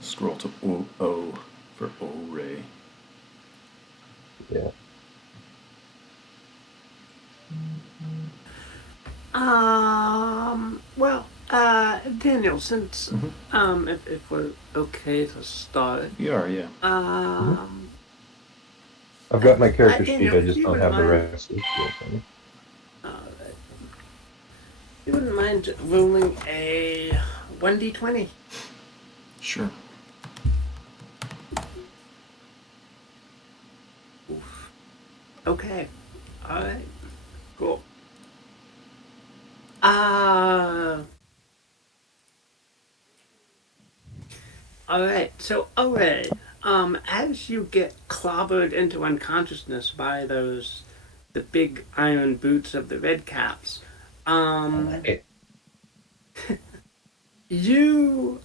Scroll to O for O-Ray. Yeah. Well, Daniel, since if we're okay to start. You are, yeah. I've got my character sheet, Daniel, I if just you don't wouldn't have the mind, rest of it. you wouldn't mind rolling a 1d20? Sure. Oof. Okay. Alright. Cool. Alright, so alright. As you get clobbered into unconsciousness by the big iron boots of the red caps, Hey. you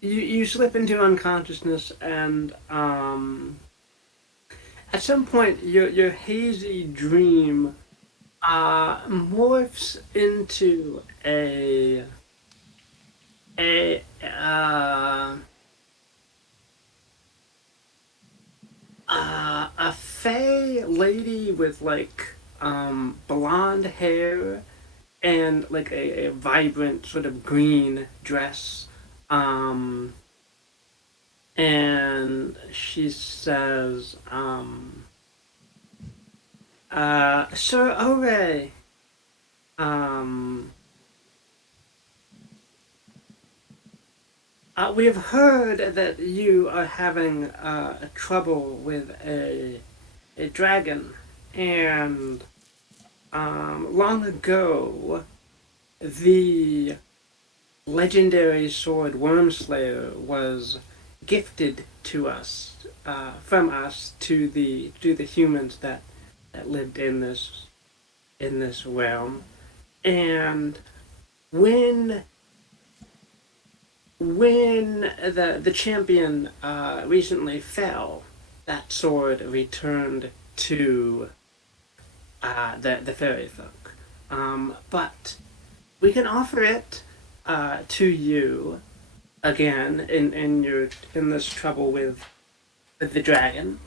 you slip into unconsciousness, and at some point your hazy dream morphs into a a fae lady with like blonde hair and like a vibrant sort of green dress, um and she says, Sir Ore, um, we have heard that you are having trouble with a dragon, and long ago, the legendary sword Wormslayer was gifted to us, from us to the humans that lived in this realm, and when the champion recently fell, that sword returned to the fairy folk. But we can offer it to you again in this trouble with the dragon,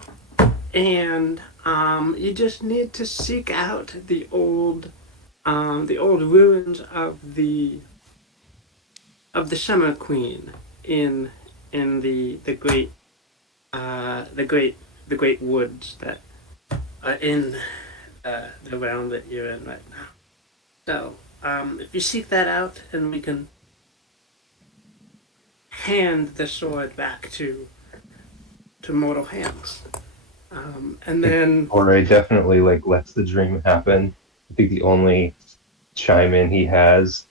and you just need to seek out the old ruins of the Summer Queen in the great woods that are in the realm that you're in right now. So if you seek that out, and we can hand the sword back to mortal hands. And then Or definitely like lets the dream happen. I think the only chime in he has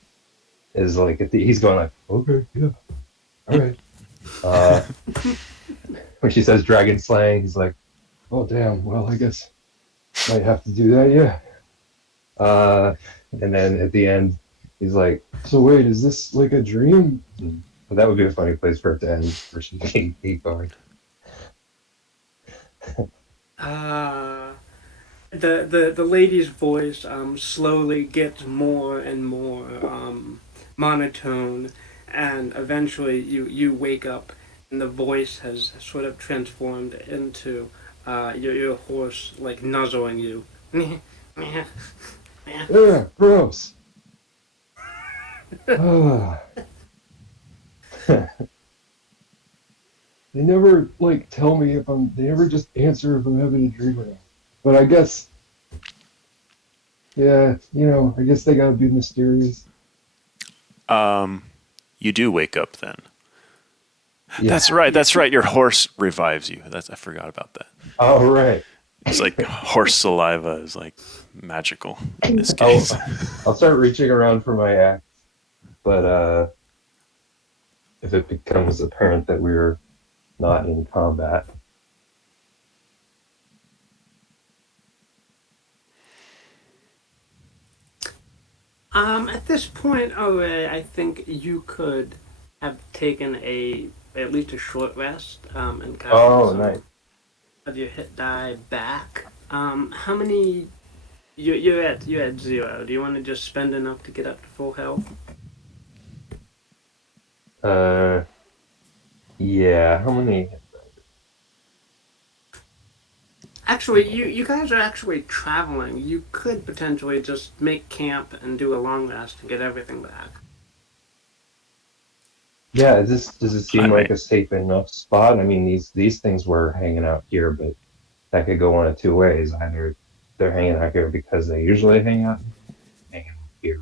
is like he's going like, okay, yeah, all right. When she says dragon slaying, he's like, oh damn, well I guess might have to do that, yeah. And then at the end, he's like, so wait, is this like a dream? Well, that would be a funny place for it to end, for she keep going. The lady's voice slowly gets more and more monotone, and eventually you wake up, and the voice has sort of transformed into your horse like nuzzling you. Yeah, gross. They never like tell me if I'm. They never just answer if I'm having a dream or not. But I guess, yeah, I guess they gotta be mysterious. You do wake up then. Yeah. That's right. Your horse revives you. I forgot about that. Oh, right. It's like horse saliva is like magical in this case. I'll start reaching around for my axe, but if it becomes apparent that we're not in combat. At this point, I think you could have taken at least a short rest, and Oh, nice. of your hit die back. How many? You're at 0. Do you want to just spend enough to get up to full health? Yeah. How many? Actually, you guys are actually traveling. You could potentially just make camp and do a long rest and get everything back. Yeah. Does it I seem like may. a safe enough spot? I mean, these things were hanging out here, but that could go one of two ways. Either they're hanging out here because they usually hanging out here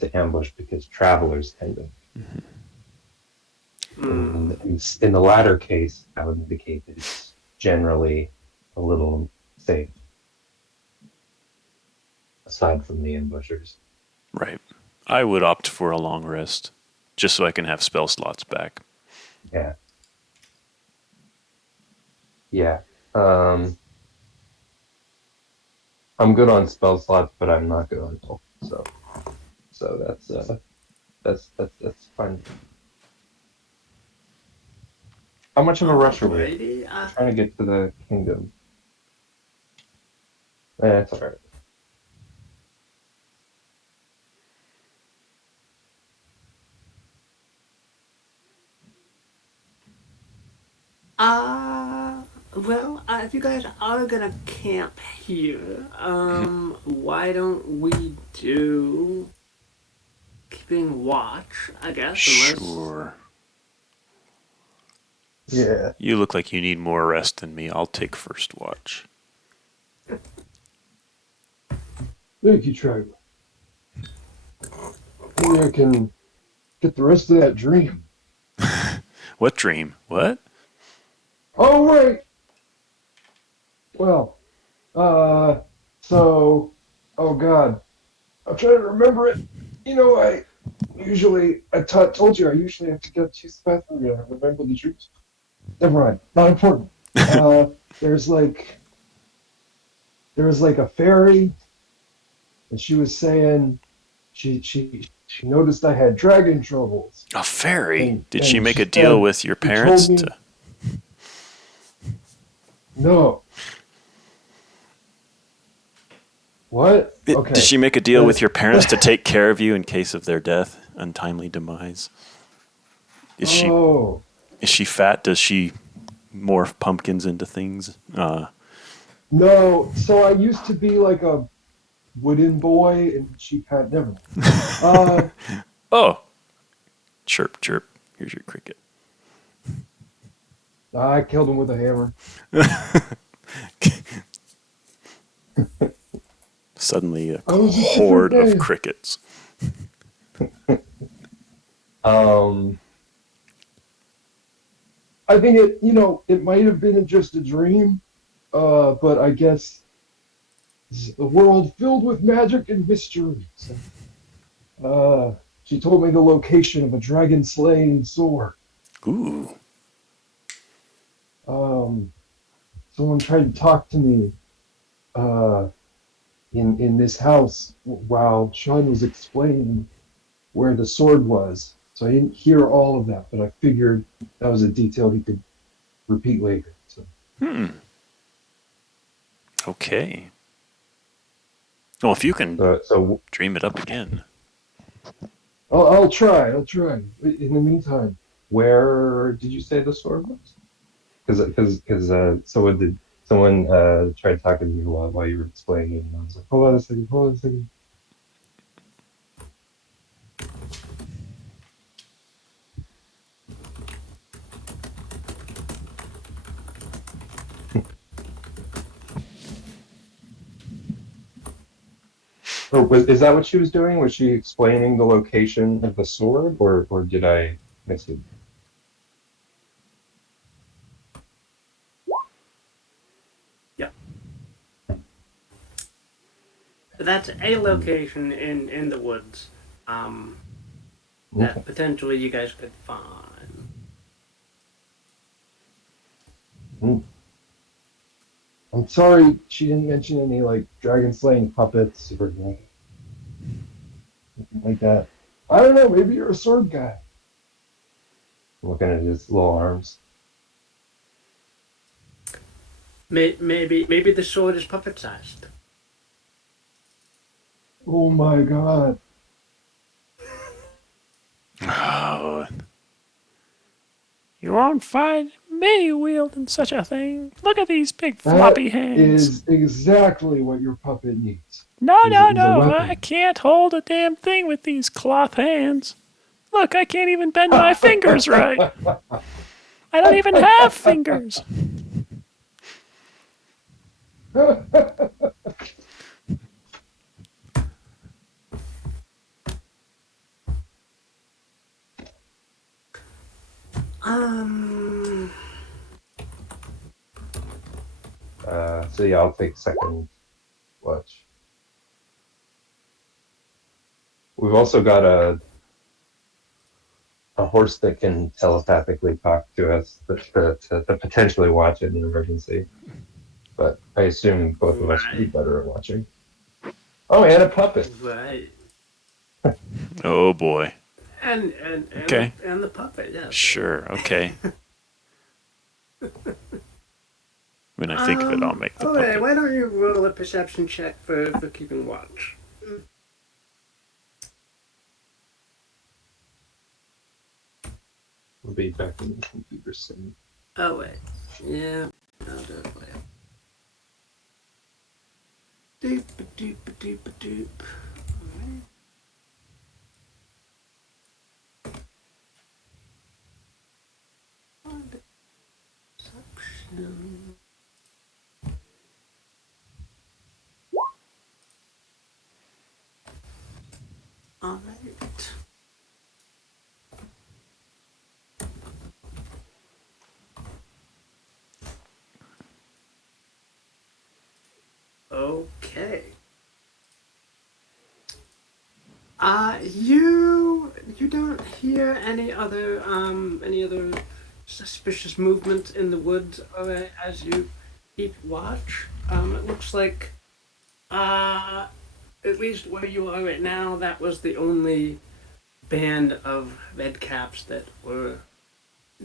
to ambush because travelers tend to. Hmm. In the latter case, that would indicate that it's generally a little safe, aside from the ambushers. Right. I would opt for a long rest, just so I can have spell slots back. Yeah. Yeah. Um, I'm good on spell slots, but I'm not good on health. So that's fine. How much of a rush are we at? Alrighty. I'm trying to get to the kingdom. It's all right. If you guys are gonna camp here, why don't we do keeping watch? I guess, unless Sure. Yeah. You look like you need more rest than me. I'll take first watch. Thank you, Trevor. Maybe I can get the rest of that dream. What dream? What? Oh, right. Well, so, oh God, I'm trying to remember it. You know, told you I usually have to go to the bathroom to remember the dreams. Never mind, not important. Uh, there's like, there was like a fairy, and she was saying she noticed I had dragon troubles, A fairy? and Did she and make she a deal said with your she parents told me to? no. What? Okay. Did she make a deal with your parents to take care of you in case of their death, untimely demise? Oh. Is she fat? Does she morph pumpkins into things? No, so I used to be like a wooden boy, and she kind of never mind. Oh, chirp, chirp. Here's your cricket. I killed him with a hammer. Suddenly a I was a different horde of man. crickets. Um, I think it might have been just a dream, but I guess it's a world filled with magic and mysteries. She told me the location of a dragon slaying sword. Ooh. Someone tried to talk to me, uh, in this house while Sean was explaining where the sword was. So I didn't hear all of that, but I figured that was a detail he could repeat later. So Okay. Well, if you can so dream it up again. I'll try. I'll try. In the meantime, where did you say the sword was? Because someone tried talking to you while you were explaining, and I was like, hold on a second, hold on a second. Is that what she was doing? Was she explaining the location of the sword, or did I miss it? yeah, that's a location in the woods. Okay. That potentially you guys could find. Hmm. I'm sorry she didn't mention any like dragon slaying puppets or anything like that. I don't know. Maybe you're a sword guy. Looking at his little arms. Maybe the sword is puppet sized. Oh my god. Oh, you won't find me wielding such a thing. Look at these big That floppy hands. is exactly what your puppet needs. No, no, Is a no. I weapon. can't hold a damn thing with these cloth hands. Look, I can't even bend my fingers right. I don't even have fingers. Um. So yeah, I'll take second watch. We've also got a horse that can telepathically talk to us to potentially watch it in an emergency. But I assume both of us would be Right. better at watching. Oh, and a puppet. Right. Oh boy. Okay. And the puppet. Yes. Sure. Okay. When I think of it, I'll make the Okay. puppet. Why don't you roll a perception check for keeping watch? We'll be back in the computer soon. Oh wait. Yeah. I'll do it for you. Doop doop doop doop. Alright. Perception. All right. Okay. You don't hear any other suspicious movement in the woods as you keep watch. It looks like uh at least where you are right now, that was the only band of red caps that were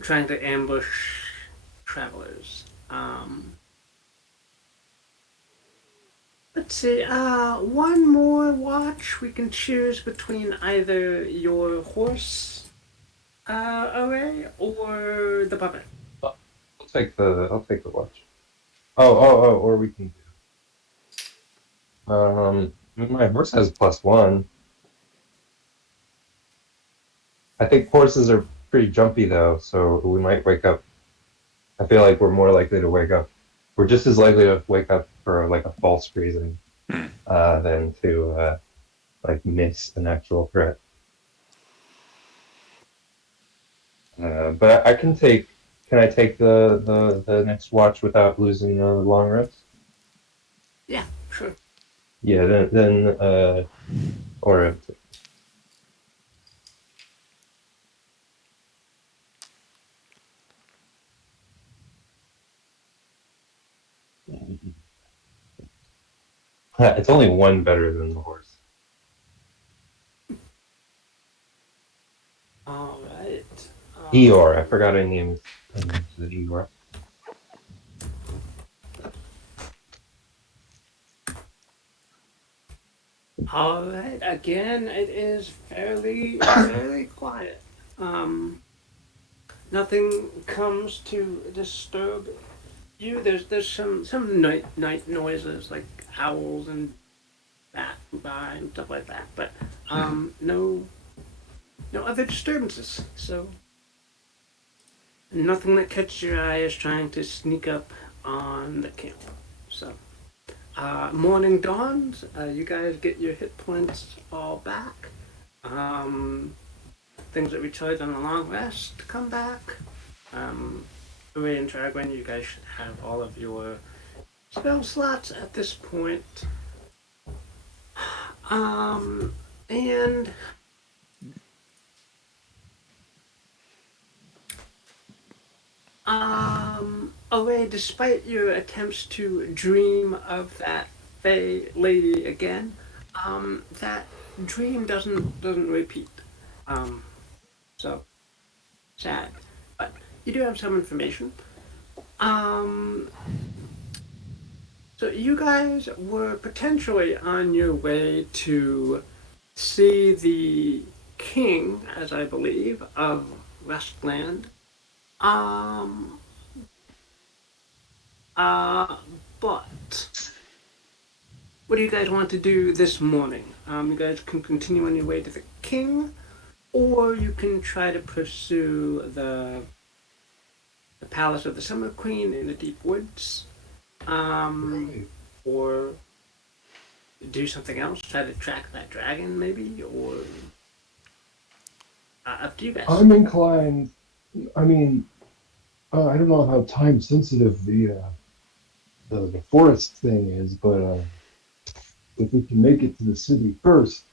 trying to ambush travelers. Let's see, one more watch. We can choose between either your horse array or the puppet. I'll take the watch. Oh, or we can do. My horse has +1. I think horses are pretty jumpy though, so we might wake up. I feel like we're more likely to wake up. We're just as likely to wake up for like a false freezing than to like miss an actual threat. But I can take. Can I take the next watch without losing a long rest? Yeah, sure. Yeah. Then or it's only one better than the horse. All right. Eeyore. I forgot I named the Eeyore. All right. Again, it is fairly quiet. Um, Nothing comes to disturb you. There's some night noises like owls and bats by and stuff like that, but no other disturbances. So nothing that catches your eye is trying to sneak up on the camp. So morning dawns. You guys get your hit points all back. Um, Things that recharge on a long rest come back. Ray and Dragwin, you guys should have all of your spell slots at this point. And Ray, despite your attempts to dream of that Fae lady again, that dream doesn't repeat. Um, so sad, but you do have some information. Um, So you guys were potentially on your way to see the king, as I believe, of Westland. Um, uh, but what do you guys want to do this morning? You guys can continue on your way to the king, or you can try to pursue the palace of the Summer Queen in the deep woods, Right. or do something else, try to track that dragon, maybe, or up to you guys. I'm inclined. I mean, I don't know how time sensitive the forest thing is, but if we can make it to the city first,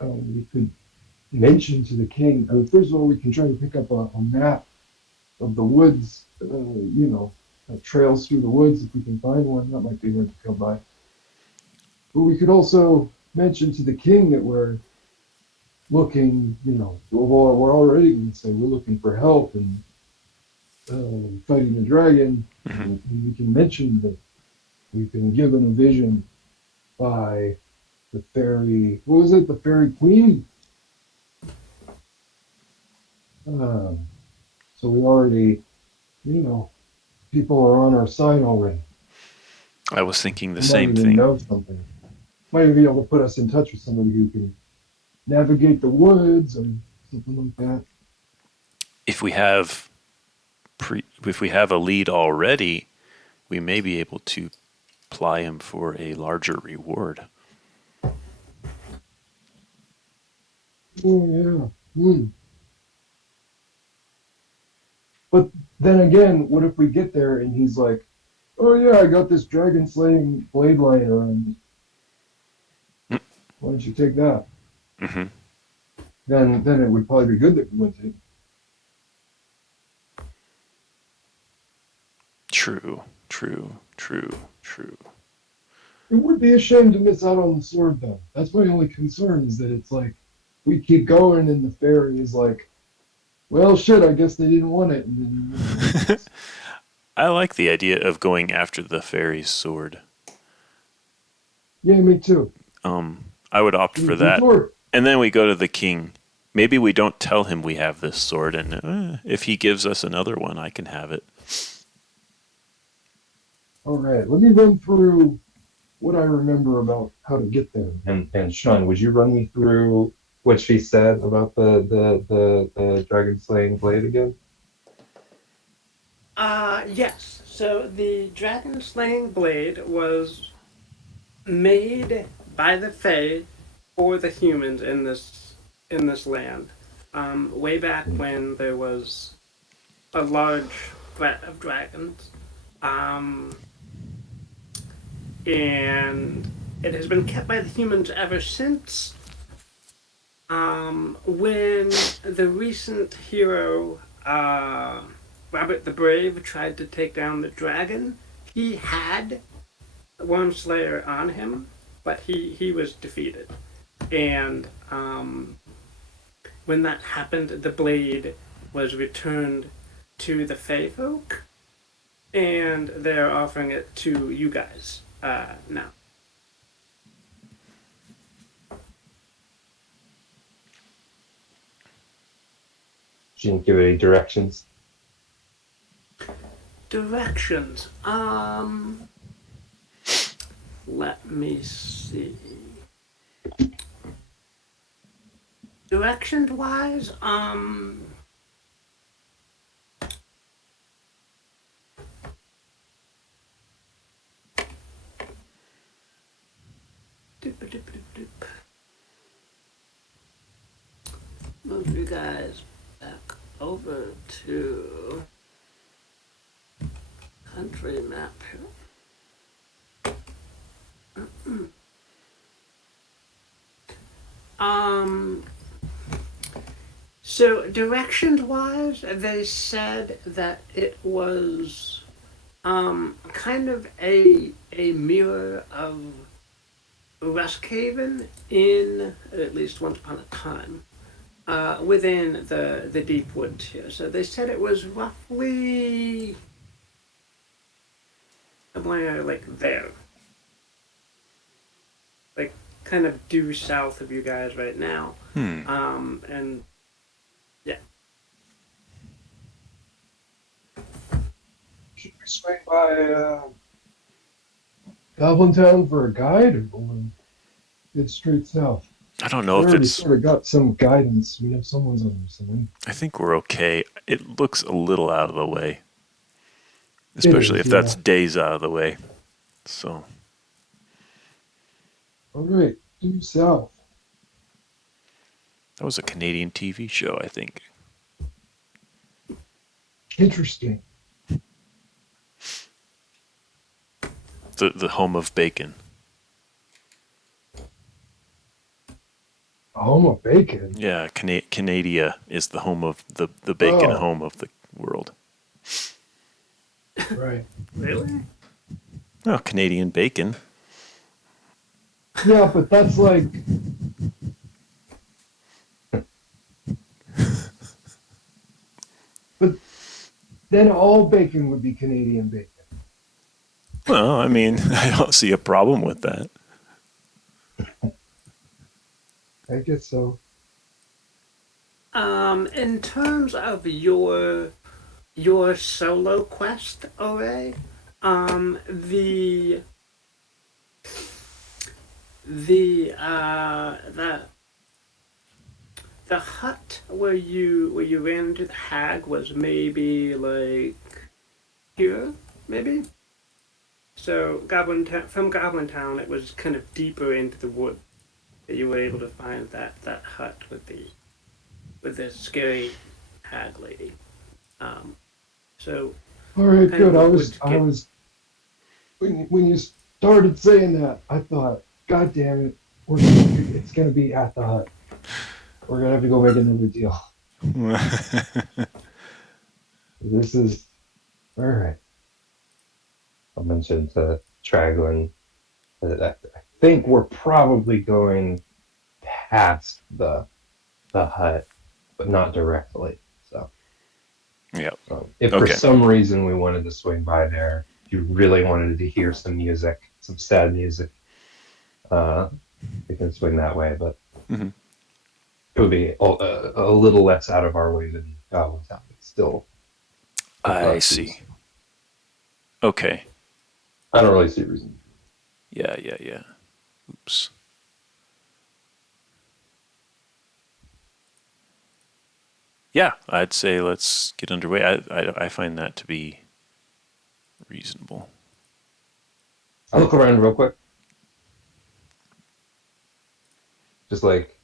we could mention to the king. First of all, we can try to pick up a map of the woods. Trails through the woods if we can find one. That might be hard to come by. But we could also mention to the king that we're looking. We're already going to say we're looking for help and fighting the dragon. And we can mention that we've been given a vision by the fairy. What was it? The Faerie Queen. So we already, people are on our side already. I was thinking the They might same even thing. know something. Might even be able to put us in touch with somebody who can navigate the woods or something like that. If we have a lead already, we may be able to ply him for a larger reward. Oh yeah. But then again, what if we get there and he's like, "Oh yeah, I got this dragon slaying blade lying around. Why don't you take that?" Mm-hmm. Then it would probably be good that we went to. True. It would be a shame to miss out on the sword, though. That's my only concern is that it's like we keep going and the fairy is like, "Well, shit, I guess they didn't want it." And then, I like the idea of going after the fairy's sword. yeah, me too. I would opt for that. Detour. And then we go to the king. Maybe we don't tell him we have this sword, and if he gives us another one, I can have it. All right, let me run through what I remember about how to get there. And Sean, would you run me through what she said about the dragon slaying blade again? Yes. So the dragon slaying blade was made by the Fae for the humans in this land. Way back when there was a large threat of dragons. And it has been kept by the humans ever since. When the recent hero, Robert the Brave, tried to take down the dragon, he had Wormslayer on him, but he was defeated. And when that happened, the blade was returned to the Fae folk, and they're offering it to you guys now. She didn't give any directions. Directions. Let me see. Directions wise, move you guys back over to country map here. So directions wise, they said that it was kind of a mirror of Rusthaven in at least once upon a time within the deep woods here. So they said it was roughly somewhere like there. kind of due south of you guys right now. Hmm. And yeah. Should we swing by Goblin Town for a guide, or head straight south? I don't We know if already it's. sort of got some guidance. We know someone's on this thing. I think we're okay. It looks a little out of the way, It especially is, if that's yeah. days out of the way. So, All right, due south. that was a Canadian TV show, I think. Interesting. The home of bacon. A home of bacon. Yeah, Canada is the home of the bacon Oh, home of the world. right. Really? Oh, Canadian bacon. Yeah, but that's like. But then all bacon would be Canadian bacon. Well, I mean, I don't see a problem with that. I guess so. In terms of your solo quest array, the the hut where you ran into the hag was maybe like here, maybe. So from Goblin Town, it was kind of deeper into the wood that you were able to find that hut with the scary hag lady. Um, so All right, kind of good. I would I get was. When you started saying that, I thought, God damn it, it's gonna be at the hut. We're gonna have to go make another deal. This is all right. I'll mention to Traglin that I think we're probably going past the hut, but not directly. So, Yeah. if for Okay. some reason we wanted to swing by there, if you really wanted to hear some music, some sad music, uh, we can swing that way. But Hmm. it would be a little less out of our way than Goblin Town, but still a I hut is. see. Okay. I don't really see a reason. Yeah. Oops. Yeah, I'd say let's get underway. I find that to be reasonable. I look around real quick, just like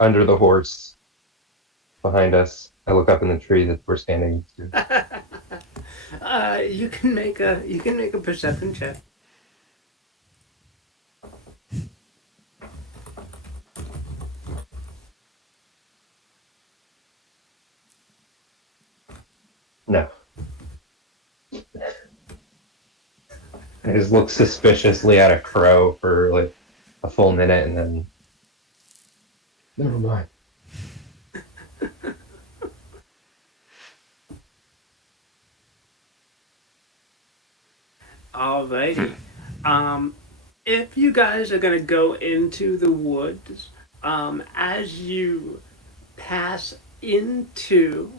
under the horse behind us. I look up in the tree that we're standing to. you can make a perception check. No. I just look suspiciously at a crow for like a full minute and then. Never mind. Alrighty. Um, if you guys are gonna go into the woods, as you pass into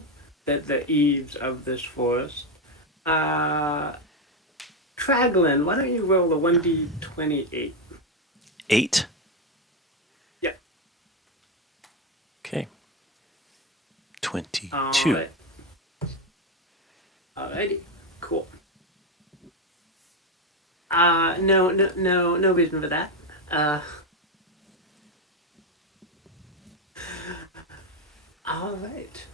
the eaves of this forest, uh, Traglin, why don't you roll a 1d28? 8. Yeah. Okay. 22. Alright. Alrighty. Cool. No reason for that. Alright.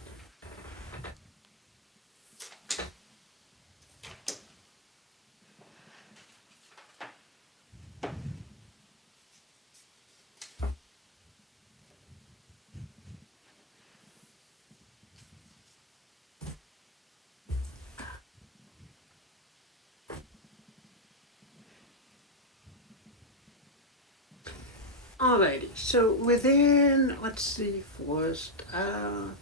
Alrighty, so within, let's see, forest, um,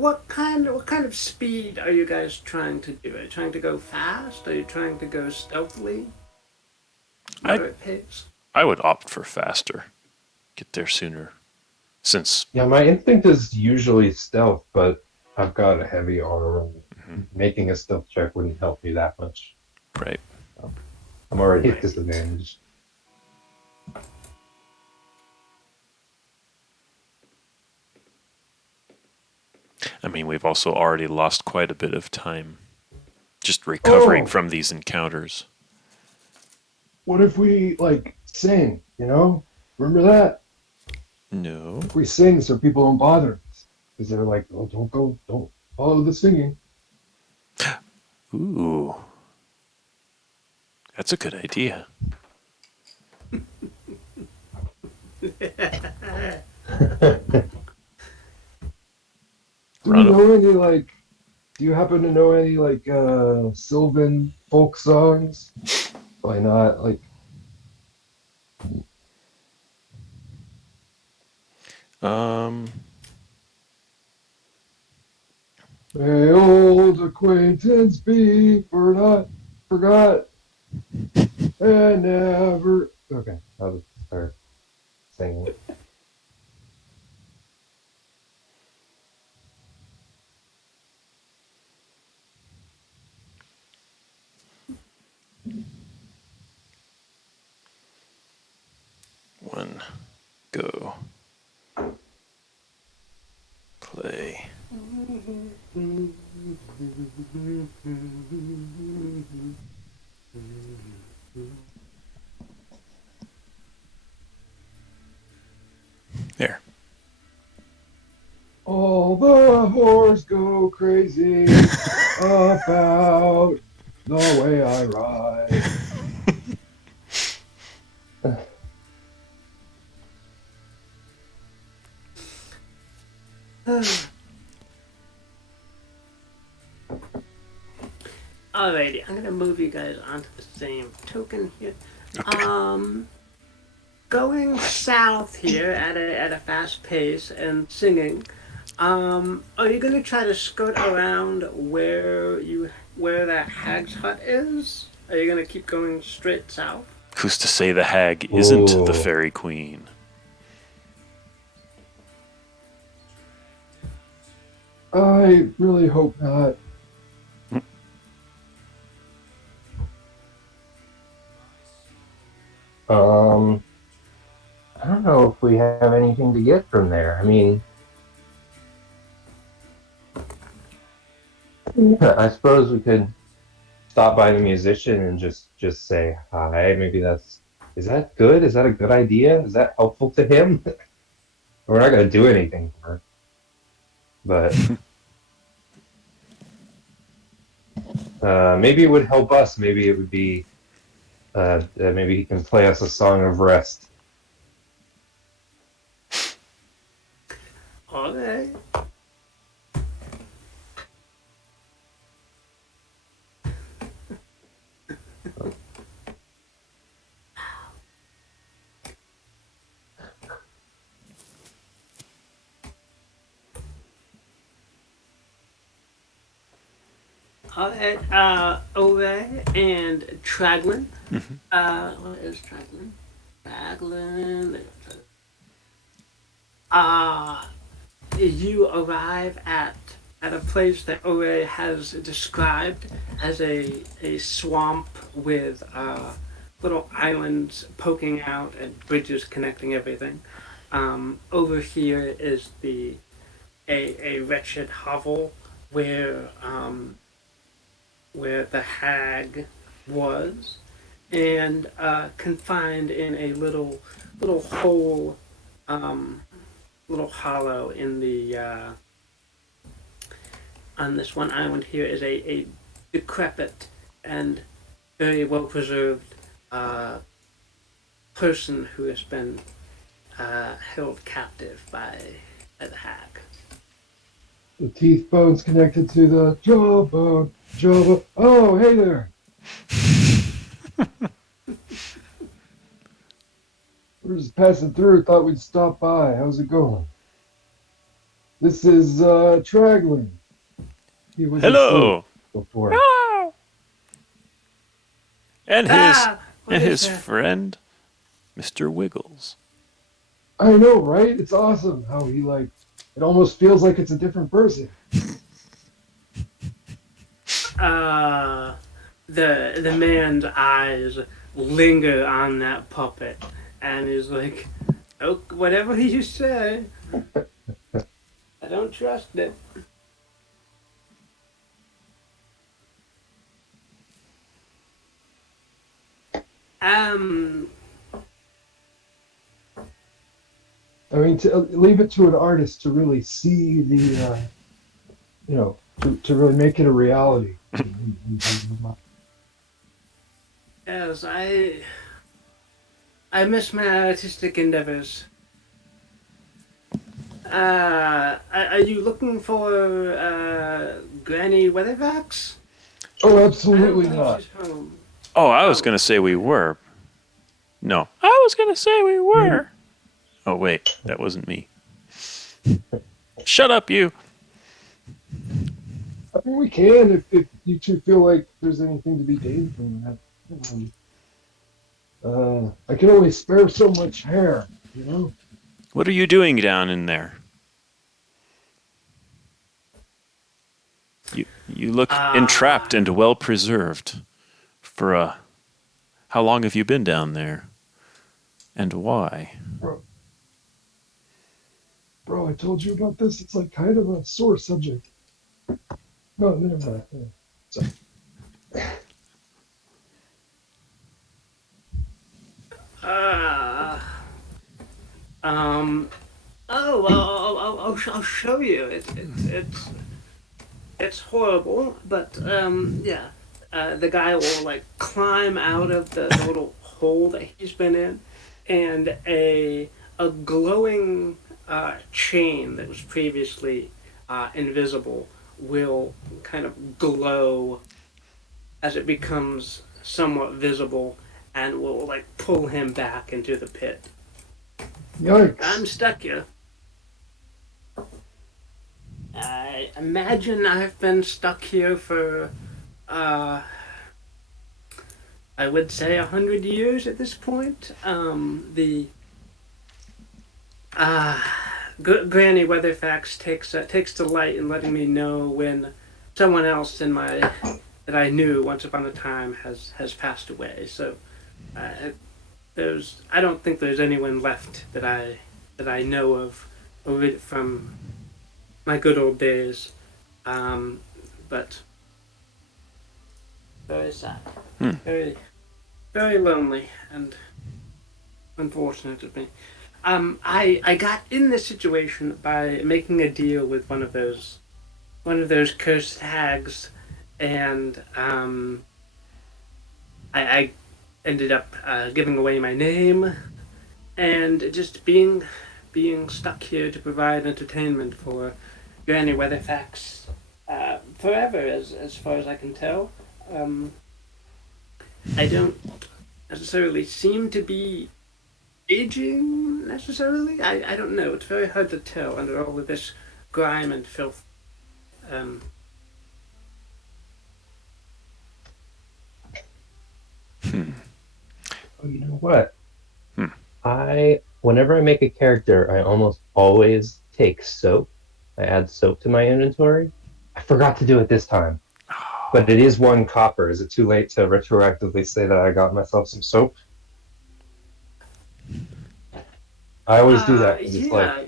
what kind of speed are you guys trying to do? Are you trying to go fast? Are you trying to go stealthily? I Moderate pace? I would opt for faster. Get there sooner. Since Yeah, my instinct is usually stealth, but I've got a heavy armor. Making a stealth check wouldn't help me that much. right. So I'm already at Right. disadvantage. I mean, we've also already lost quite a bit of time just recovering Oh, from these encounters. what if we like sing? You know, remember that? No. If we sing, so people don't bother us, because they're like, "Oh, don't follow the singing." Ooh, that's a good idea. Do we Run. know any like? Do you happen to know any like Sylvan folk songs? Probably not. Like, Um. may old acquaintance be forgot and never. Okay, I'll just start singing. One. Go. Play. There. All the whores go crazy about the way I ride. Alrighty, I'm gonna move you guys onto the same token here. Okay. Going south here at a fast pace and singing. Are you gonna try to skirt around where that hag's hut is? Are you gonna keep going straight south? Who's to say the hag isn't the Ooh. Faerie Queen? I really hope not. Um, I don't know if we have anything to get from there. I mean, I suppose we could stop by the musician and just say hi. Maybe that's is that good? Is that a good idea? Is that helpful to him? We're not gonna do anything for her, but maybe it would help us. Maybe it would be maybe he can play us a song of rest. Okay. Alright, Ove and Traglin. What is Traglin? Traglin. Uh, you arrive at a place that Ore has described as a swamp with little islands poking out and bridges connecting everything. Over here is a wretched hovel where the hag was, and confined in a little hole, um, little hollow in the on this one island here is a decrepit and very well preserved person who has been held captive by the hag. The teeth bone's connected to the jawbone. Jawbone. Oh, hey there. We're just passing through. Thought we'd stop by. How's it going? This is Traglin. He was asleep Hello. before. Hello. And his Ah, what and is his that? friend, Mr. Wiggles. I know, right? It's awesome how he like. It almost feels like it's a different person. Uh, the man's eyes linger on that puppet, and he's like, "Oh, whatever you say, I don't trust it." Um, I mean, to leave it to an artist to really see the, to really make it a reality. yes, I miss my artistic endeavors. Are you looking for Granny Weathervax? Oh, I don't absolutely believe not. she's home. Oh, I was Oh, going to say we were. No, I was going to say we You, were. Oh, wait, that wasn't me. Shut up, you. I mean, we can if you two feel like there's anything to be gained from that. I can only spare so much hair, you know? What are you doing down in there? You look entrapped ah, and well preserved. For how long have you been down there? And why? Bro, bro, I told you about this. It's like kind of a sore subject. No, never mind. Yeah. So, ah, um, oh, I'll show you. It's horrible, but yeah. The guy will like climb out of the little hole that he's been in, and a glowing chain that was previously invisible will kind of glow as it becomes somewhat visible, and will like pull him back into the pit. I'm yikes. stuck here. I imagine I've been stuck here for uh, I would say 100 years at this point. The uh, Granny Weatherfax takes delight in letting me know when someone else in my that I knew once upon a time has passed away. So uh, there's I don't think there's anyone left that I know of from my good old days. Um, but very sad, Hmm. very very lonely and unfortunate of me. I got in this situation by making a deal with one of those cursed hags, and I ended up giving away my name and just being stuck here to provide entertainment for Granny Weatherfax forever, as far as I can tell. Um, I don't necessarily seem to be aging necessarily. I don't know. It's very hard to tell under all of this grime and filth. Um, Hmm. Oh, you know what? Hmm. Whenever I make a character, I almost always take soap. I add soap to my inventory. I forgot to do it this time, but it is 1 copper. Is it too late to retroactively say that I got myself some soap? I always do that because it's like yeah.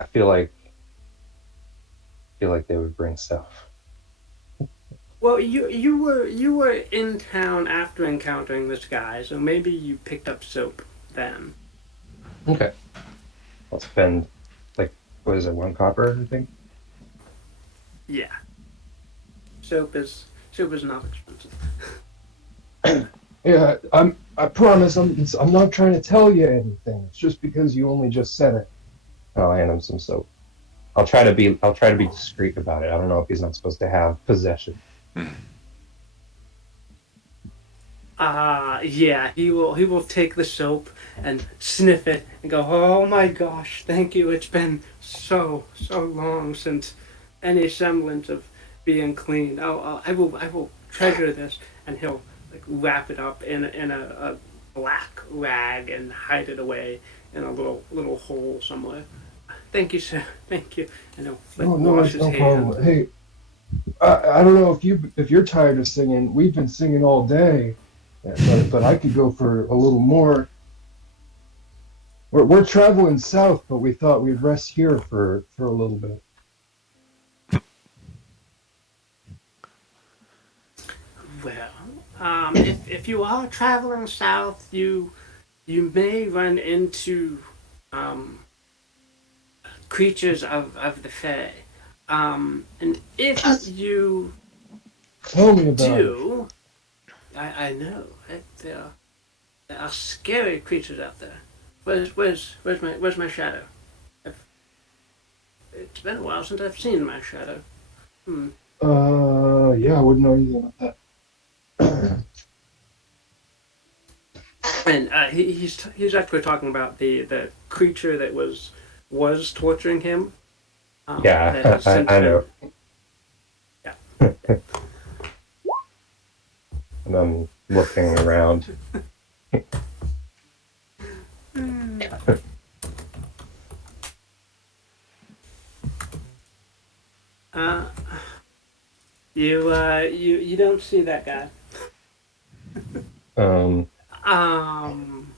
I feel like they would bring stuff. Well, you were in town after encountering this guy, so maybe you picked up soap then. Okay, I'll spend like what is it, 1 copper? I think. Yeah, soap is not expensive. Yeah, I promise I'm not trying to tell you anything. It's just because you only just said it. I'll hand him some soap. I'll try to be discreet about it. I don't know if he's not supposed to have possession. Yeah, he will take the soap and sniff it and go, "Oh my gosh, thank you. It's been so long since any semblance of being clean. I will treasure this." And he'll like wrap it up in a black rag and hide it away in a little hole somewhere. Thank you, sir. Thank you. And he'll like No, no, wash it's his no hands. problem. Hey, I don't know if you're tired of singing. We've been singing all day, but I could go for a little more. We're traveling south, but we thought we'd rest here for a little bit. Well, if you are traveling south, you may run into um, creatures of the Fae. And if you Tell me about it. do, I know there are scary creatures out there. Where's my shadow? It's been a while since I've seen my shadow. Hmm. Yeah, I wouldn't know anything about that. And he's actually talking about the creature that was torturing him. That Yeah, has since I been know. yeah. And I'm looking around. Uh, you don't see that guy. Um, Um,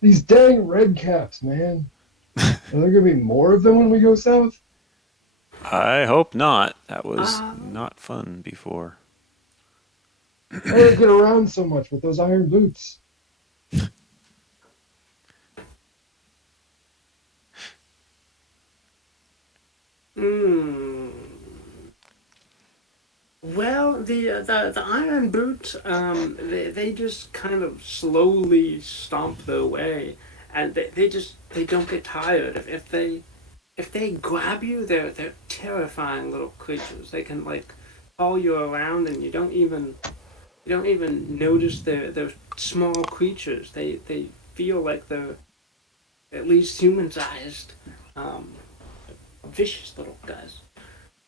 These dang red caps, man. Are there gonna be more of them when we go south? I hope not. That was uh, not fun before. I don't get around so much with those iron boots. hmm. Well, the iron boots, they just kind of slowly stomp their way, and they don't get tired. If they grab you, they're terrifying little creatures. They can like follow you around, and you don't even notice they're small creatures. They feel like they're at least human sized, um, vicious little guys.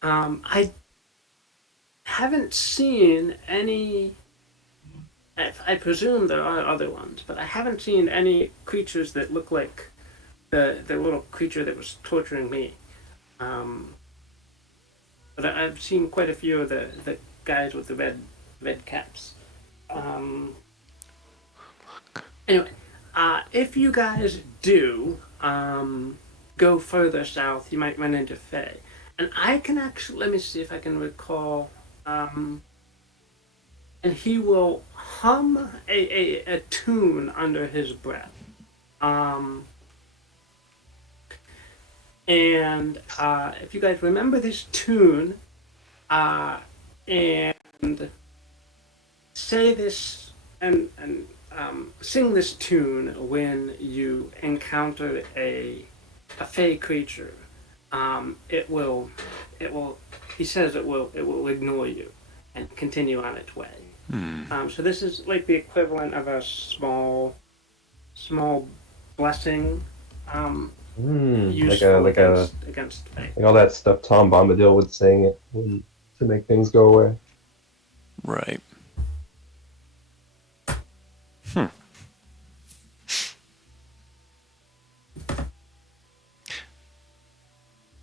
I haven't seen any. I presume there are other ones, but I haven't seen any creatures that look like the little creature that was torturing me. Um, but I've seen quite a few of the guys with the red caps. Um, anyway, if you guys do go further south, you might run into Fae, and I can actually let me see if I can recall. And he will hum a tune under his breath. Um, and if you guys remember this tune, uh, and say this and sing this tune when you encounter a fey creature, it will. He says it will ignore you and continue on its way. So this is like the equivalent of a small blessing, like useful a against fate. like all that stuff Tom Bombadil would sing to make things go away. Right. Hmm.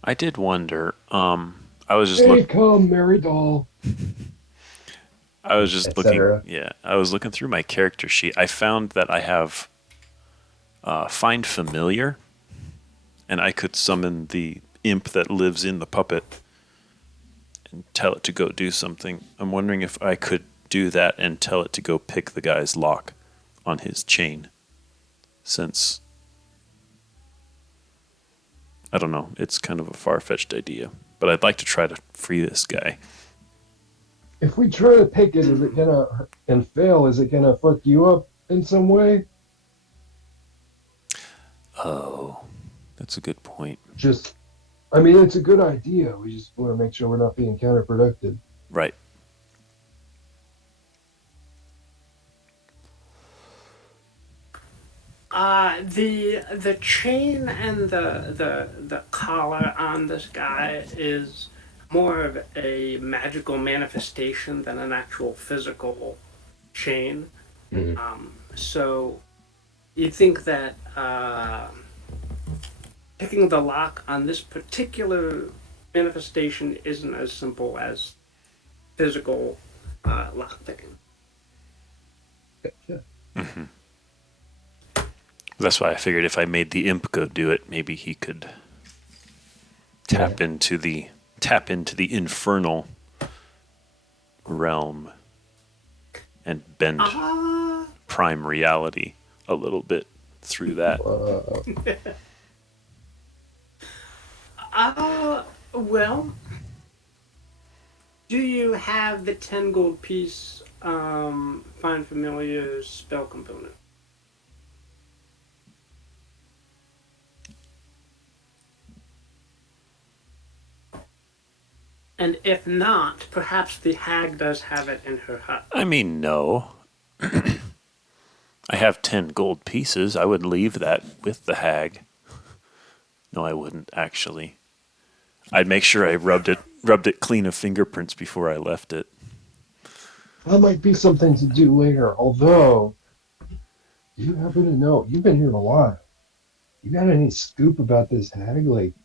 I did wonder. I was just Hey, come, Mary Doll. I was just looking. Etc. Yeah, I was looking through my character sheet. I found that I have find familiar, and I could summon the imp that lives in the puppet and tell it to go do something. I'm wondering if I could do that and tell it to go pick the guy's lock on his chain, since I don't know. It's kind of a far-fetched idea, but I'd like to try to free this guy. If we try to pick it, is it gonna and fail? Is it gonna fuck you up in some way? Oh, that's a good point. Just, I mean, it's a good idea. We just want to make sure we're not being counterproductive. Right. The chain and the collar on this guy is more of a magical manifestation than an actual physical chain. Mhm. So you think that picking the lock on this particular manifestation isn't as simple as physical lock picking. Gotcha. That's why I figured if I made the imp go do it, maybe he could tap into the infernal realm and bend prime reality a little bit through that. Well, do you have the 10 gold piece find familiar spell component? And if not, perhaps the hag does have it in her hut. I mean, no. I have 10 gold pieces. I would leave that with the hag. No, I wouldn't, actually. I'd make sure I rubbed it clean of fingerprints before I left it. That might be something to do later, although, do you happen to know, you've been here a while. You got any scoop about this hag? Like,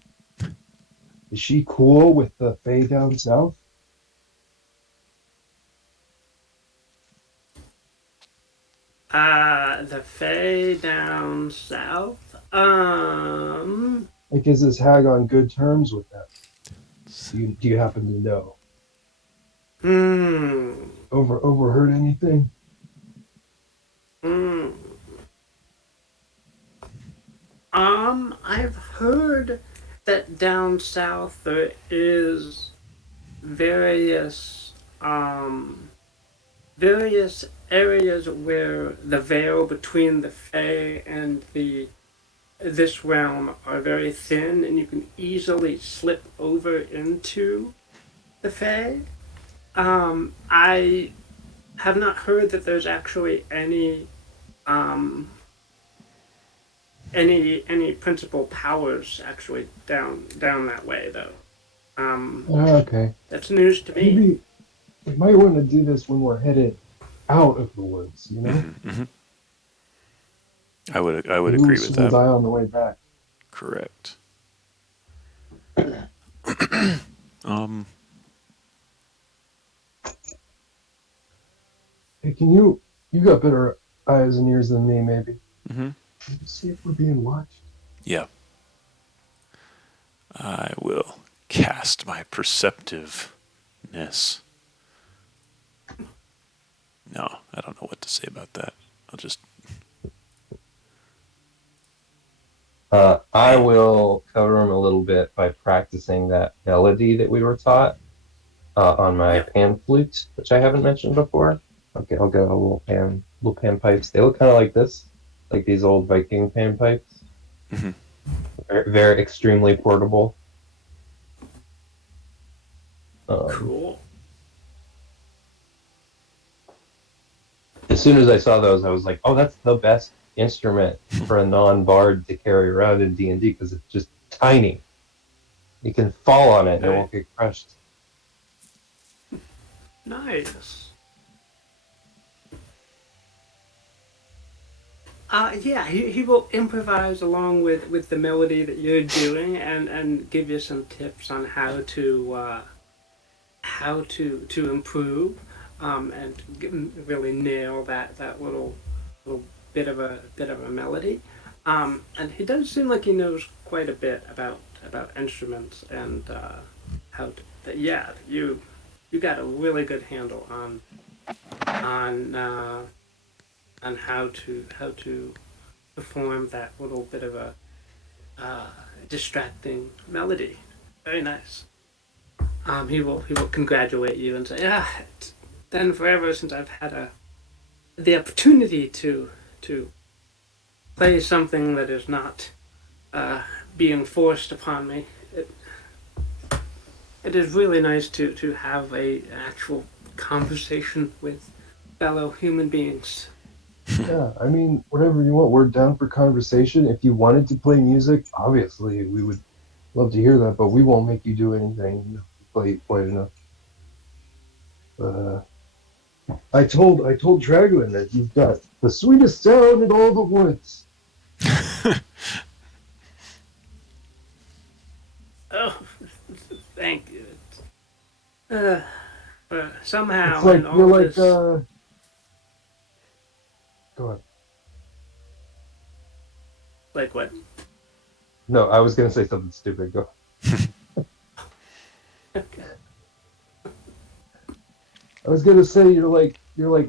is she cool with the Fae down south? The Fae down south. Like, is this hag on good terms with them? Do you happen to know? Overheard anything? I've heard that down south there is various various areas where the veil between the Fae and this realm are very thin, and you can easily slip over into the Fae. I have not heard that there's actually any principal powers actually down that way though. Okay. That's news to me. Maybe we might want to do this when we're headed out of the woods, you know? Mm-hmm. I would agree with We'll that. die on the way back. Correct. Hey, you got better eyes and ears than me, maybe. Mm-hmm. Can you see if we're being watched? Yeah. I will cast my perceptiveness. No, I don't know what to say about that. I'll just... I will cover him a little bit by practicing that melody that we were taught on my pan flute, which I haven't mentioned before. Okay, I'll get a little pan pipes. They look kind of like this, like these old Viking pan pipes. Mm-hmm. They're extremely portable. Cool. As soon as I saw those, I was like, "Oh, that's the best instrument for a non-bard to carry around in D&D because it's just tiny. You can fall on it and it won't get crushed." Nice. Yeah, he will improvise along with the melody that you're doing and give you some tips on how to improve and really nail that little bit of a melody. And he does seem like he knows quite a bit about instruments and how to, yeah, you got a really good handle on how to perform that little bit of a distracting melody. Very nice. He will congratulate you and say, "Yeah, it's been forever since I've had the opportunity to play something that is not being forced upon me. It is really nice to have an actual conversation with fellow human beings." Yeah, I mean, whatever you want. We're down for conversation. If you wanted to play music, obviously we would love to hear that, but we won't make you do anything. You play quite enough. But I told Draglin that you've got the sweetest sound in all the woods. Oh, thank you. It's Somehow, in like you're all like this, go on. like what? No, I was gonna say something stupid. Go. I was gonna say you're like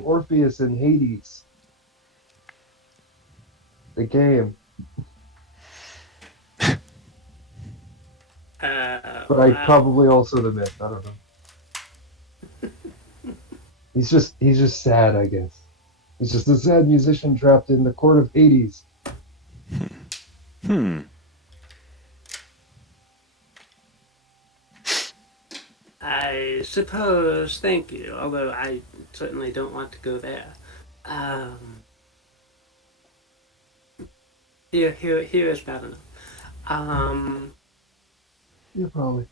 Orpheus in Hades, the game. But I Wow. probably also the myth. I don't know. He's just sad, I guess. He's just a sad musician trapped in the court of Hades. Hmm. I suppose, thank you, although I certainly don't want to go there. Um, here is bad enough. Um, Yeah, probably.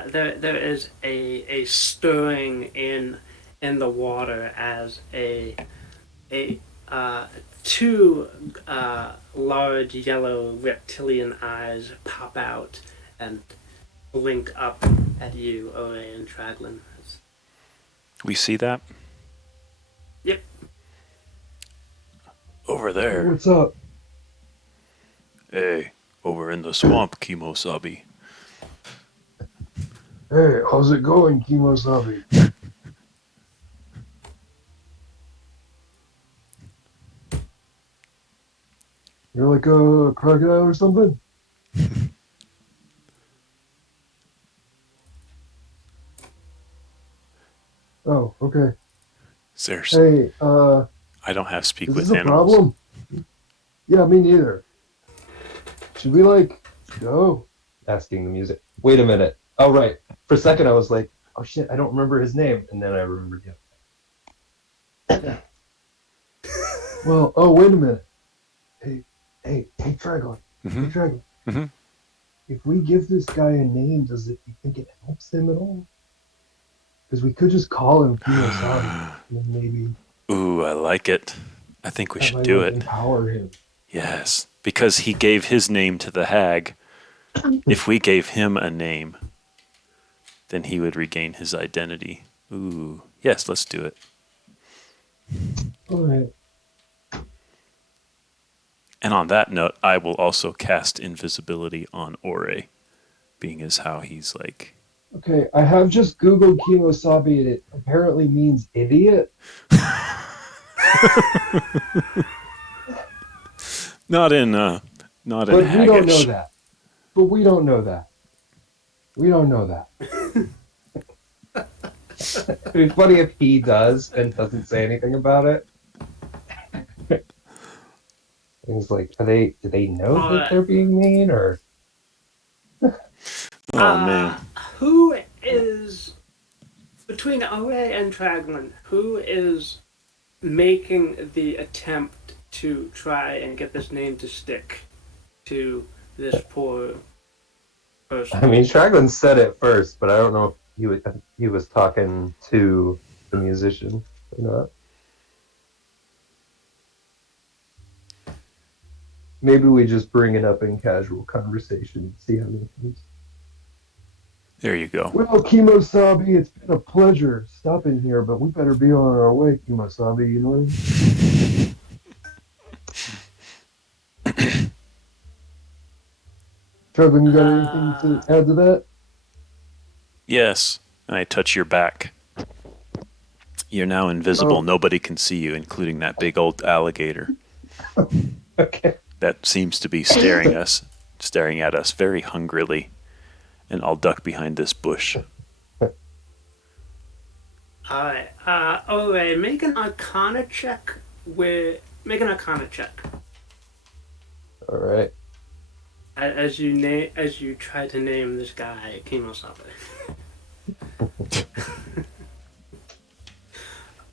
there is a stirring in the water as a two large yellow reptilian eyes pop out and blink up at you, Ore and Traglin. We see that Yep. over Hey, there. what's up? Hey, over in the swamp, Kimosabi. Hey, how's it going, Kimosabi? You're like a crocodile or something? Oh, okay. There's. Hey, I don't have speak is this with a animals. problem? Yeah, me neither. Should we go? Asking the music. Wait a minute. Oh right. For a second I was like, oh shit, I don't remember his name, and then I remembered him. Well, oh wait a minute. Hey, Dragon. Hey, Mm-hmm. Dragon. Mm-hmm. If we give this guy a name, you think it helps him at all? Because we could just call him Kimosabi, and then maybe Ooh, I like it. I think we that should might do it. empower him. Yes, because he gave his name to the hag. If we gave him a name, then he would regain his identity. Ooh, yes, let's do it. All right. And on that note, I will also cast invisibility on Ore, being as how he's like. Okay, I have just Googled Kimosabi, and it apparently means idiot. Not in not in But we don't know haggish. that. But we don't know that. We don't know that. It'd be funny if he does and doesn't say anything about it. He's like, do they know that they're being mean, or Oh man. Who is between Ore and Traglin? Who is making the attempt to try and get this name to stick to this poor person? I mean, Traglin said it first, but I don't know if he was talking to the musician or not. Maybe we just bring it up in casual conversation and see how it goes. There you go. Well, Kimosabi, it's been a pleasure stopping here, but we better be on our way, Kimosabi, you know what I mean? Trevin, you got anything to add to that? Yes, and I touch your back. You're now invisible. Oh. Nobody can see you, including that big old alligator Okay. that seems to be staring at us very hungrily. And I'll duck behind this bush. Alright, Ore, make an Arcana check with Make an Arcana check. All right. As you try to name this guy Kimosabe.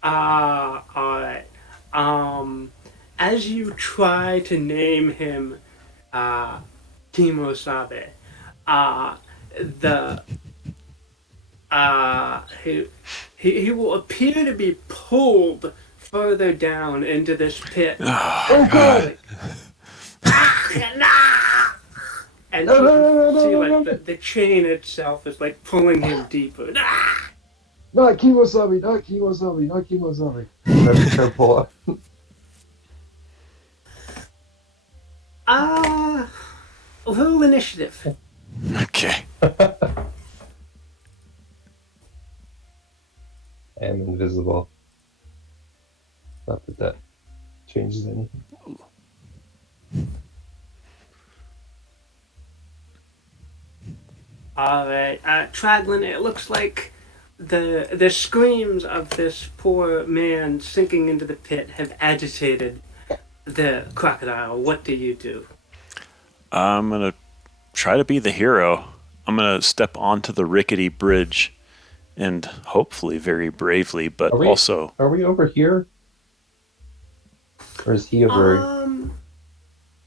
Alright. As you try to name him Kimosabe, the he will appear to be pulled further down into this pit. Oh, God. And you can see like the chain itself is like pulling him deeper. Not Kimosabe, not Kimosabe, not Kimosabe. That's her pull up. Roll initiative. Okay. I am invisible. Not that that changes any. Alright, Traglin, it looks like the screams of this poor man sinking into the pit have agitated the crocodile. What do you do? I'm going to try to be the hero. I'm going to step onto the rickety bridge and hopefully very bravely, but also... Are we over here? Or is he over...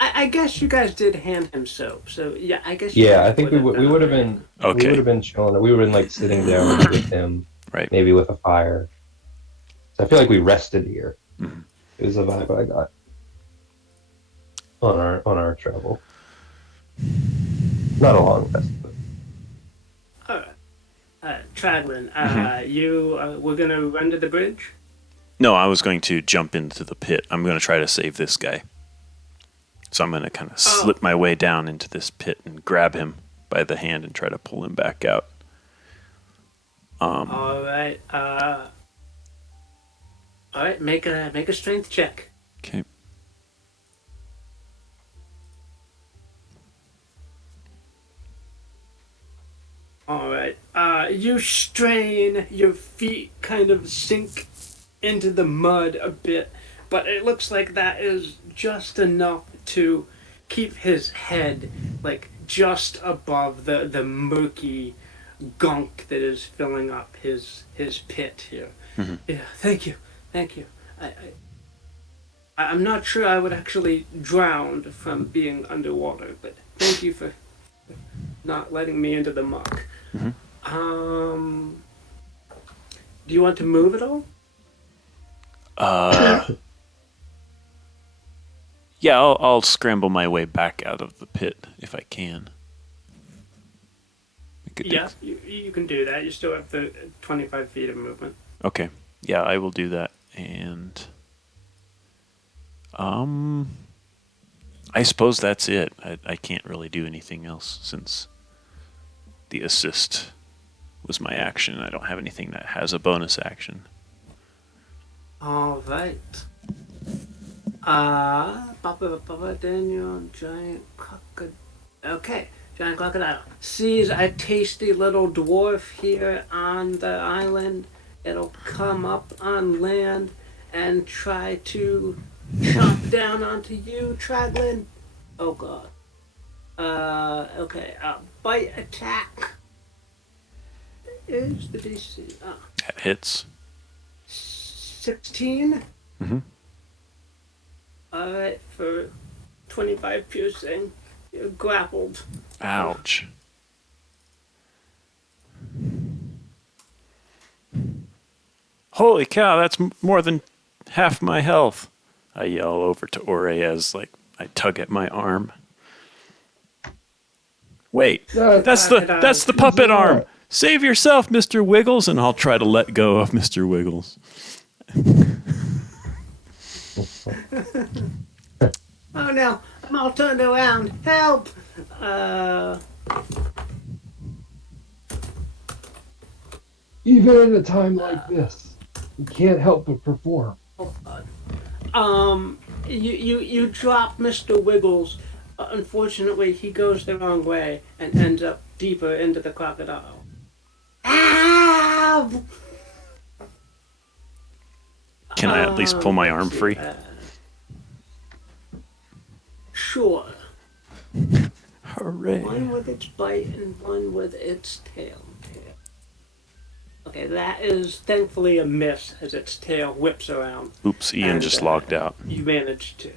I guess you guys did hand him soap, so yeah, I guess. Yeah, I think we would have been. Okay. We would have been chilling. We would have been like sitting down with him, Right. maybe with a fire. So I feel like we rested here. Mhm. It was a vibe I got on our travel. Not a long rest, but Alright, Traglin, you we're gonna run to the bridge. No, I was going to jump into the pit. I'm going to try to save this guy. So I'm going to kind of slip my way down into this pit and grab him by the hand and try to pull him back out. All right. Make a strength check. Okay. All right. You strain. Your feet kind of sink into the mud a bit, but it looks like that is just enough to keep his head like just above the murky gunk that is filling up his pit here. Mhm. Yeah, thank you. I'm not sure I would actually drown from being underwater, but thank you for not letting me into the muck. Mhm. Do you want to move at all? Yeah, I'll scramble my way back out of the pit if I can. Yeah, you can do that. You still have the 25 feet of movement. Okay. Yeah, I will do that. And I suppose that's it. I can't really do anything else since the assist was my action. I don't have anything that has a bonus action. All right. Daniel, giant crocodile. Okay, giant crocodile sees a tasty little dwarf here on the island. It'll come up on land and try to chomp down onto you, Traglin. Oh god. Okay. Bite attack is the DC. That hits. 16. Mm-hmm. Alright, for 25 piercing, you're grappled. Ouch. Holy cow, that's more than half my health. I yell over to Ore as I tug at my arm. Wait, that's the puppet arm. Save yourself, Mr. Wiggles, and I'll try to let go of Mr. Wiggles. Oh no, I'm all turned around. Help! Even at a time like this, you can't help but perform. Oh god. You drop Mr. Wiggles. Unfortunately, he goes the wrong way and ends up deeper into the crocodile. Help! Can I at least pull my arm free? Sure. Hooray. One with its bite and one with its tail. Okay, that is thankfully a miss as its tail whips around. Oops, Ian And, just logged out. You managed to.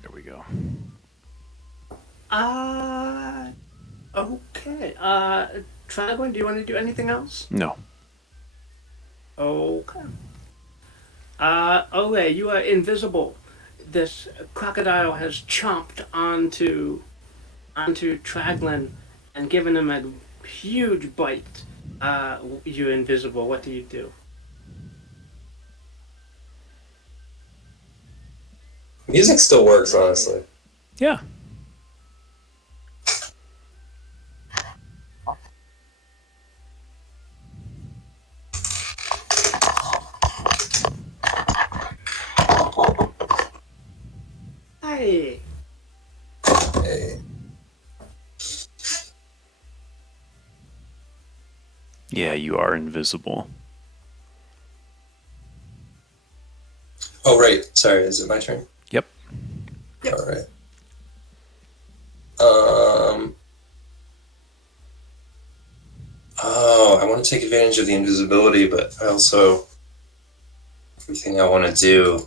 There we go. Okay. Tragwin, do you want to do anything else? No. Okay. Ole, you are invisible. This crocodile has chomped onto Traglin and given him a huge bite. You're invisible. What do you do? Music still works, honestly. Yeah. Hey. Hey. Yeah, you are invisible. Oh, right. Sorry, is it my turn? Yep. All right. Oh, I want to take advantage of the invisibility, but I also everything I want to do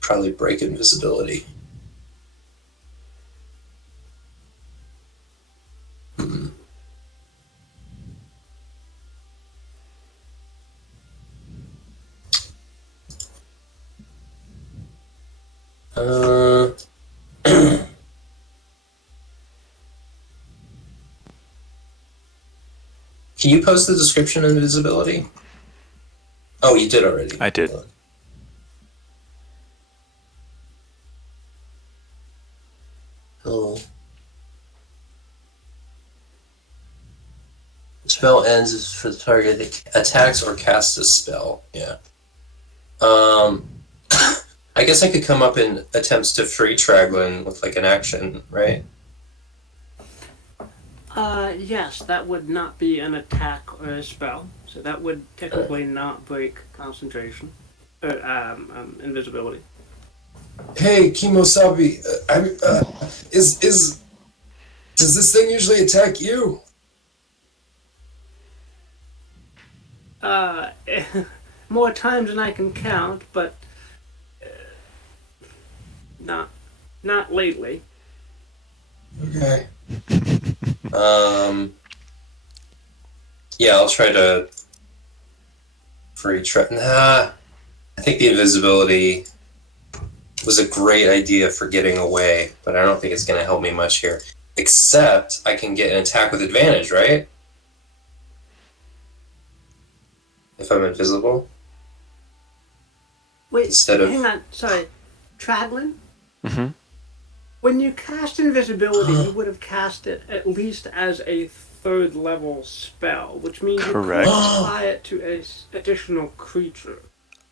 probably break invisibility. Hmm. Can you post the description of invisibility? Oh, you did already. I did. Oh. The spell ends for the target that attacks or casts a spell. Yeah. I guess I could come up in attempts to free Traglin with like an action, right? Yes, that would not be an attack or a spell, so that would technically not break concentration, or invisibility. Hey, Kimosabi, does this thing usually attack you? More times than I can count, but not lately. Okay. Yeah, I'll try to free Nah, I think the invisibility was a great idea for getting away, but I don't think it's going to help me much here. Except I can get an attack with advantage, right? If I'm invisible. Wait, Instead of- hang on. Sorry, Traglin. Mm-hmm. When you cast invisibility, you would have cast it at least as a third level spell, which means Correct. you could apply it to an additional creature.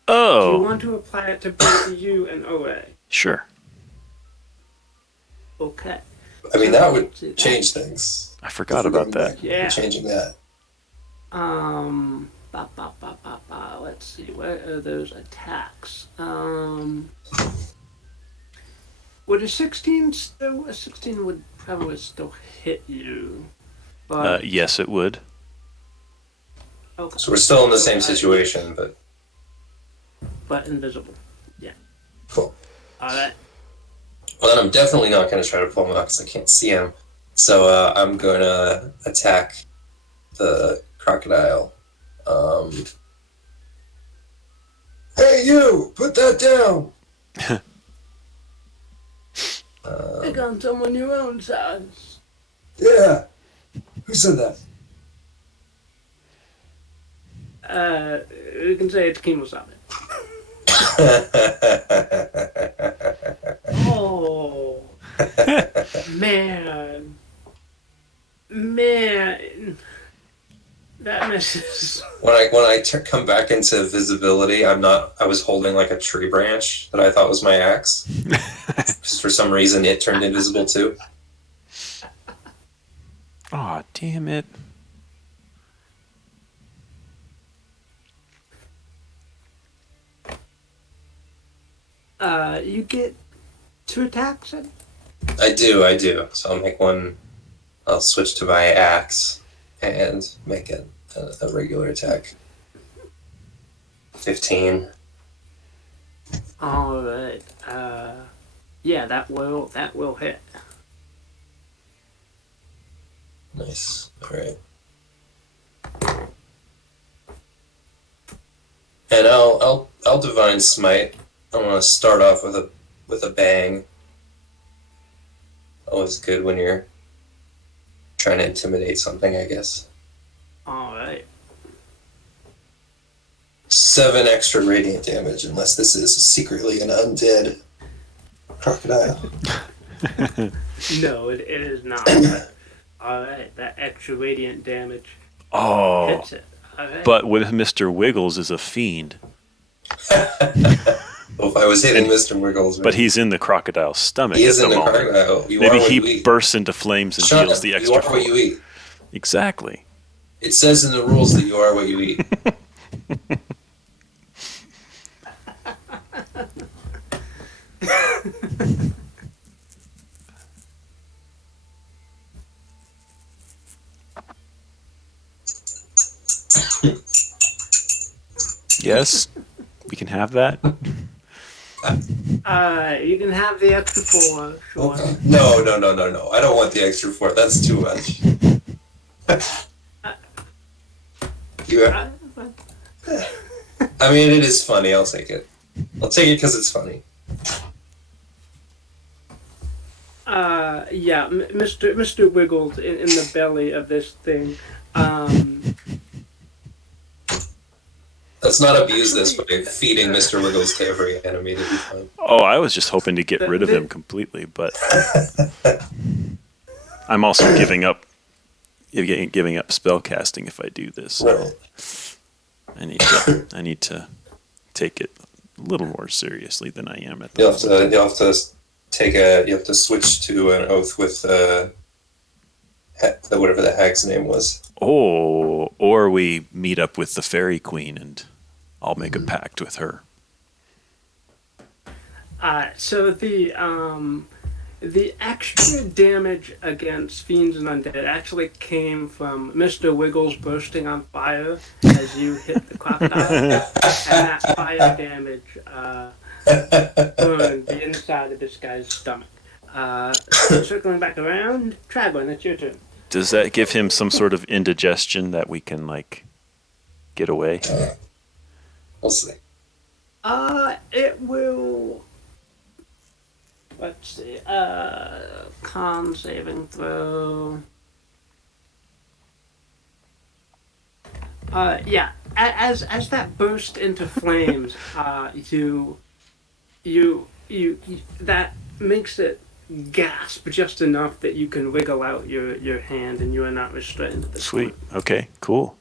Do you Oh, want to apply it to both you and OA? sure. Okay. I mean, that would Let's do that. change things. I forgot about that. Yeah. Changing that. Let's see, where are those attacks? Would a 16 still? A 16 would probably still hit you. But Yes, it would. okay. So we're still in the same situation, But invisible. Yeah. cool. Alright. Well, then I'm definitely not going to try to pull him out because I can't see him. So I'm going to attack the crocodile. Hey, you! Put that down! Pick on someone your own size. Yeah. Who said that? You can say it's Kimosabe. Oh. Man. That misses. When I come back into visibility, I was holding like a tree branch that I thought was my axe. Just for some reason, it turned invisible too. Aw, damn it. You get 2 attacks. I do. So I'll make one. I'll switch to my axe and make it a regular attack. 15. All right. Yeah, that will hit. Nice. All right. And I'll divine smite. I want to start off with a bang. Always good when you're trying to intimidate something, I guess. All right. 7 extra radiant damage, unless this is secretly an undead crocodile. No, it is not. All right, that extra radiant damage Oh, hits it. All right. but with Mr. Wiggles is a fiend. Well, if I was hitting Mr. Wiggles, But he's in the crocodile's stomach he at is the in the moment. crocodile. You Maybe are what he you eat. bursts into flames and Shut deals up. the You extra are what you 4. eat. Exactly. It says in the rules that you are what you eat. Yes, we can have that. You can have the extra 4. Sure. No. I don't want the extra 4. That's too much. Yeah. I mean, it is funny. I'll take it. I'll take it because it's funny. Yeah, Mr. Wiggles in the belly of this thing. Let's not abuse this by feeding Mr. Wiggles to every enemy to be fun. Oh, I was just hoping to get rid of him completely, but I'm also giving up spell casting if I do this. So Right. I need to take it a little more seriously than I am at the moment. You have to switch to an oath with whatever the hag's name was. Oh, or we meet up with the Faerie Queen and I'll make a pact with her. So the extra damage against fiends and undead actually came from Mr. Wiggles bursting on fire as you hit the crocodile, and that fire damage burned the inside of this guy's stomach. Circling back around, Traglin, it's your turn. Does that give him some sort of indigestion that we can, like, get away? We'll see. It will. Let's see. Con saving throw. Yeah. As that burst into flames, you that makes it gasp just enough that you can wiggle out your hand and you are not restrained at this Sweet. point. Okay, cool.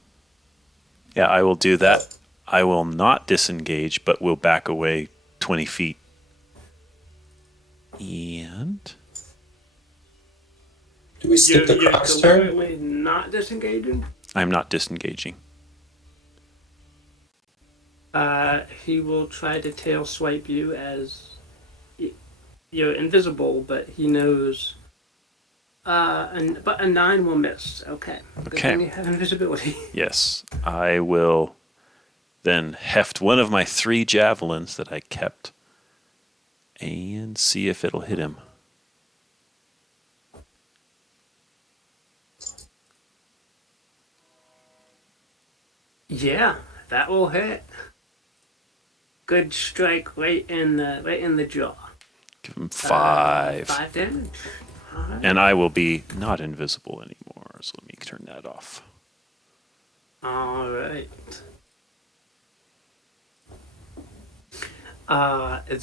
Yeah, I will do that. I will not disengage, but will back away 20 feet. And Do we skip the You're croc's turn? deliberately not disengaging? I'm not disengaging. He will try to tail swipe you as you're invisible, but he knows. But a 9 will miss. Okay. Good Okay. thing you have invisibility. Yes, I will then heft one of my 3 javelins that I kept and see if it'll hit him. Yeah, that will hit. Good strike right in the jaw. Give him 5. 5 damage. All right. And I will be not invisible anymore, so let me turn that off. All right.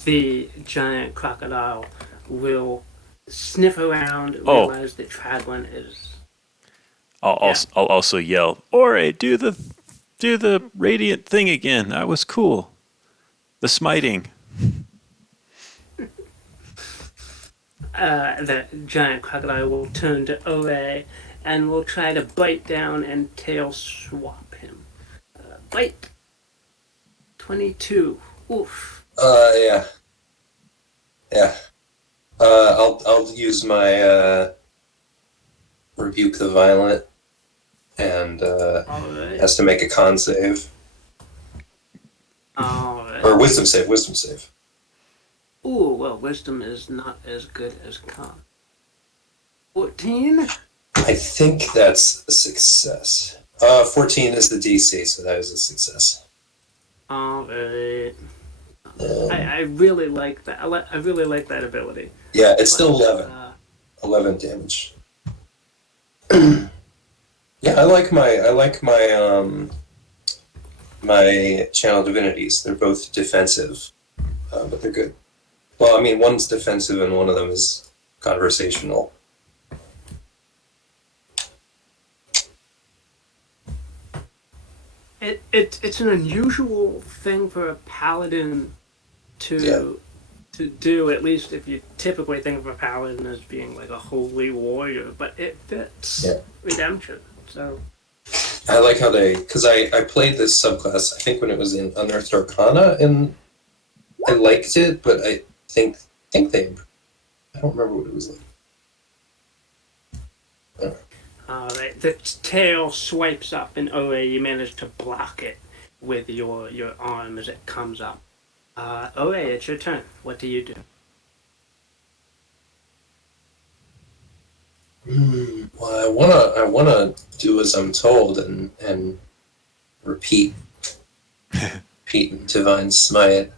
The giant crocodile will sniff around, Oh. realize that Traglin is. I'll also yell, "Ore, do the radiant thing again. That was cool. The smiting." The giant crocodile will turn to Ore and will try to bite down and tail swap him. Bite. 22. Oof. Yeah. Yeah. I'll use my rebuke the violent, and Alright. has to make a con save Alright. or wisdom save. Wisdom save. Ooh, well, wisdom is not as good as con. 14? I think that's a success. 14 is the DC, so that is a success. Alright. Um, I really like that. I really like that ability. yeah, it's still But, 11. 11 damage. Yeah, I like my my channel divinities. They're both defensive, but they're good. Well, I mean, one's defensive and one of them is conversational. It's an unusual thing for a paladin to do, at least if you typically think of a paladin as being like a holy warrior, but it fits redemption. So I like how because I played this subclass, I think when it was in Unearthed Arcana, and I liked it, but I think I don't remember what it was like. Alright, the tail swipes up, and you manage to block it with your arm as it comes up. It's your turn. What do you do? Well, I wanna do as I'm told and repeat Divine Smite.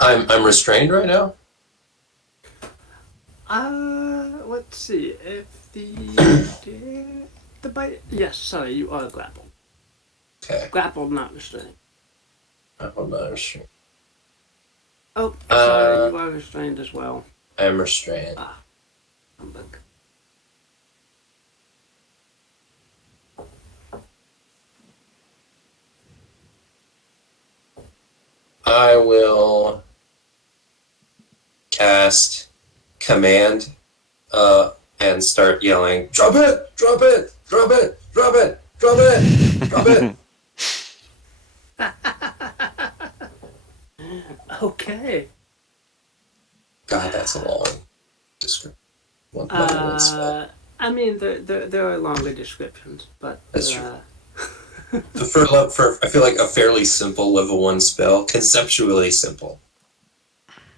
I'm restrained right now. Let's see. If the bite. Yes, sorry, you are grappled. Okay, Grappled, not restrained. I'm not restrained. Oh, sorry, you are restrained as well. I'm restrained. Humbug. I will cast Command, and start yelling, "Drop it! Drop it! Drop it! Drop it! Drop it! Drop it!" Okay. God, that's a long description. One spell. I mean, there are longer descriptions, but That's true. For I feel like a fairly simple level 1 spell, conceptually simple.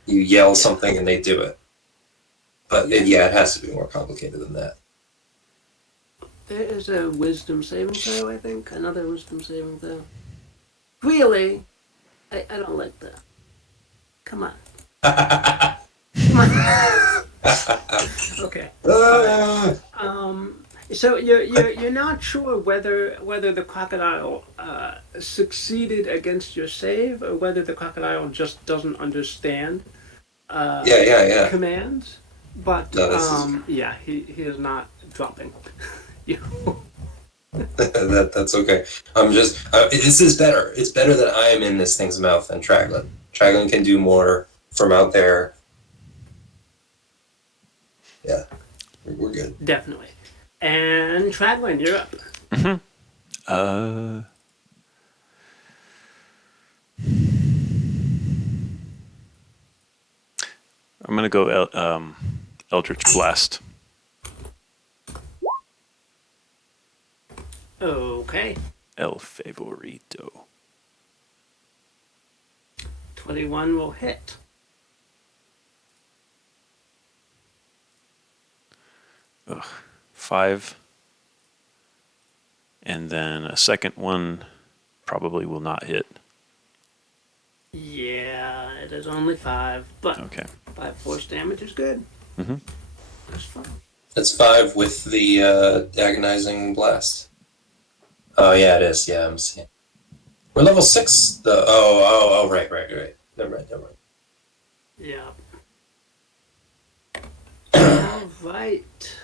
You yell something and they do it. But it has to be more complicated than that. there is a wisdom saving throw, I think. Another wisdom saving throw. Really? I don't like that. Come on. Come on. Okay. So you're not sure whether the crocodile succeeded against your save, or whether the crocodile just doesn't understand commands. But No, he is not dropping you. that's okay. I'm just. This is better. It's better that I am in this thing's mouth than Traglin. Traglin can do more from out there. Yeah, we're good. Definitely. And Traglin, you're up. I'm gonna go Eldritch Blast. Okay. El Favorito. 21 will hit. Ugh. 5. And then a second one probably will not hit. Yeah, it is only 5, but Okay. 5 force damage is good. Mm-hmm. That's fine. It's 5 with the agonizing blast. Oh yeah, it is. Yeah, I'm seeing. We're level 6. Right. Never mind. Yeah. All right.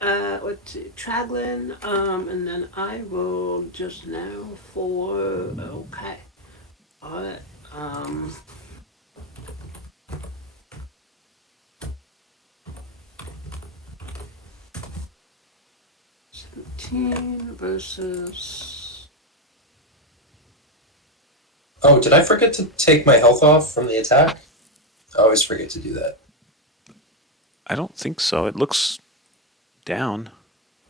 Let's see, Traglin, and then I will just now for okay. Alright. 17 versus. Oh, did I forget to take my health off from the attack? I always forget to do that. I don't think so. It looks down.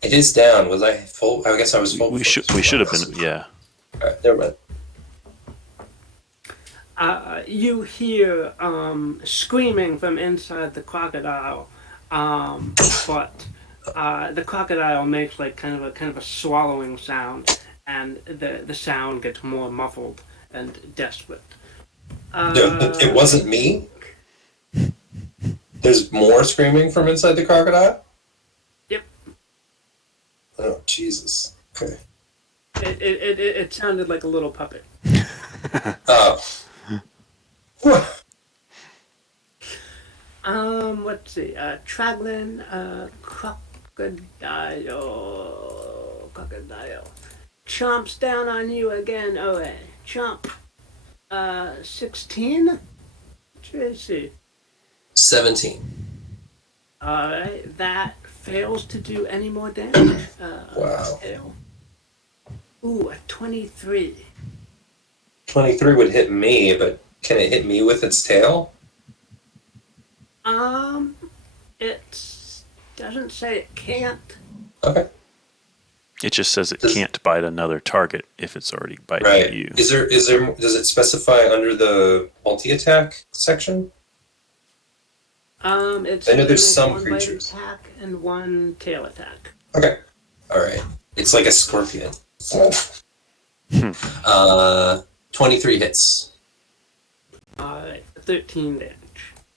It is down. Was I full? I guess I was full. We should have been. Yeah. Alright, never mind. You hear screaming from inside the crocodile, but the crocodile makes like kind of a swallowing sound, and the sound gets more muffled and desperate. It wasn't me. There's more screaming from inside the crocodile? Yep. Oh, Jesus. Okay. It sounded like a little puppet. Oh. Let's see. Traglin, crocodile. Chomps down on you again, Oe. Chomp. 16? Tracy. 17. Alright, that fails to do any more damage. Wow. Tail. Ooh, a 23. 23 would hit me, but can it hit me with its tail? It doesn't say it can't. Okay. It just says it can't bite another target if it's already biting Right. you. Is there does it specify under the multi-attack section? It's I know there's makes some one creatures. bite attack and one tail attack. Okay. Alright. It's like a scorpion. 23 hits. Alright, 13 damage.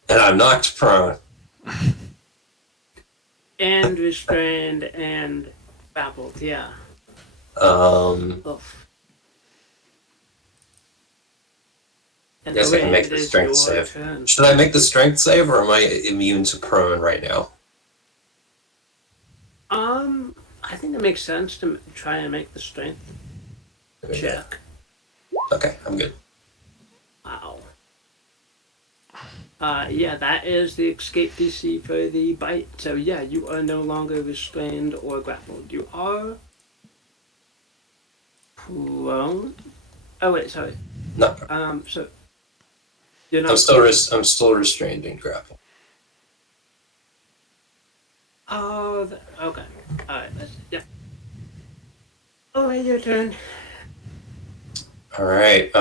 And I'm knocked prone. And restrained and grappled, yeah. I Oof. And guess I can Oe, make it the is strength your save. turn. Should I make the strength save, or am I immune to prone right now? I think it makes sense to try and make the strength check. Okay, I'm good. Wow. Yeah, that is the escape DC for the bite. So yeah, you are no longer restrained or grappled. You are prone. Oh wait, sorry. No, So you're not. I'm still restrained and grappled. Oh, okay. All right. Yeah. All right, your turn. All right.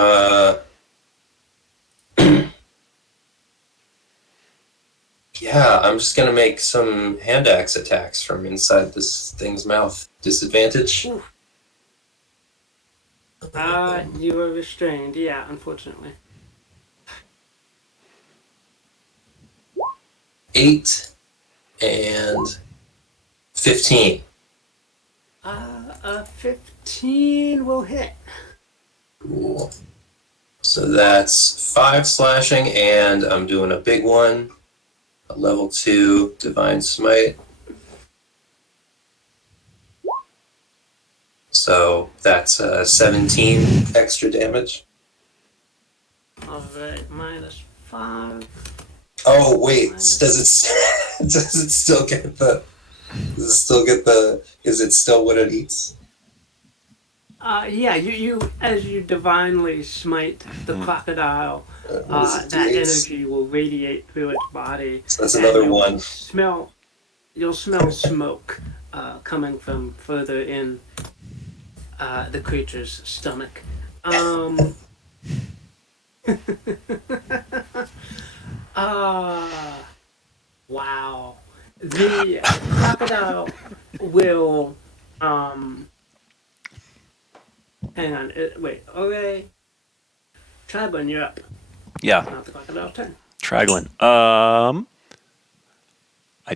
Yeah, I'm just gonna make some hand axe attacks from inside this thing's mouth. Disadvantage. Ooh. You are restrained. Yeah, unfortunately. 8 and 15. 15 will hit. Cool. So that's 5 slashing, and I'm doing a big one. A level 2 Divine Smite. So that's 17 extra damage. All right, -5. Oh wait, does it does it still get the? Does it still get the? Is it still what it eats? Yeah, you as you divinely smite the crocodile, What is it, that D8s? energy will radiate through its body. So that's and another you'll one. You'll smell smoke coming from further in the creature's stomach. Wow. The crocodile will hang on. Wait. Okay. Triburn, you're up. Yeah, Not the crocodile's turn. Traglin. I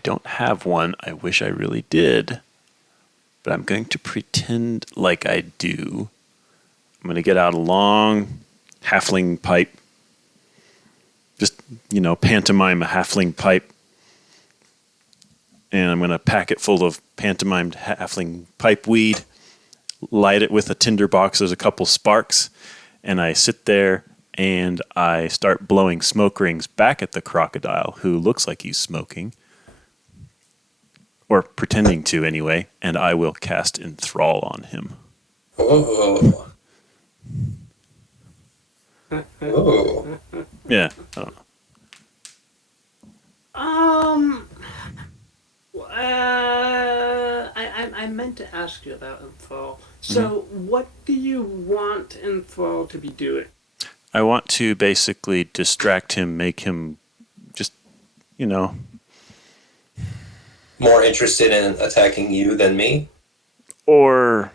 don't have one. I wish I really did. But I'm going to pretend like I do. I'm going to get out a long halfling pipe. Just, pantomime a halfling pipe. And I'm going to pack it full of pantomimed halfling pipe weed. Light it with a tinderbox. There's a couple sparks. and I sit there and I start blowing smoke rings back at the crocodile, who looks like he's smoking, or pretending to anyway, and I will cast Enthrall on him. Oh. Oh. Yeah, I don't know. I meant to ask you about Enthrall. So, what do you want Enthrall to be doing? I want to basically distract him, make him just, More interested in attacking you than me? or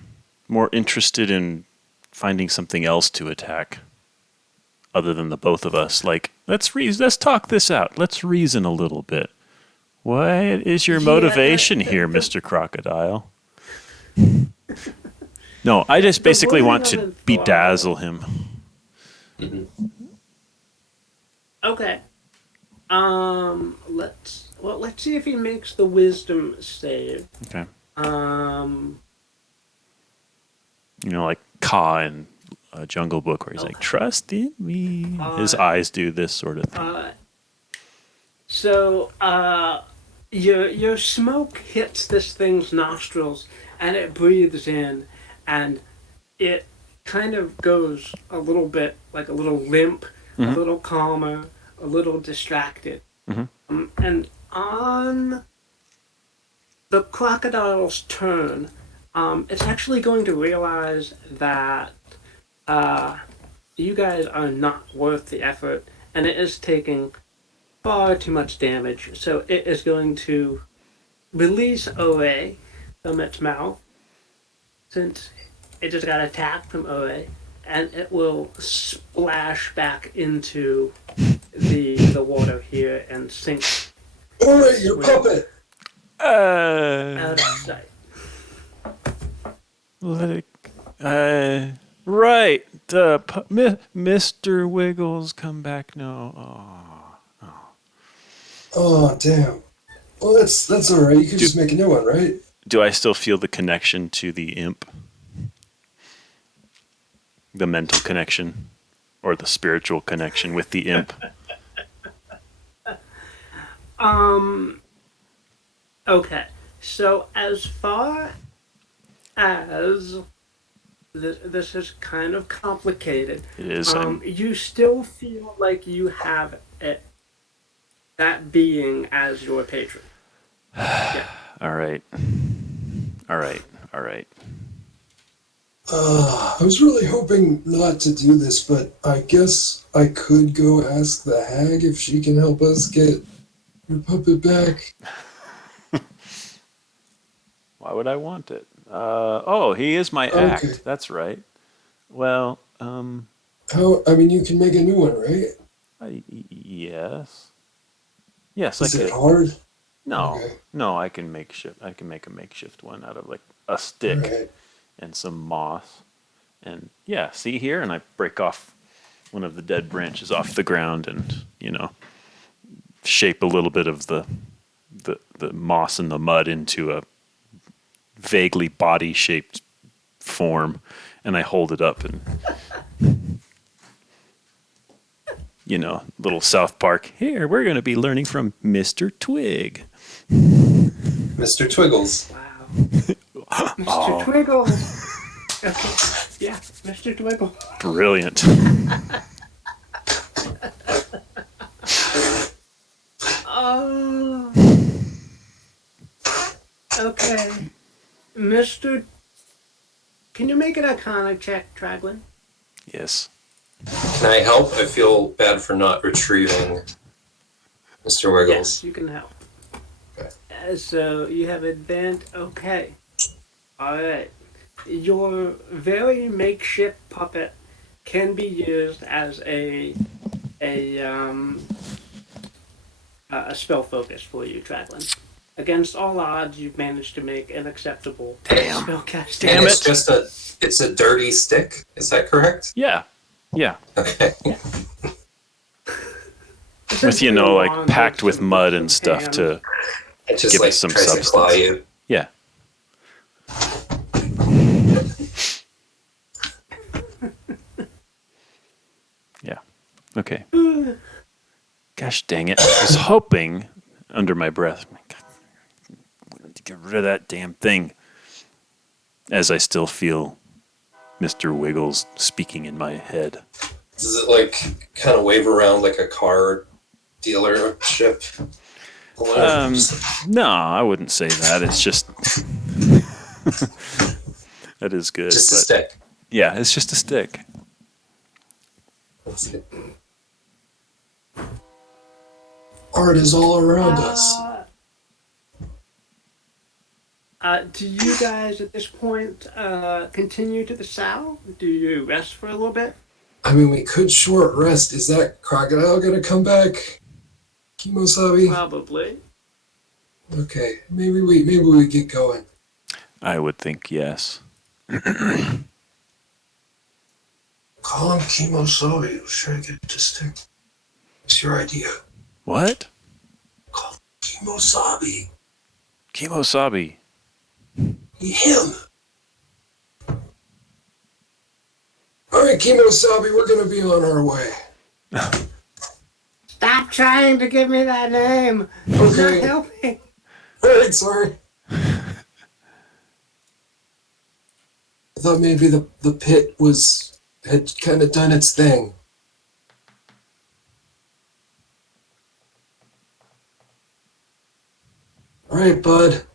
more interested in finding something else to attack other than the both of us. Like, let's talk this out. Let's reason a little bit. What is your motivation here, Mr. Crocodile? No, I just basically want to bedazzle him. Mm-hmm. Okay. Let's see if he makes the wisdom save. Okay. Um, Like Ka in Jungle Book, where he's like, "Trust in me." His eyes do this sort of thing. Your smoke hits this thing's nostrils, and it breathes in, and it kind of goes a little bit like a little limp, a little calmer, a little distracted. And on the crocodile's turn, it's actually going to realize that you guys are not worth the effort, and it is taking far too much damage. So it is going to release Ore from its mouth, since it just got attacked from Ore, and it will splash back into the water here and sink Alright, your puppet! out of sight. Right. Mr. Wiggles, come back now. Oh, damn. Well, that's alright. You can just make a new one, right? Do I still feel the connection to the imp? The mental connection? Or the spiritual connection with the imp? Okay. So as far as this is kind of complicated. It is. You still feel like you have that being as your patron. Yeah. All right. I was really hoping not to do this, but I guess I could go ask the hag if she can help us get your puppet back. Why would I want it? He is my Okay. act. That's right. Well, You can make a new one, right? yes. Yes, Is I it could. hard? No, Okay. no, I can make a makeshift one out of like a stick Alright. and some moss. And yeah, see here, and I break off one of the dead branches off the ground and, shape a little bit of the moss and the mud into a vaguely body-shaped form, and I hold it up and little South Park. Here, we're going to be learning from Mr. Twig. Mr. Twiggles. Wow. Mr. Twiggles. Okay. Yeah, Mr. Twiggle. Brilliant. Oh. Okay. Can you make an Arcana check, Traglin? Yes. Can I help? I feel bad for not retrieving Mr. Wiggles. Yes, you can help. Okay. So you have advantage. Okay. All right. Your very makeshift puppet can be used as a spell focus for you, Traglin. Against all odds, you've managed to make an acceptable spellcasting. Damn And it. it's a dirty stick. Is that correct? Yeah. Okay. With, like packed with mud and stuff to It just give like it some tries substance. to claw you. Yeah. Okay. Gosh dang it. I was hoping, under my breath, to get rid of that damn thing. As I still feel Mr. Wiggles speaking in my head. Does it like kind of wave around like a car dealership? No, I wouldn't say that. It's just that is good. Just a but stick. Yeah, it's just a stick. That's it. Art is all around us. Do you guys at this point continue to the south? Do you rest for a little bit? I mean, we could short rest. Is that crocodile gonna come back, Kimosabi? Probably. Okay, maybe we get going. I would think yes. Call him Kimosabi. Let's try to get it to stick. What's your idea? What? Call him Kimosabi. Kimosabi. Him. All right, Kimosabi, we're gonna be on our way. Stop trying to give me that name. It's Okay. not helping. All right, sorry. I thought maybe the pit had kind of done its thing. All right, bud.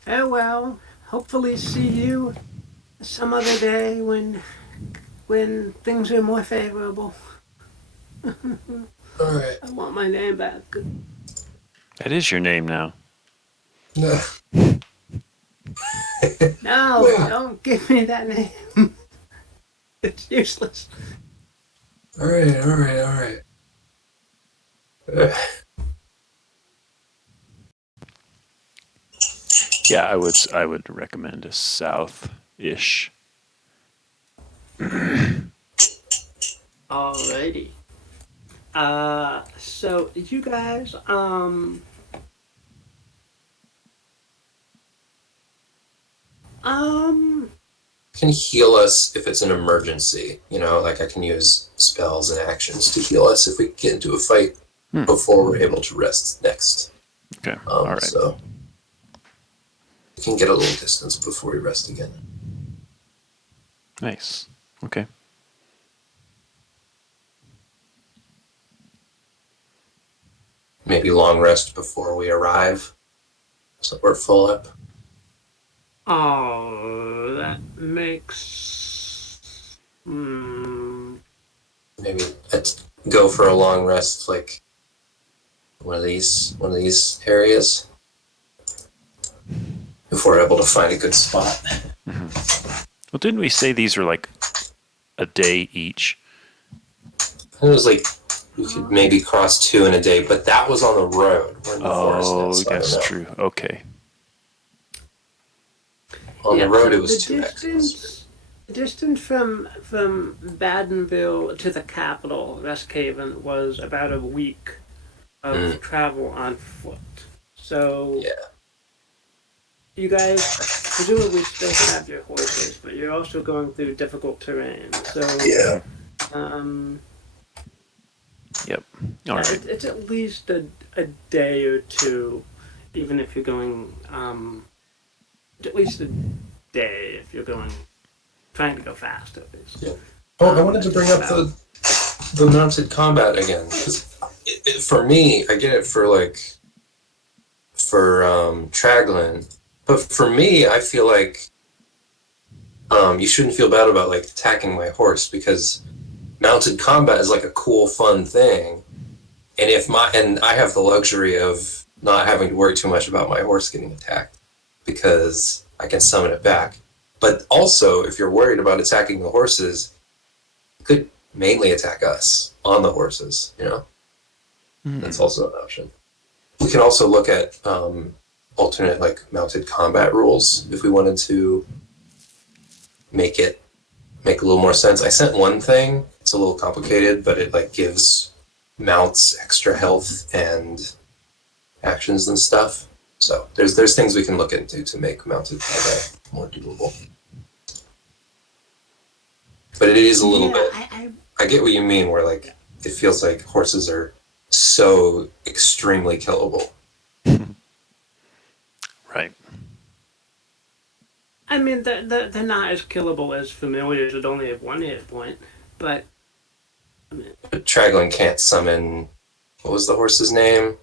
Farewell. Hopefully see you some other day when things are more favorable. All right. I want my name back. That is your name now. Nah. No, Yeah. don't give me that name. It's useless. All right. Yeah, I would recommend a south-ish. Alrighty. So you guys, Can heal us if it's an emergency. You know, like I can use spells and actions to heal us if we get into a fight before we're able to rest next. Okay, all right. So we can get a little distance before we rest again. Nice. Okay. Maybe long rest before we arrive, so we're full up. oh, that makes. Maybe let's go for a long rest, like one of these areas, if we're able to find a good spot. Well, didn't we say these are like a day each? It was like we could maybe cross 2 in a day, but that was on the road. We're in the forest now, Oh, so I don't that's know. true. Okay. On the road, so it was the 2 distance, X's. the distance from Badenville to the capital, Resthaven, was about a week of travel on foot. So Yeah. you guys presumably still have your horses, but you're also going through difficult terrain. So Yeah. Yep. All yeah, right. it's at least a day or two, even if you're going. At least a day if you're trying to go fast at least. Yeah. Oh, I wanted to bring up the mounted combat again, because for me, I get it for Traglin, but for me, I feel like you shouldn't feel bad about like attacking my horse, because mounted combat is like a cool, fun thing, and I have the luxury of not having to worry too much about my horse getting attacked, because I can summon it back. But also, if you're worried about attacking the horses, you could mainly attack us on the horses, you know? That's also an option. We can also look at alternate like mounted combat rules if we wanted to make a little more sense. I sent one thing. It's a little complicated, but it like gives mounts extra health and actions and stuff. So there's things we can look into to make mounted combat more doable. but it is a little yeah, bit. I I get what you mean, where like it feels like horses are so extremely killable. Right. I mean, they're not as killable as familiars that only have one hit point, but I mean, But Traglin can't summon. What was the horse's name?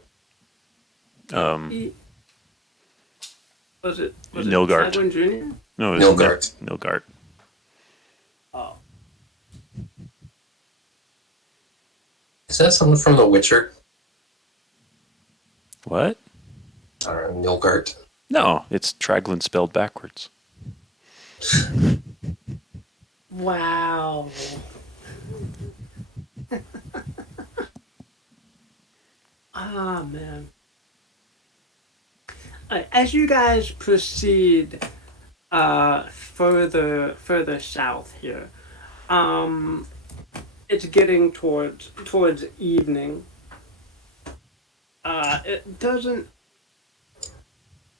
he, was it Nilgard. Tragwin Jr.? No, it was Nilgard. Nilgard. Oh, Is that someone from The Witcher? What? I don't know, Nilgard. No, it's Traglin spelled backwards. wow. Ah, man. As you guys proceed further south here, it's getting towards evening. It doesn't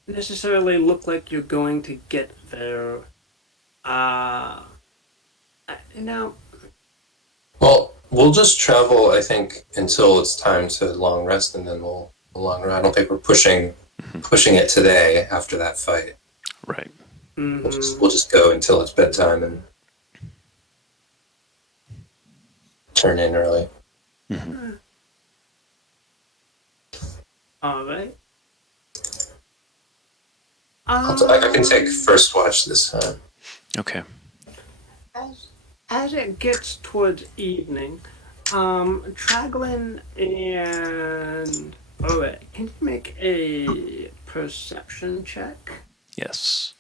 necessarily look like you're going to get there. Now, Well, we'll just travel, I think, until it's time to long rest, and then we'll long rest. I don't think we're pushing it today after that fight. Right. We'll just go until it's bedtime and turn in early. all right. I can take first watch this time. Okay. As it gets towards evening, Traglin and can you make a perception check? Yes.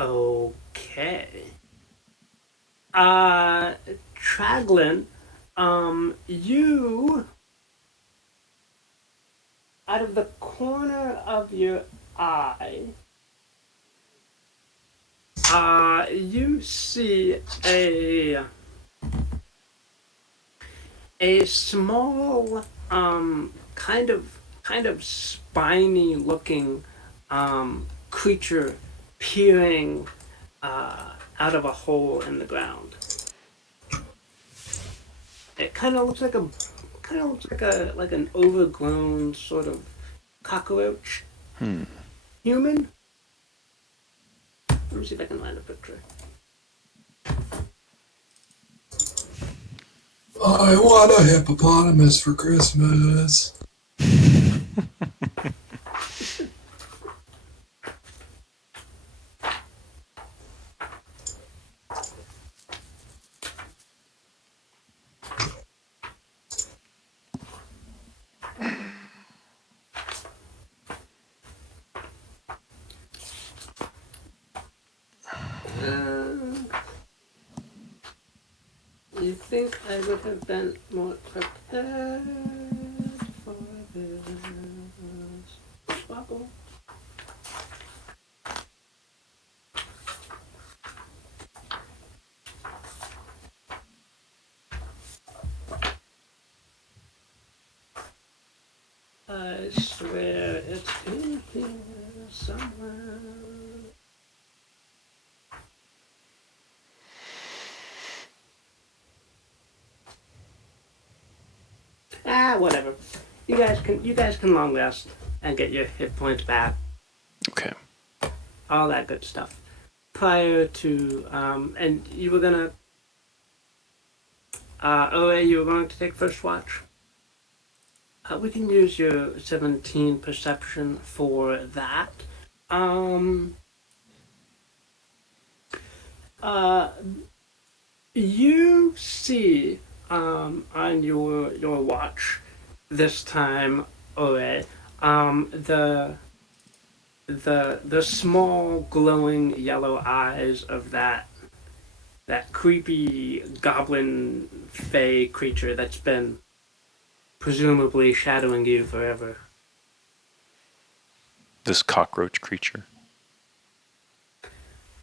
Okay. Traglin, you, out of the corner of your eye, you see a small, kind of spiny looking, creature peering, out of a hole in the ground. It kind of looks like an overgrown sort of cockroach. Human. Let me see if I can find a picture. I want a hippopotamus for Christmas. You think I would have been more prepared for this struggle? I swear it's in here somewhere. Whatever. You guys can long rest and get your hit points back. Okay. All that good stuff. Prior to and you were gonna you were going to take first watch. We can use your 17 perception for that. You see on your watch this time, Ore, the small glowing yellow eyes of that creepy goblin fey creature that's been presumably shadowing you forever. This cockroach creature.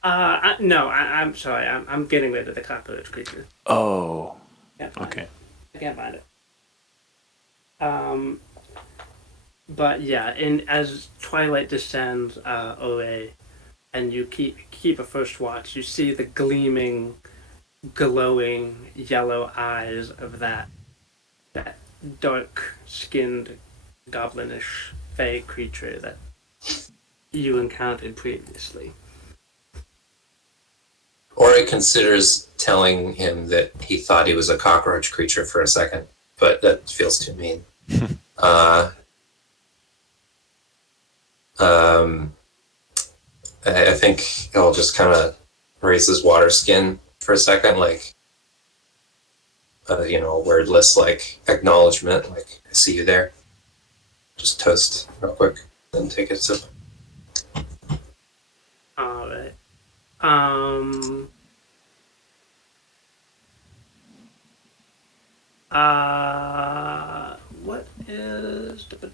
No, I'm sorry. I'm getting rid of the cockroach creature. Oh, Can't find okay. it. I can't find it. Um, but yeah, in as twilight descends away, and you keep a first watch, you see the gleaming, glowing yellow eyes of that dark-skinned, goblinish fey creature that you encountered previously. Ori considers telling him that he thought he was a cockroach creature for a second, but that feels too mean. uh, um, I think he'll just kind of raise his water skin for a second, like, a wordless, like, acknowledgement, like, I see you there. Just toast real quick, then take a sip. All right. Um. What is the?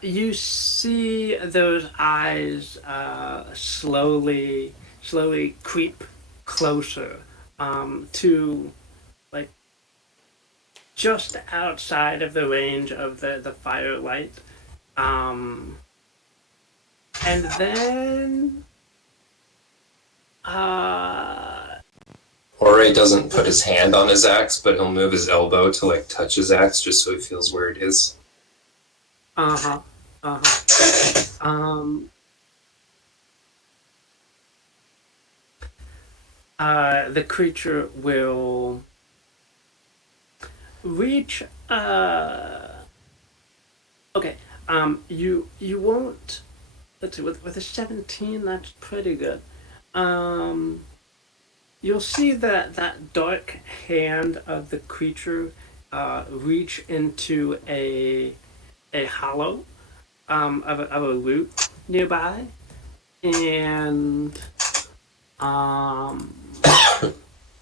You see those eyes slowly creep closer to, like, just outside of the range of the firelight. And then Ori doesn't put his hand on his axe, but he'll move his elbow to, like, touch his axe just so he feels where it is. uh-huh. Uh-huh. The creature will reach okay. You won't, let's see, with a 17, that's pretty good. You'll see that dark hand of the creature reach into a hollow of a loot nearby, and um,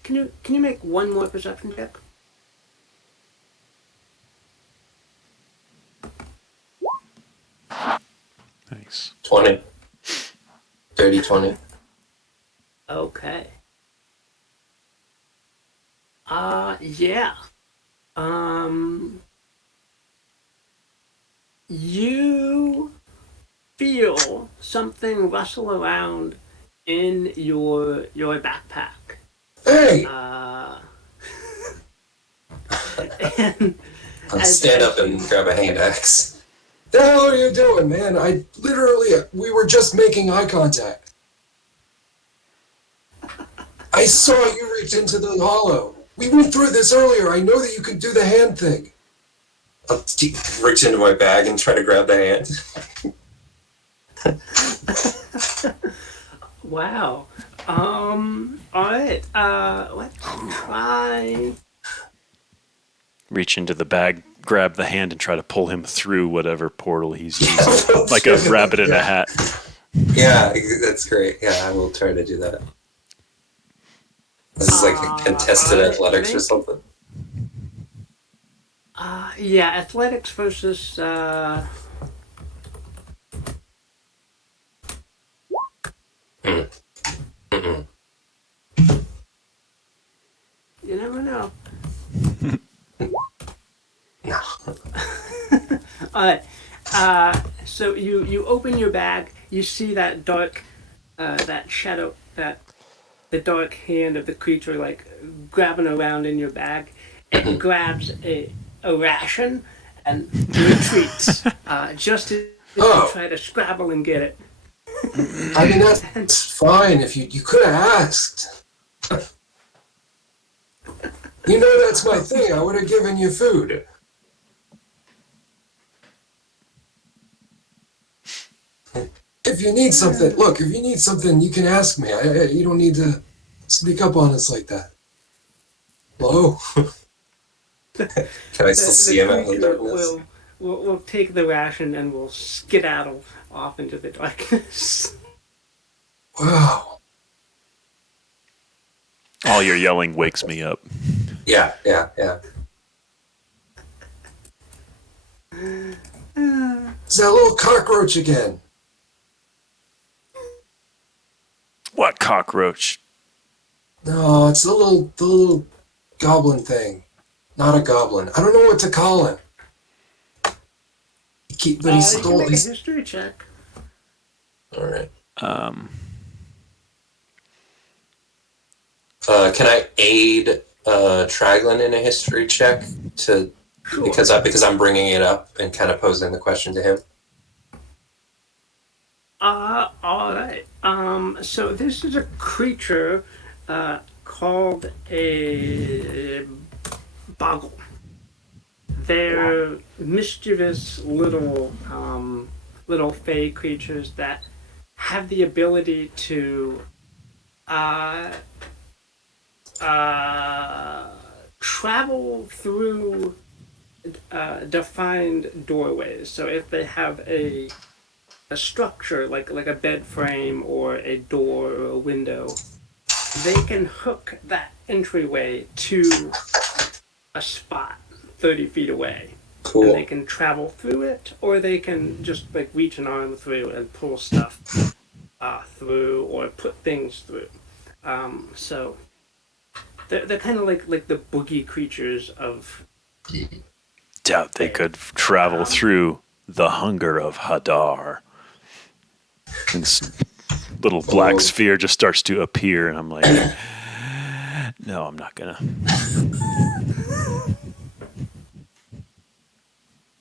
can you make one more perception check? Nice. 20. 30, 20. Okay. Yeah. You feel something rustle around in your backpack. Hey! And I'll stand up and grab a hand axe. The hell are you doing, man? We were just making eye contact. I saw you reach into the hollow. We went through this earlier. I know that you can do the hand thing. I'll reach into my bag and try to grab the hand. wow. Alright, let's try. Reach into the bag, grab the hand, and try to pull him through whatever portal he's using, like a rabbit in a hat. Yeah, that's great. Yeah, I will try to do that. This is like a contested athletics or something. Yeah, athletics versus you never know. No. Alright. So you open your bag, you see that dark that shadow, that the dark hand of the creature, like, grabbing around in your bag. It grabs a ration and retreats. Just as you try to scrabble and get it. I mean, that's fine. If you could have asked. You know that's my thing. I would have given you food. If you need something, look, if you need something, you can ask me. You don't need to sneak up on us like that. Hello? Can I still see him out in the creature darkness? will take the ration and will skedaddle off into the darkness. Wow. All your yelling wakes me up. Yeah. It's that little cockroach again. What cockroach? No, it's the little goblin thing. Not a goblin. I don't know what to call him. But he You can stole. make a history check. All right. Um, Can I aid Traglin in a history check Sure. because I'm bringing it up and kind of posing the question to him? All right. So this is a creature called a boggle. They're mischievous little fey creatures that have the ability to travel through defined doorways. So if they have a structure like a bed frame or a door or a window, they can hook that entryway to a spot 30 feet away. Cool. And they can travel through it, or they can just like reach an arm through and pull stuff through or put things through. So they're kind of like the boogie creatures of. Doubt they could travel through the hunger of Hadar. And this little black sphere just starts to appear, and I'm like, no, I'm not gonna.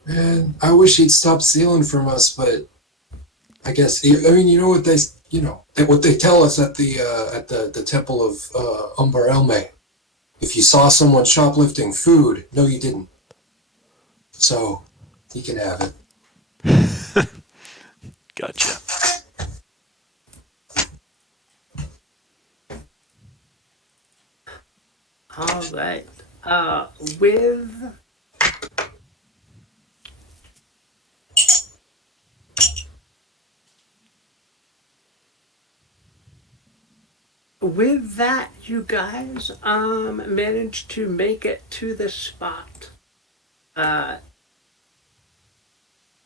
Man, I wish he'd stop stealing from us, but I guess you know what what they tell us at the temple of Umbar Elme. If you saw someone shoplifting food, no, you didn't. So he can have it. Gotcha. All right. With that, you guys managed to make it to the spot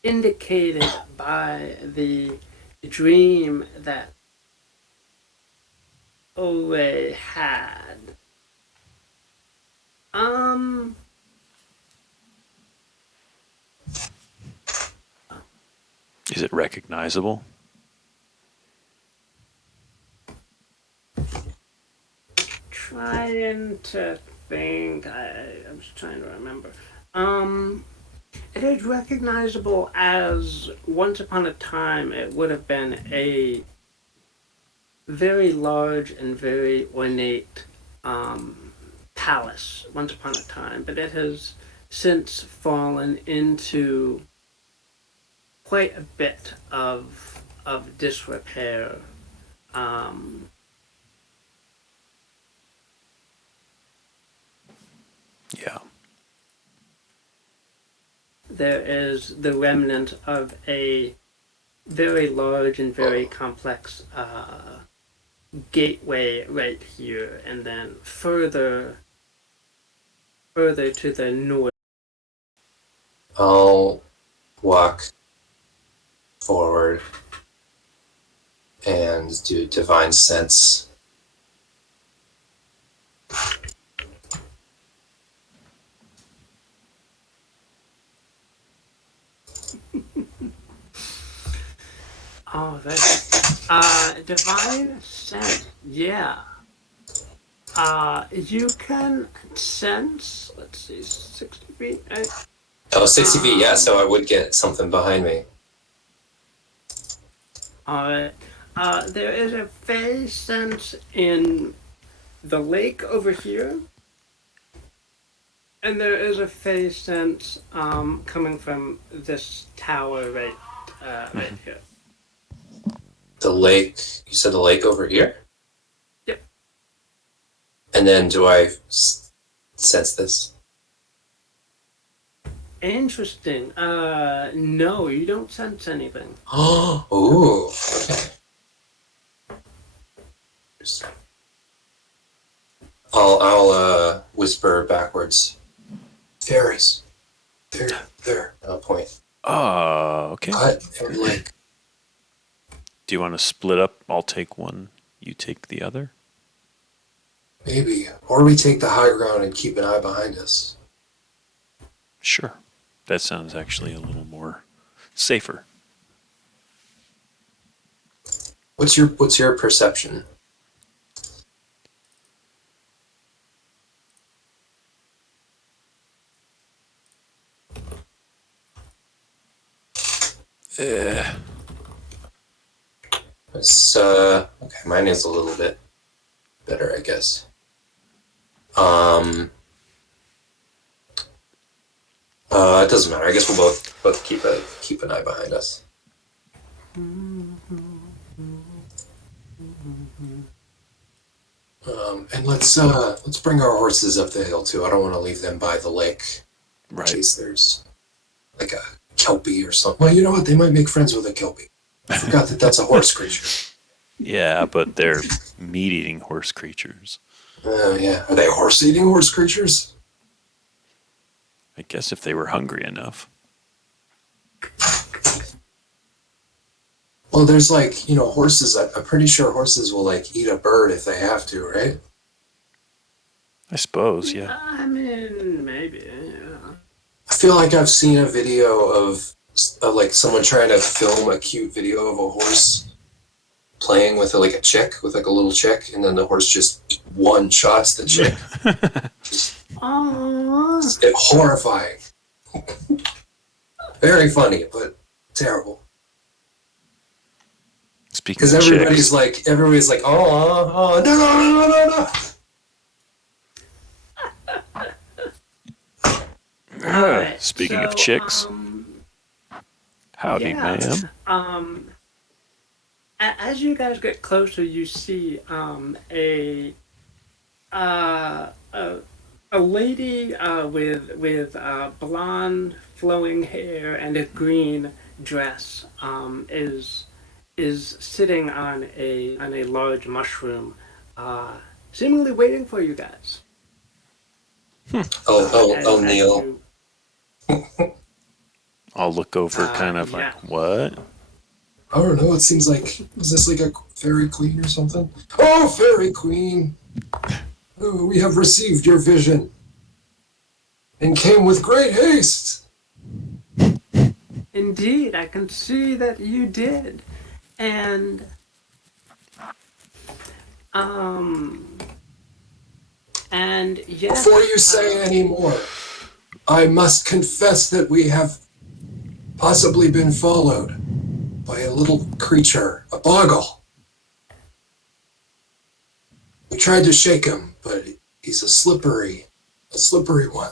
indicated by the dream that Ore had. Is it recognizable? Trying to think. I'm just trying to remember. It is recognizable as once upon a time it would have been a very large and very ornate palace once upon a time, but it has since fallen into quite a bit of disrepair. Yeah. There is the remnant of a very large and very complex gateway right here, and then further to the north. I'll walk forward and do divine sense. All right. Divine sense. Yeah. You can sense. Let's see, 60 feet. Oh, 60 feet, yeah, so I would get something behind me. All right. There is a fey sense in the lake over here, and there is a fey sense coming from this tower right here. The lake, you said the lake over here? Yep. And then do I sense this? Interesting. No, you don't sense anything. Oh, ooh, okay. I'll whisper backwards. Fairies. There. I'll point. Oh, okay. Cut and lake. Do you want to split up? I'll take one. You take the other? Maybe. Or we take the high ground and keep an eye behind us. Sure. That sounds actually a little more safer. What's your perception? It's okay, mine is a little bit better, I guess. It doesn't matter. I guess we'll both keep an eye behind us. And let's bring our horses up the hill too. I don't want to leave them by the lake. Right. In case there's like a kelpie or something. Well, you know what? They might make friends with a kelpie. I forgot that that's a horse creature. Yeah, but they're meat-eating horse creatures. Yeah. Are they horse-eating horse creatures? I guess if they were hungry enough. Well, there's like, horses. I'm pretty sure horses will like eat a bird if they have to, right? I suppose, yeah. I mean, maybe. Yeah. I feel like I've seen a video of like someone trying to film a cute video of a horse playing with like a chick, with like a little chick, and then the horse just one-shots the chick. Aww. It's horrifying. Very funny, but terrible. Speaking Because of everybody's chicks, like, oh, no. Alright, speaking of so, chicks, howdy, yeah. ma'am. As you guys get closer, you see a lady with blonde flowing hair and a green dress is sitting on a large mushroom, seemingly waiting for you guys. Oh, As Neil. you- I'll look over kind of yeah. like, what? I don't know. It seems like, is this like a Faerie Queen or something? Oh, Faerie Queen! Oh, we have received your vision and came with great haste. Indeed, I can see that you did. And yes. Before you say any more, I must confess that we have possibly been followed by a little creature, a boggle. We tried to shake him, but he's a slippery one.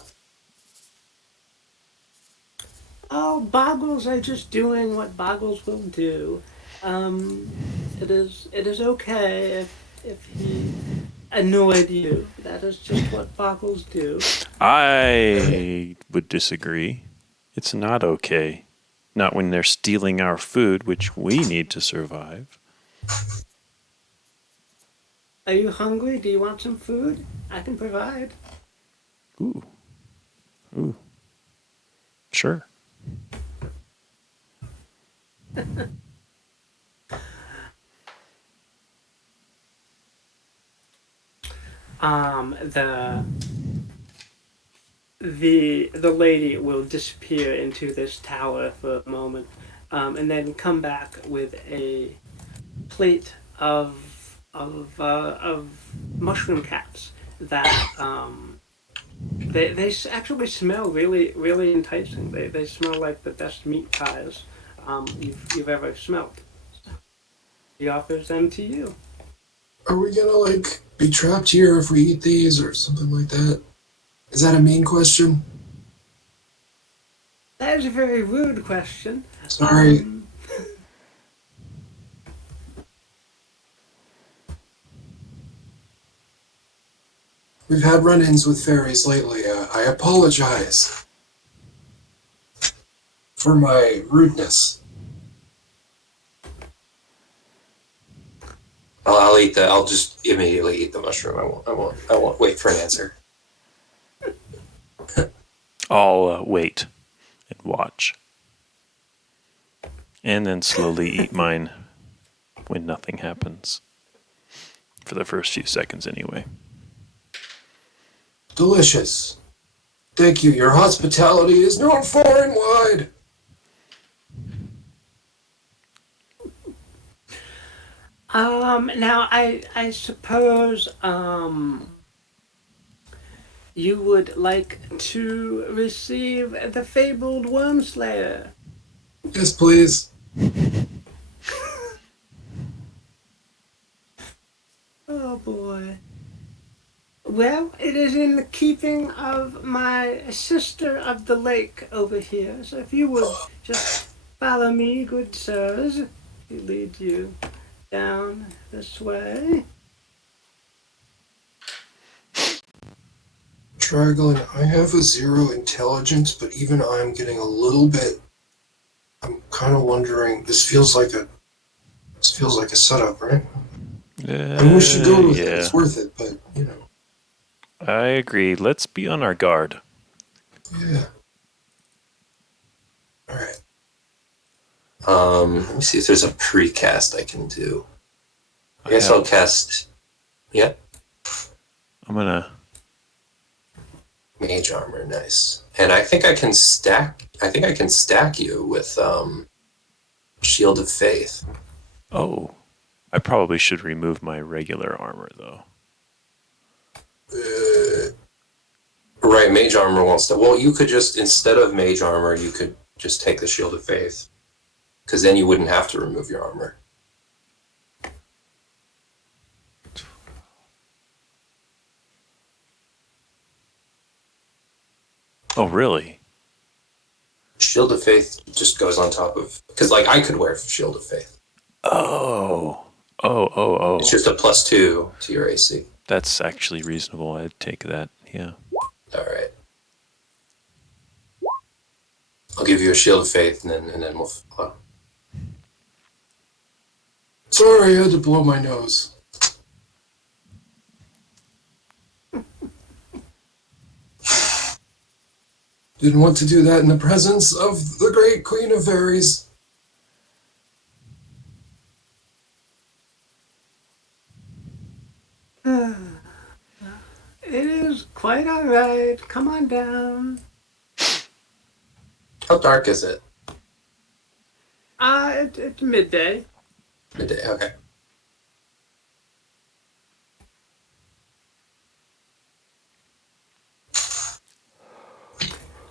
Oh, boggles are just doing what boggles will do. It is okay if he annoyed you. That is just what boggles do. I would disagree. It's not okay. Not when they're stealing our food, which we need to survive. Are you hungry? Do you want some food? I can provide. Ooh. Sure. The lady will disappear into this tower for a moment, and then come back with a plate of mushroom caps that they actually smell really enticing. They smell like the best meat pies you've ever smelled. He offers them to you. Are we gonna like be trapped here if we eat these or something like that? Is that a mean question? That is a very rude question. Sorry. We've had run-ins with fairies lately. I apologize for my rudeness. I'll eat the. I'll just immediately eat the mushroom. I won't wait for an answer. I'll wait and watch. And then slowly eat mine when nothing happens. For the first few seconds, anyway. Delicious. Thank you. Your hospitality is known far and wide. Now I suppose, you would like to receive the fabled Wormslayer. Yes, please. Oh boy. Well, it is in the keeping of my sister of the lake over here. So if you would just follow me, good sirs, he leads you down this way. Draglin, I have a 0 intelligence, but even I'm getting a little bit. I'm kind of wondering. This feels like a setup, right? I wish to go with it. Yeah. It's worth it, but you know. I agree. Let's be on our guard. Yeah. All right. Let me see if there's a precast I can do. I guess I'll cast. Yeah. I'm gonna. Mage armor, nice. And I think I can stack. I think I can stack you with Shield of Faith. Oh, I probably should remove my regular armor though. Right, mage armor won't stack. Well, you could just, instead of mage armor, you could just take the Shield of Faith, because then you wouldn't have to remove your armor. Oh, really? Shield of Faith just goes on top of, because like I could wear Shield of Faith. Oh. It's just a +2 to your AC. That's actually reasonable. I'd take that. Yeah. All right. I'll give you a Shield of Faith, and then we'll. Sorry, I had to blow my nose. Didn't want to do that in the presence of the great Queen of Fairies. It is quite all right. Come on down. How dark is it? It's midday. Midday, okay.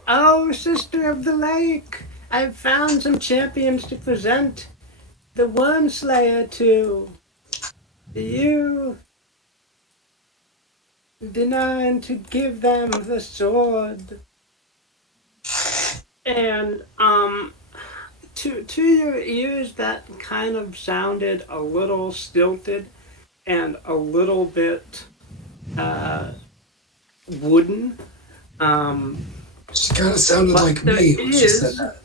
Oh, sister of the lake, I've found some champions to present the Wormslayer to. You denying to give them the sword. And, to your ears, that kind of sounded a little stilted and a little bit, wooden. She kind of sounded But like there me when she said is- that.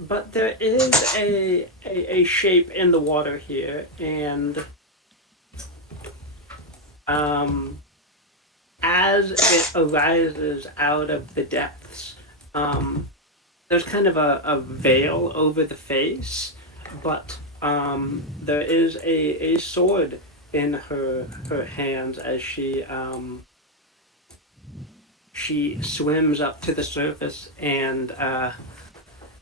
But there is a shape in the water here, and as it arises out of the depths, there's kind of a veil over the face, but there is a sword in her hands as she swims up to the surface and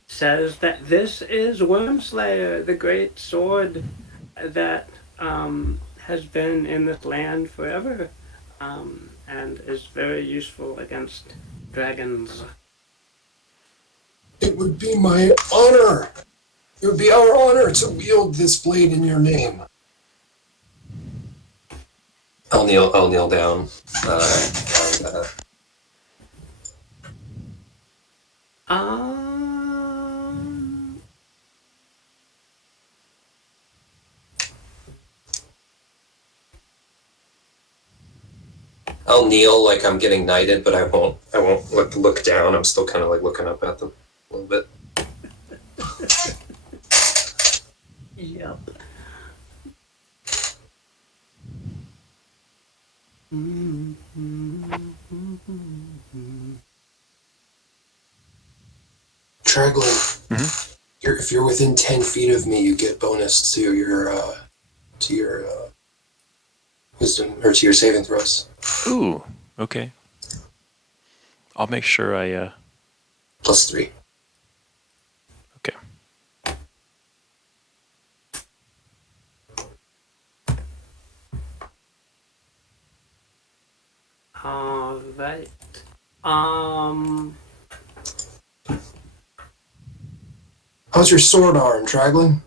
says that this is Wormslayer, the great sword that has been in this land forever, and is very useful against dragons. It would be my honor. It would be our honor to wield this blade in your name. I'll kneel down. Um, I'll kneel like I'm getting knighted, but I won't look down. I'm still kind of like looking up at them a little bit. yep. Traglin, if you're within 10 feet of me, you get bonus to your wisdom or to your saving throws. Ooh, okay. I'll make sure I. +3. Okay. All right. How's your sword arm, Draglin?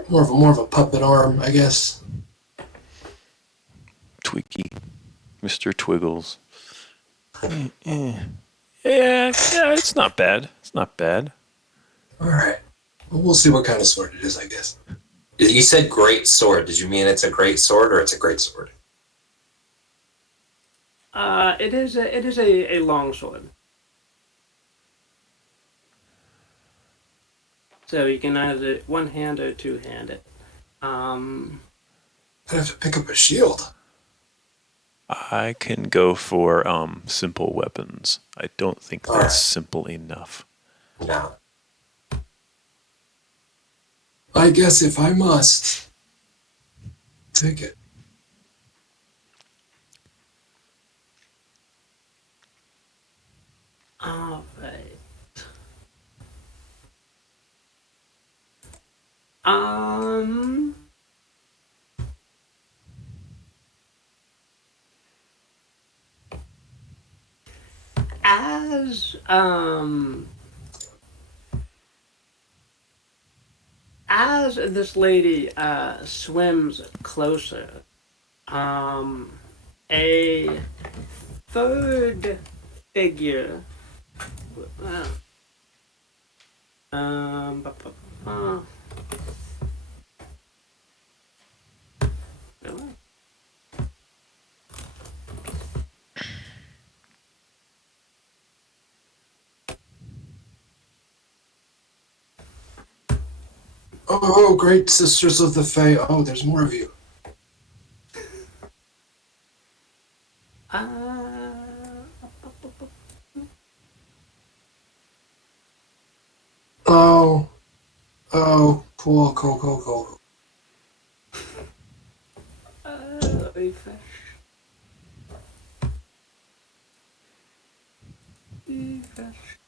More of a puppet arm, I guess. Twiggy, Mr. Twiggles. Yeah, it's not bad. It's not bad. All right. Well, we'll see what kind of sword it is, I guess. You said great sword. Did you mean it's a great sword or it's a great sword? It is a long sword. So you can either one hand or two hand it. I'd have to pick up a shield. I can go for simple weapons. I don't think that's Alright. simple enough. No. I guess if I must. Take it. All right. As as this lady swims closer, a third figure. Ba, ba, ba. Really? Oh, great sisters of the Fae. Oh, there's more of you. Oh. Oh, cool. Refresh. Refresh.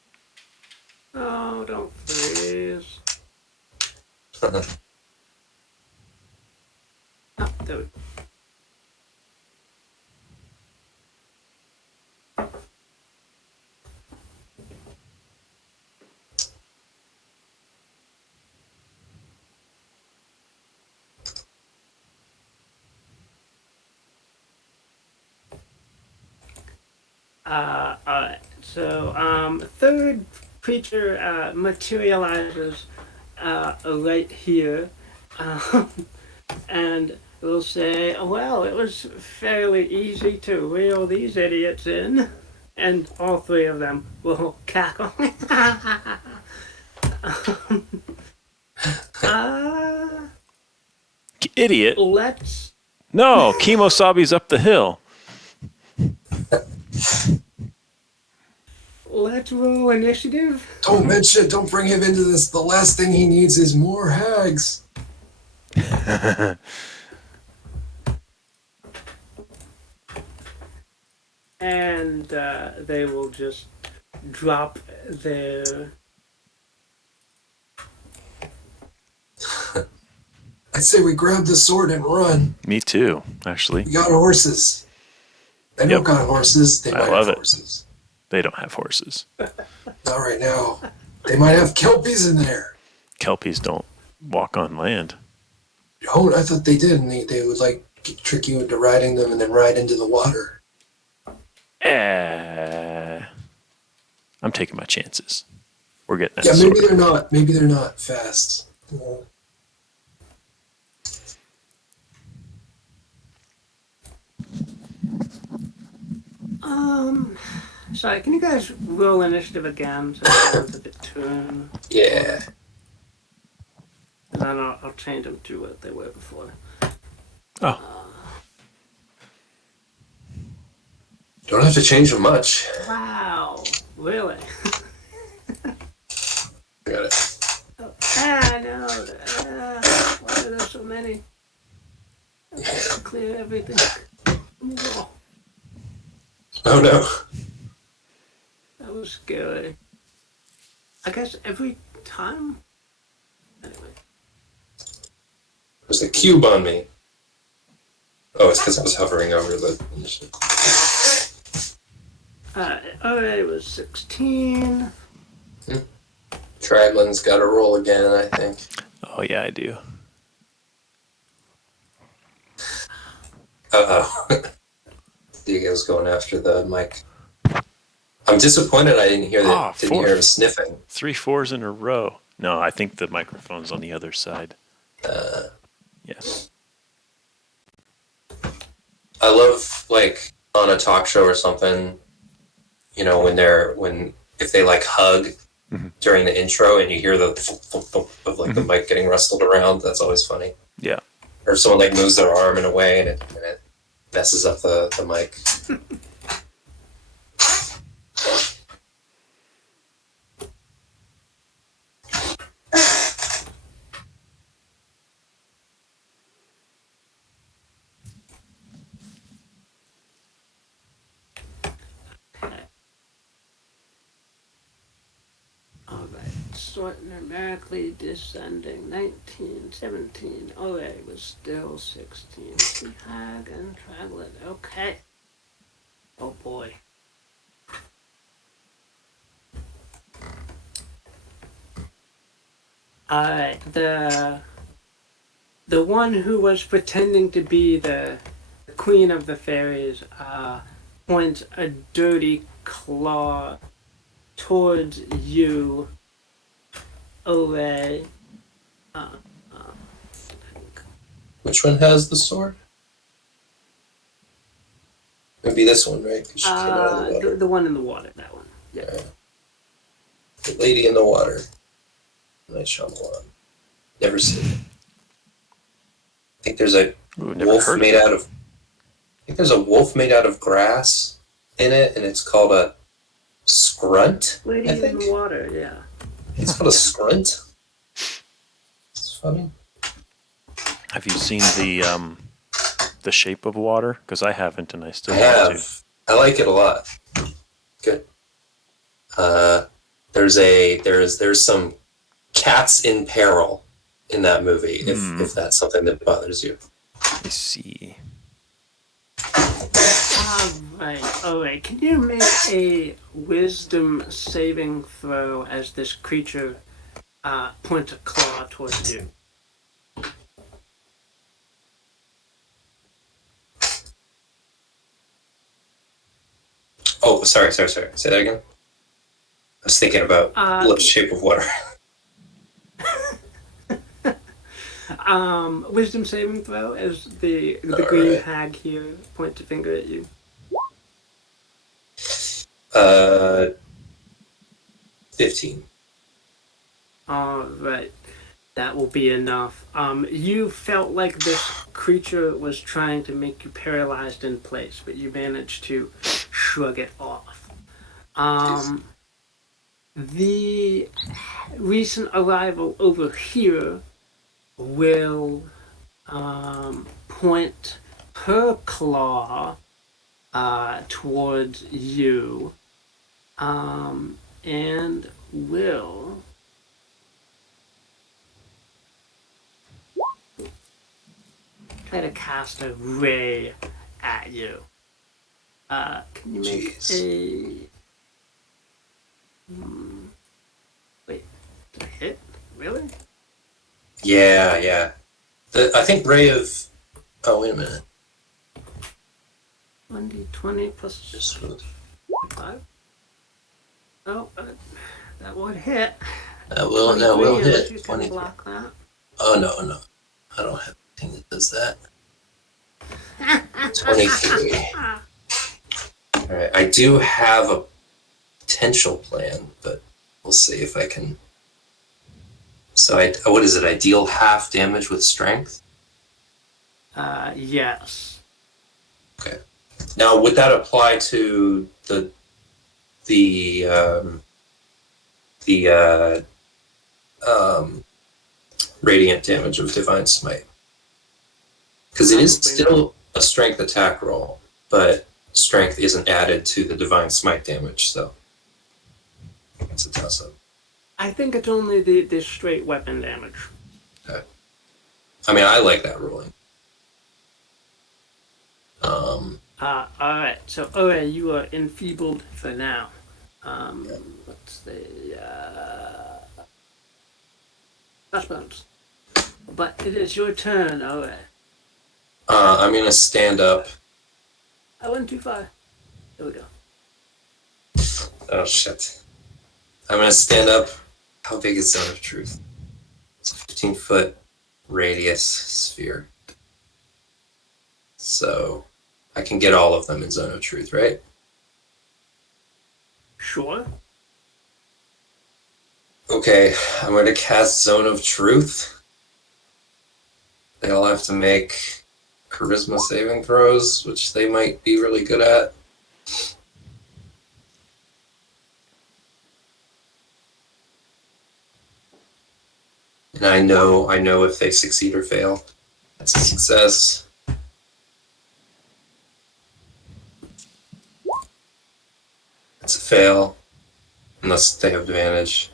Oh, don't freeze. Oh, there we go. Alright. So, third creature materializes right here, and it'll say, "Well, it was fairly easy to reel these idiots in," and all three of them will cackle. Idiot. Let's. No, Kemosabi's up the hill. Let's roll initiative. Don't mention it. Don't bring him into this. The last thing he needs is more hags. And they will just drop their. I'd say we grab the sword and run. Me too, actually. We got horses. They don't Yep. got horses. They I might love have it. horses. They don't have horses. Not right now. They might have kelpies in there. Kelpies don't walk on land. Oh, I thought they did, and they would like trick you into riding them and then ride into the water. I'm taking my chances. We're getting that Yeah, sword. maybe they're not. Maybe they're not fast. Yeah. Sorry, can you guys roll initiative again so it goes a bit turn? Yeah. And then I'll change them to what they were before. Oh, Don't have to change them much. Wow, really? Yeah. Ah, no. Why are there so many? Okay, clear everything. Whoa, Oh no. that was scary. I guess every time. Anyway. There's a cube on me. Oh, it's because I was hovering over the initiative. Alright, it was 16. Traglin's got to roll again, I think. Oh yeah, I do. Uh-oh. Diego's going after the mic. I'm disappointed I didn't hear didn't hear him sniffing. 3 4s in a row. No, I think the microphone's on the other side. Yes. I love, like, on a talk show or something, you know, if they like hug during the intro and you hear the thump, thump, thump of like the mic getting rustled around. That's always funny. Yeah. Or if someone like moves their arm in a way and it messes up the mic. Sort numerically descending. 19, 17. Alright, was still 16. See Hag and Traglet. Okay. Oh boy. Alright, the one who was pretending to be the queen of the fairies points a dirty claw towards you, Olay. Which one has the sword? Maybe this one, right? 'Cause she came out of the water. The one in the water, that one. Yeah. The lady in the water. Nice Shyamalan. Never seen it. I think there's a wolf made out of. I think there's a wolf made out of grass in it, and it's called a scrunt. Lady I in think the water, yeah. it's called a scrunt. It's funny. Have you seen the Shape of Water? Because I haven't, and I still I want to. have. I like it a lot. Good. There's some cats in peril in that movie. If that's something that bothers you. I see. Alright. Can you make a wisdom saving throw as this creature points a claw towards you? Oh, sorry. Say that again. I was thinking about Shape of Water. Wisdom saving throw as the All green right. hag here points a finger at you. 15. Alright. That will be enough. You felt like this creature was trying to make you paralyzed in place, but you managed to shrug it off. The recent arrival over here will point her claw towards you and will try to cast a ray at you. Can you make Jeez. Wait, did I hit? Really? Yeah. I think Ray of. Oh, wait a minute. 1d20 plus Just 5? Oh, that would hit. that will 23, unless hit. you can 23. block that. Oh no. I don't have anything that does that. 23. Alright, I do have a potential plan, but we'll see if I can. So what is it? I deal half damage with strength? Yes. Okay. Now, would that apply to the radiant damage of Divine Smite. Because it is still a strength attack roll, but strength isn't added to the Divine Smite damage, so it's a toss-up. I think it's only the straight weapon damage. Okay. I mean, I like that ruling. Alright, so Ore, you are enfeebled for now. Let's see, Crossbones. But it is your turn, Ore. I'm gonna stand up. I went too far. There we go. Oh shit. I'm gonna stand up. How big is Zone of Truth? It's a 15-foot radius sphere. So I can get all of them in Zone of Truth, right? Sure. Okay, I'm going to cast Zone of Truth. They all have to make charisma saving throws, which they might be really good at. And I know if they succeed or fail. That's a success. It's a fail, unless they have advantage.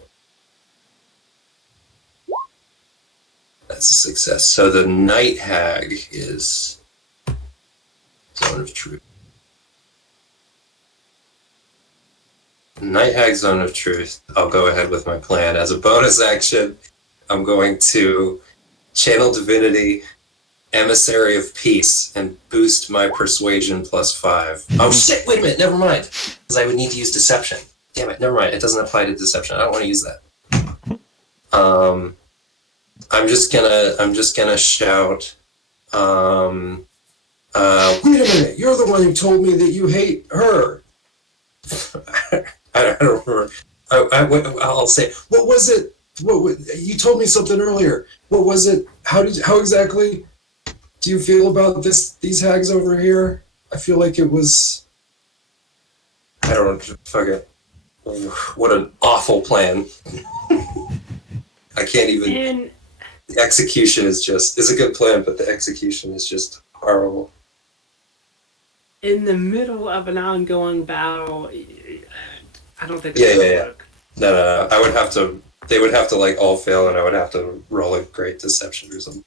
That's a success. So the Night Hag is Zone of Truth. Night Hag Zone of Truth. I'll go ahead with my plan. As a bonus action, I'm going to channel Divinity, Emissary of Peace, and boost my Persuasion +5. Oh shit, wait a minute, never mind. Because I would need to use Deception. Damn it, never mind. It doesn't apply to Deception. I don't want to use that. I'm just gonna shout, wait a minute, you're the one who told me that you hate her. I don't remember. I'll say, what was it? You told me something earlier. What was it? How exactly do you feel about these hags over here? I feel like it was, I don't know, fuck it. What an awful plan. I can't even. The execution is a good plan, but the execution is just horrible. In the middle of an ongoing battle, I don't think Yeah. work. No. They would have to like all fail, and I would have to roll a great deception or something.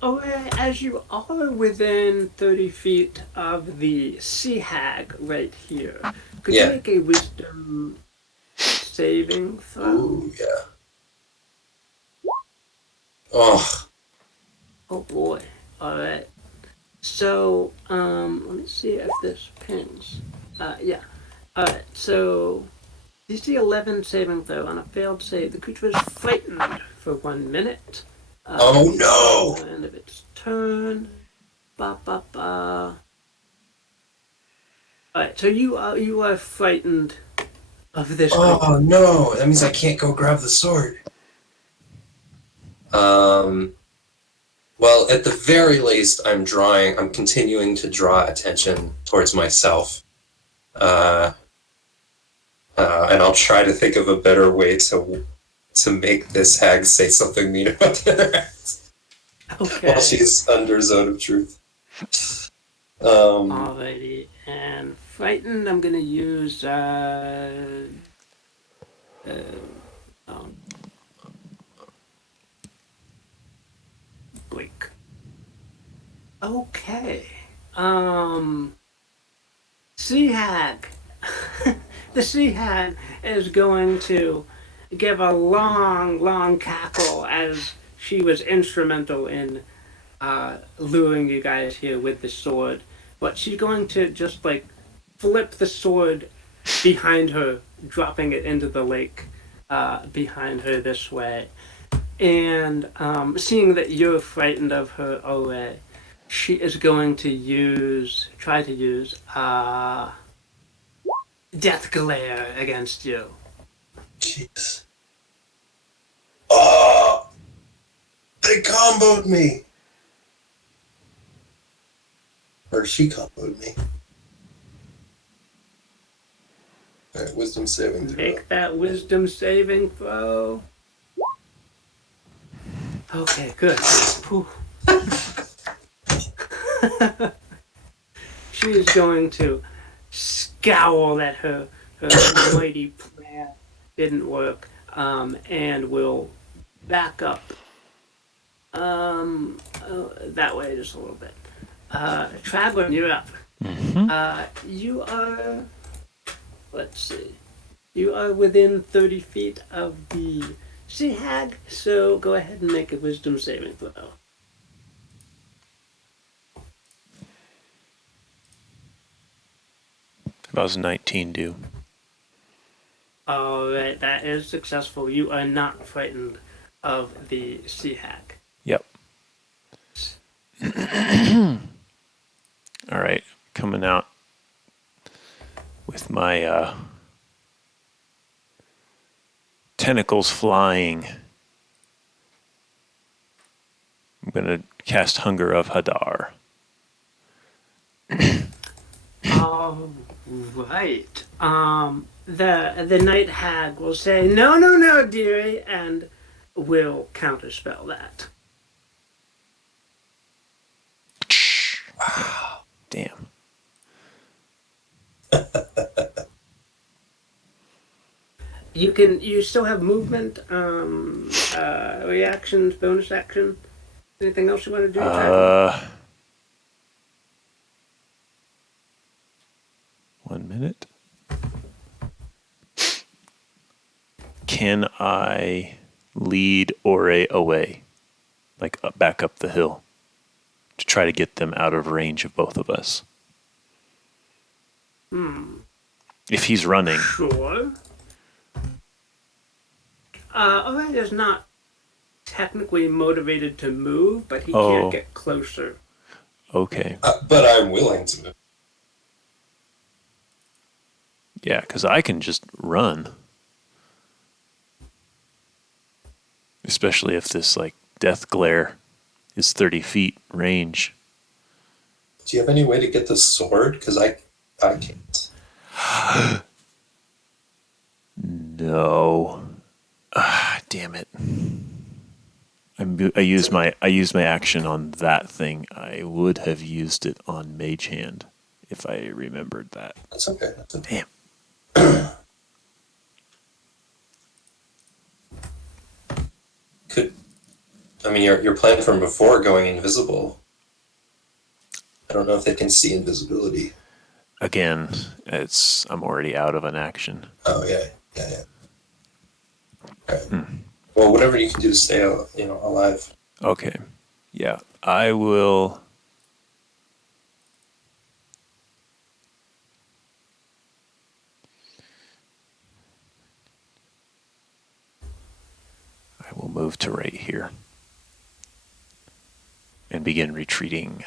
Okay, as you are within 30 feet of the sea hag right here, could you make a wisdom saving throw? Ooh, yeah. Oh boy. Alright. So, let me see if this pings. Yeah. Alright, so DC 11 saving throw. On a failed save, the creature is frightened for 1 minute. Oh no! At the end of its turn. Alright, so you are frightened of this creature. Oh no! That means I can't go grab the sword. Well, at the very least, I'm continuing to draw attention towards myself. And I'll try to think of a better way to make this hag say something mean about their acts. Okay. While she's under Zone of Truth. Alrighty, and frightened, I'm gonna use Blink. Okay. Sea Hag. The Sea Hag is going to give a long cackle as she was instrumental in luring you guys here with the sword. But she's going to just like flip the sword behind her, dropping it into the lake behind her this way. And seeing that you're frightened of her already, she is going to try to use Death Glare against you. Jeez. Oh! They comboed me! Or she comboed me. Okay, wisdom saving throw. Make that wisdom saving throw. Okay, good. Whew. She is going to scowl that her mighty plan didn't work, and will back up that way just a little bit. Traveler, you're up. You are, let's see, you are within 30 feet of the sea hag, so go ahead and make a wisdom saving throw. How's 19 do? Alright, that is successful. You are not frightened of the sea hag. Yep. All right, coming out with my tentacles flying. I'm gonna cast Hunger of Hadar. All right. The night hag will say, "No, dearie," and will counterspell that. Wow. Damn. You still have movement, reactions, bonus action. Anything else you want to do? Travis? 1 minute. Can I lead Ore away, like back up the hill, to try to get them out of range of both of us? If he's running. Sure. Alright is not technically motivated to move, but he can't get closer. Okay. But I'm willing to move. Yeah, because I can just run. Especially if this, like, death glare is 30 feet range. Do you have any way to get the sword? Because I can't. No. Damn it. I used my action on that thing. I would have used it on Mage Hand if I remembered that. That's okay. Damn. Your plan from before going invisible. I don't know if they can see invisibility. Again, I'm already out of an action. Oh yeah. Okay. Well, whatever you can do to stay, alive. Okay. Yeah, I will. I will move to right here and begin retreating.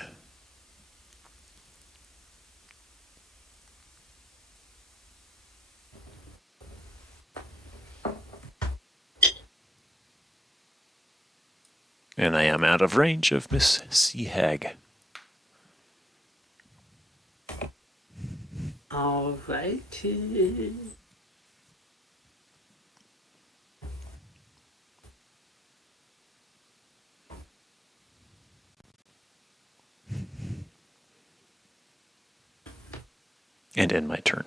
And I am out of range of Miss Sea Hag. Alrighty. And end my turn.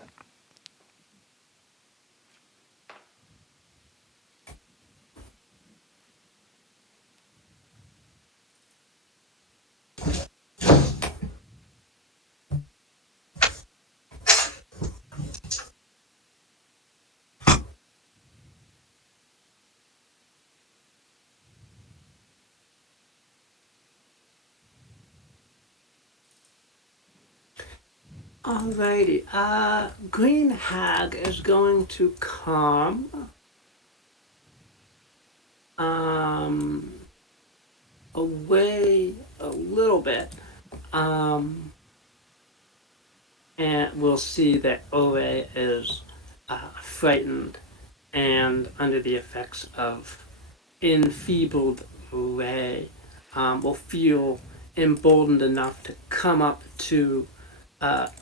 Alrighty. Green Hag is going to come away a little bit. And we'll see that Ore is frightened and under the effects of enfeebled Ray. Will feel emboldened enough to come up to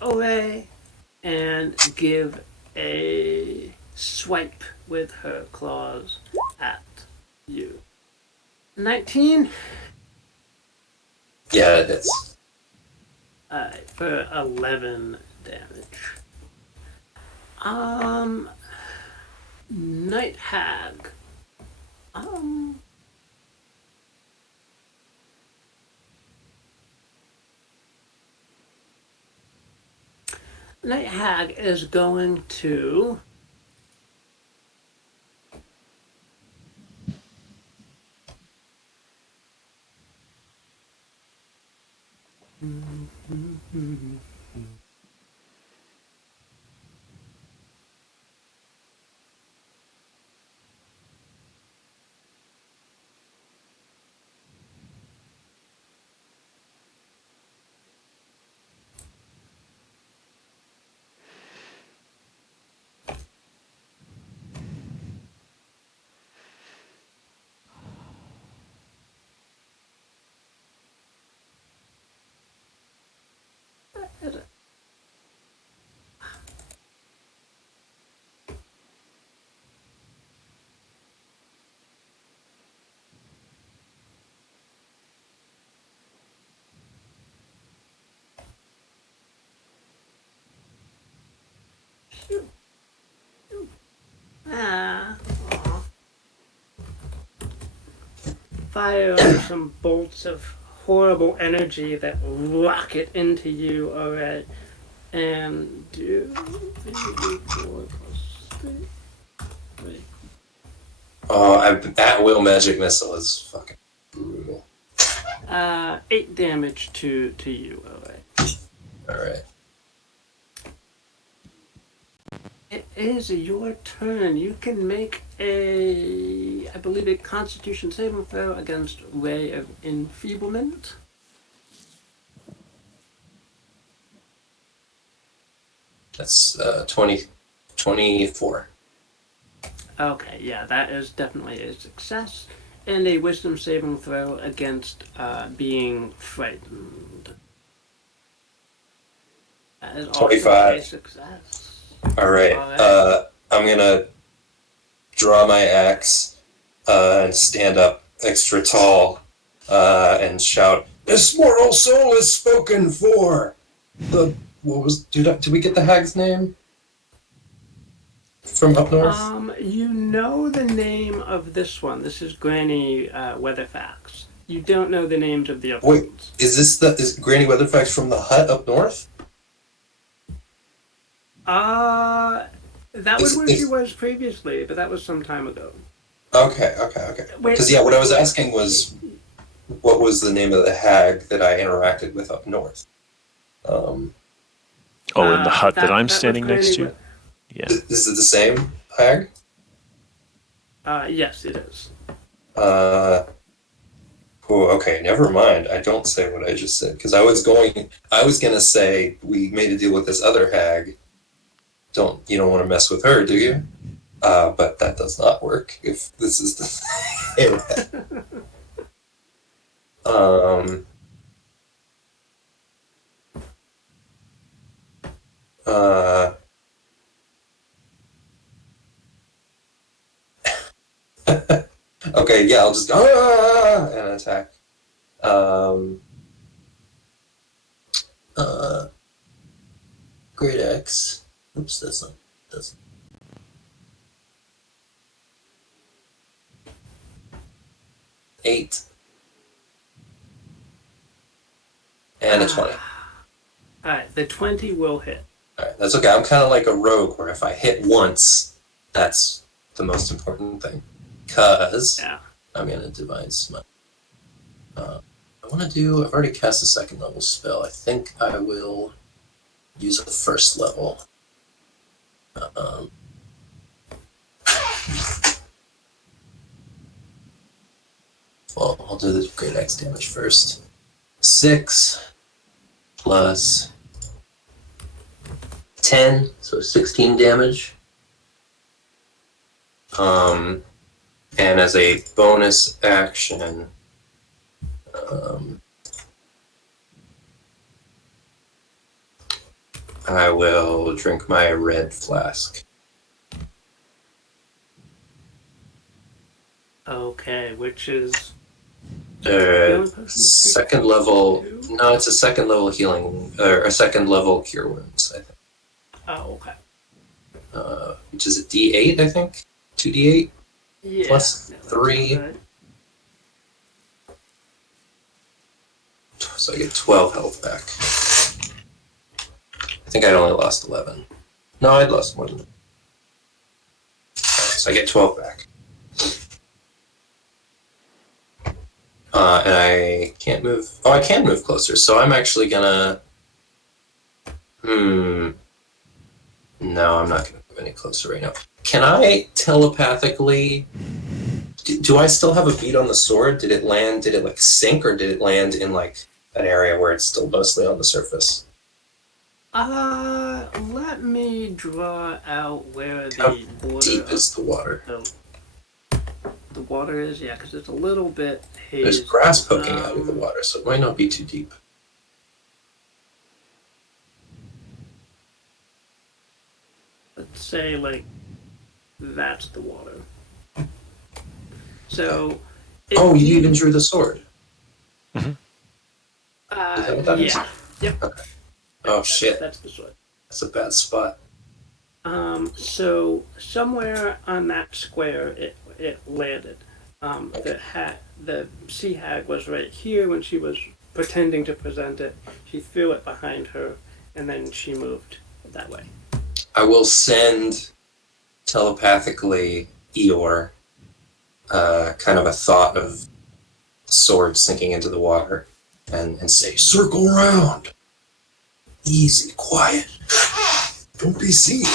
Ore and give a swipe with her claws at you. 19? Yeah, it is. Alright, for 11 damage. Night Hag. Night Hag is going to fire some bolts of horrible energy that rocket into you, alright? And do 3d4 plus 3. Oh, at will magic missile is fucking brutal. 8 damage to you, alright. Alright. It is your turn. You can make I believe, a Constitution saving throw against Ray of Enfeeblement. That's 24. Okay, yeah, that is definitely a success. And a Wisdom saving throw against being frightened. That is also 25. a success. Alright. Alright. I'm gonna draw my axe and stand up extra tall and shout, "This mortal soul is spoken for!" Did we get the hag's name? From up north? You know the name of this one. This is Granny Weatherfax. You don't know the names of the other Wait, ones. is Granny Weatherfax from the hut up north? That was where she was previously, but that was some time ago. Okay. Because what I was asking was, what was the name of the hag that I interacted with up north? In the hut that I'm standing next to? Yeah. Is it the same hag? Yes, it is. Okay, never mind. I don't say what I just said, because I was gonna say we made a deal with this other hag. You don't want to mess with her, do you? But that does not work if this is the same hag. Okay, yeah, I'll just go and attack. Great X. Oops, that's not. That's 8 and a 20. Alright, the 20 will hit. Alright, that's okay. I'm kind of like a rogue, where if I hit once, that's the most important thing. Because I'm going to Divine Smite. I've already cast a second level spell. I think I will use a first level. Well, I'll do the Great Axe damage first. 6 plus 10, so 16 damage. And as a bonus action, I will drink my red flask. Okay, which is the only person who Second level. No, it's a second level healing, or a second level cure wounds, I think. Oh, okay. Which is a D8, I think. 2D8 Yeah. plus yeah, that's 3. right. So I get 12 health back. I think I only lost 11. No, I'd lost more than that. So I get 12 back. And I can't move. Oh, I can move closer. So I'm actually gonna. No, I'm not gonna move any closer right now. Can I telepathically? Do I still have a bead on the sword? Did it land? Did it like sink, or did it land in like an area where it's still mostly on the surface? Let me draw out where How the border deep is the water? the water is. Yeah, because it's a little bit hazy. There's grass poking out of the water, so it might not be too deep. Let's say like that's the water. So. Oh, you even drew the sword. Uh, that what that is? yeah. Yep. Okay. Oh shit, That's the sword. that's a bad spot. So somewhere on that square, it landed. Okay. The sea hag was right here when she was pretending to present it. She threw it behind her, and then she moved that way. I will send telepathically Eeyore kind of a thought of sword sinking into the water and say, circle around. Easy, quiet. Don't be seen.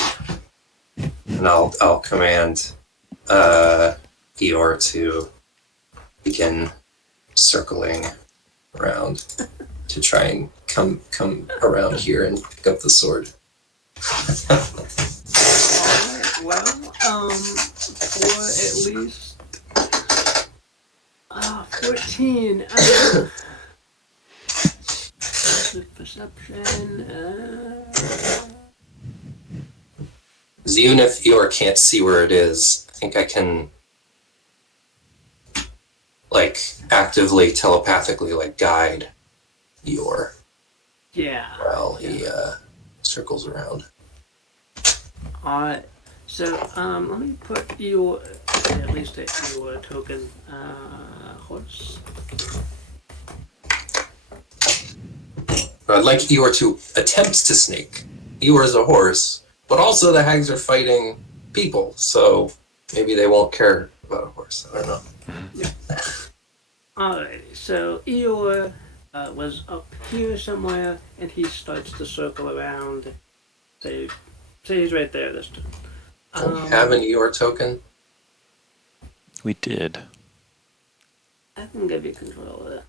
And I'll command Eeyore to begin circling around to try and come around here and pick up the sword. Alright, well, for at least 14. Perception. Because even if Eeyore can't see where it is, I think I can like actively telepathically like guide Eeyore Yeah. while he circles around. Alright. So, let me put your at least your token horse. But I'd like Eeyore to attempt to sneak. Eeyore is a horse, but also the hags are fighting people, so maybe they won't care about a horse. I don't know. Alrighty, so Eeyore was up here somewhere, and he starts to circle around. Say he's right there this time. Don't we have an Eeyore token? We did. I can give you control of it.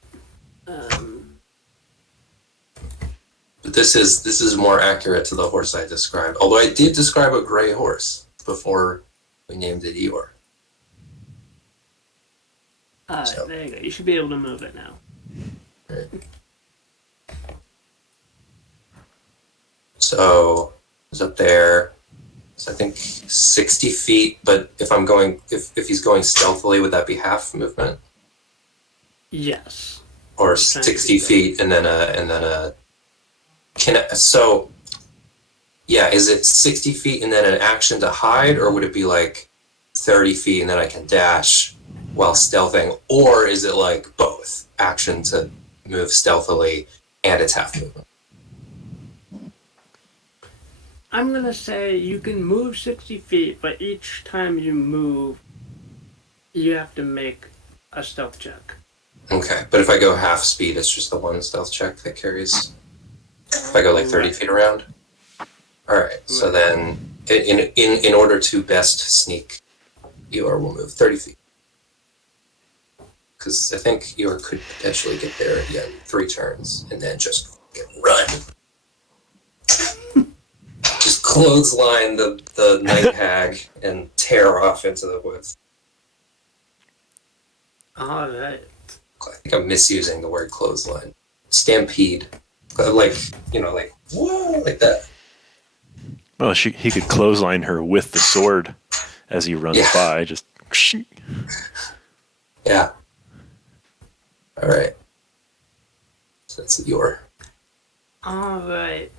But this is more accurate to the horse I described. Although I did describe a gray horse before we named it Eeyore. So. There you go. You should be able to move it now. Right. So it's up there. So I think 60 feet. But if I'm going, if he's going stealthily, would that be half movement? Yes. Or 60 feet and then a. So yeah, is it 60 feet and then an action to hide, or would it be like 30 feet and then I can dash while stealthing, or is it like both action to move stealthily and it's half movement? I'm gonna say you can move 60 feet, but each time you move, you have to make a stealth check. Okay, but if I go half speed, it's just the one stealth check that carries. If I go like 30 feet around. All right, so then in order to best sneak, Eeyore will move 30 feet. Because I think Eeyore could potentially get there again 3 turns and then just run. Just clothesline the night hag and tear off into the woods. All right. I think I'm misusing the word clothesline. Stampede. Like, like, whoa, like that. Well, he could clothesline her with the sword as he runs by. Just. Yeah. All right. So that's your. All right.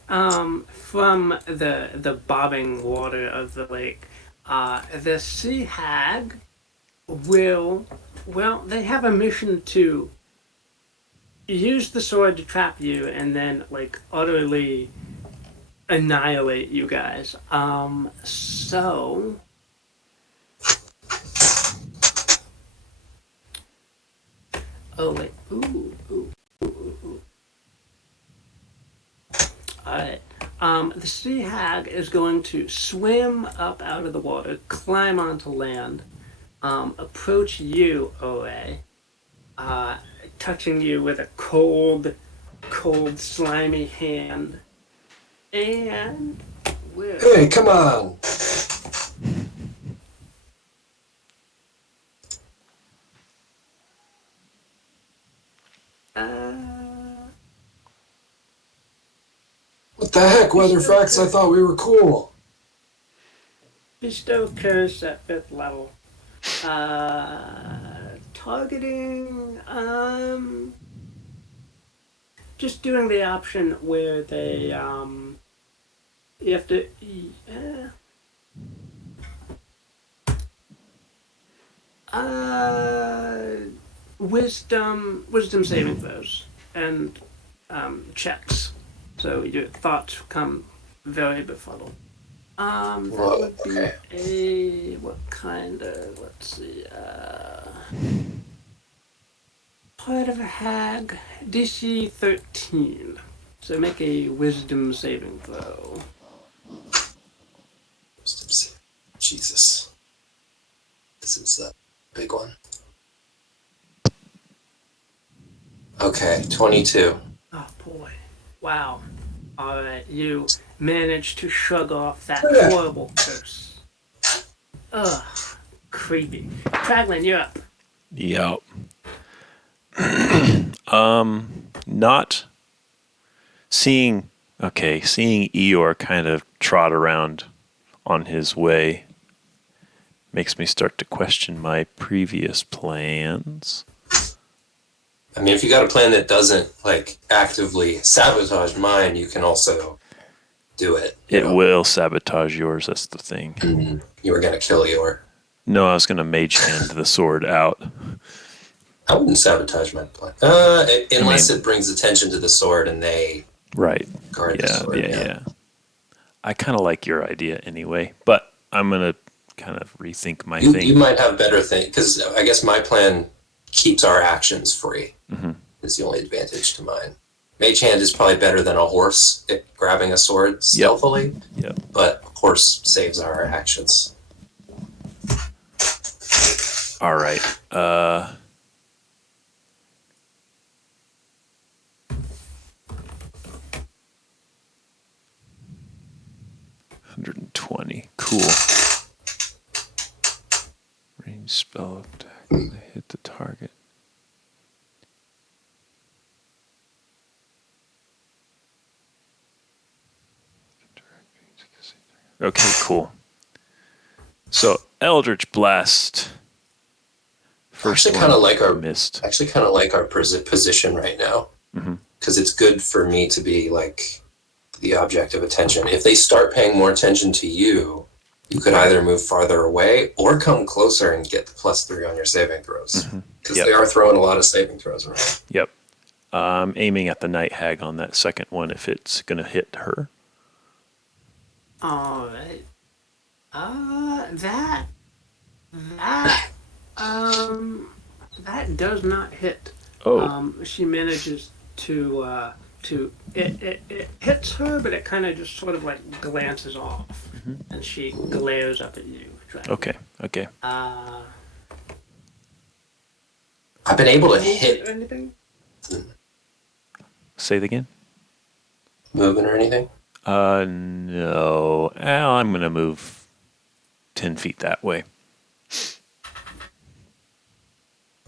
From the bobbing water of the lake, the sea hag will. Well, they have a mission to use the sword to trap you, and then like utterly annihilate you guys. So. Oh wait. Ooh. Alright. The sea hag is going to swim up out of the water, climb onto land, approach you, Ore, touching you with a cold, slimy hand, and will. Hey, come on! What the heck, Weatherfax? I thought we were cool. Bestow curse at 5th level. Targeting, just doing the option where they, you have to, wisdom saving throws and, checks. So your thoughts come very befuddled. That would be a, what kind of, let's see, part of a hag, DC 13. So make a wisdom saving throw. Jesus. This is a big one. Okay, 22. Oh boy. Wow. Alright, you managed to shrug off that horrible curse. Ugh. Creepy. Kraglin, you're up. Yep. Not seeing Eeyore kind of trot around on his way makes me start to question my previous plans. I mean, if you got a plan that doesn't, like, actively sabotage mine, you can also do it. It will sabotage yours, that's the thing. Mm-hmm. You were going to kill Eeyore. No, I was going to mage hand the sword out. I wouldn't sabotage my plan. Unless it brings attention to the sword and they guard the sword. Yeah. I kind of like your idea anyway, but I'm going to kind of rethink my thing. You might have better things, because I guess my plan keeps our actions free. Mm-hmm. Is the only advantage to mine. Mage hand is probably better than a horse at grabbing a sword stealthily. Yep. But a horse saves our actions. All right. 120. Cool. Range spell attack. When they hit the target. Okay, cool. So Eldritch Blast. First I actually kind of like our missed. Actually, kind of like our position right now, because it's good for me to be like the object of attention. If they start paying more attention to you, you could either move farther away or come closer and get the +3 on your saving throws, because they are throwing a lot of saving throws around. Yep. I'm aiming at the Night Hag on that second one if it's going to hit her. All right. That does not hit. Oh. She manages to it hits her, but it kind of just sort of like glances off, and she glares up at you. Okay. I've been able to hit anything. Say it again. Moving or anything? No. I'm going to move 10 feet that way.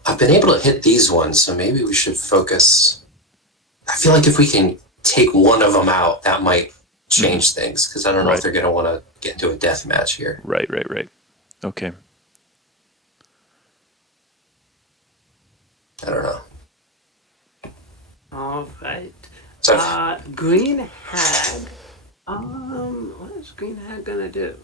I've been able to hit these ones, so maybe we should focus. I feel like if we can take one of them out, that might change things, because I don't know Right. if they're going to want to get into a death match here. Right. Okay. I don't know. All right. So Green Hag. What is Green Hag gonna do?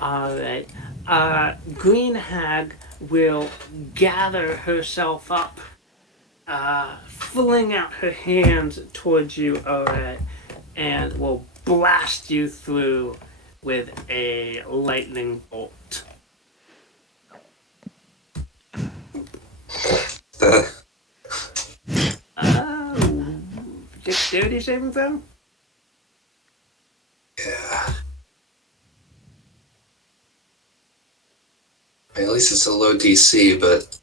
All right. Green Hag will gather herself up, fling out her hands towards you, all right, and will blast you through with a lightning bolt. the Dexterity saving throw? yeah. At least it's a low DC, but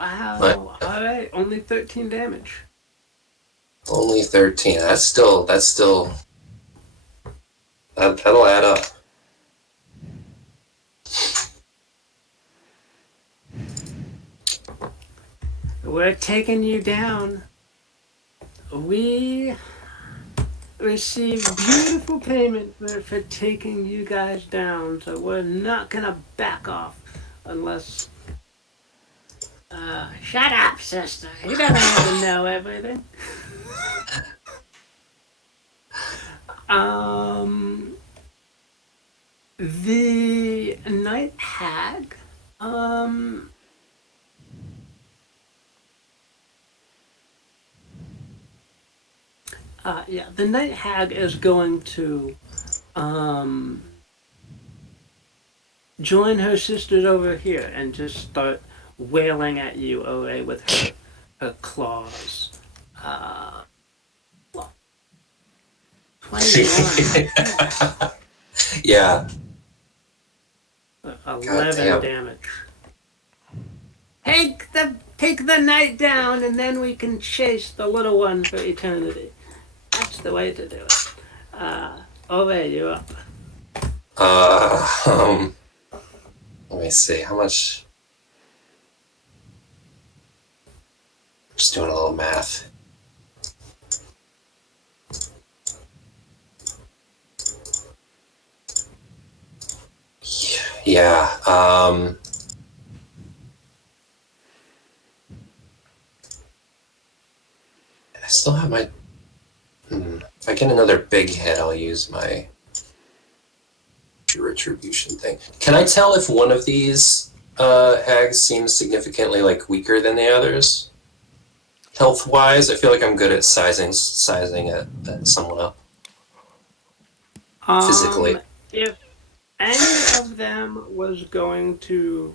Wow. All right. Only 13 damage. only 13. That'll add up. We're taking you down. We receive beautiful payment for taking you guys down, so we're not gonna back off unless. Shut up, sister. You don't have to know everything. The Night Hag, the Night Hag is going to, join her sisters over here and just start wailing at you away with her claws. 21. Yeah. 11 damn. damage. Take the knight down, and then we can chase the little one for eternity. That's the way to do it. Ove, you're up. Let me see how much. Just doing a little math. Yeah. I still have my. If I get another big hit, I'll use my retribution thing. Can I tell if one of these hags seems significantly like weaker than the others? Health-wise, I feel like I'm good at sizing it someone up. Physically. If any of them was going to,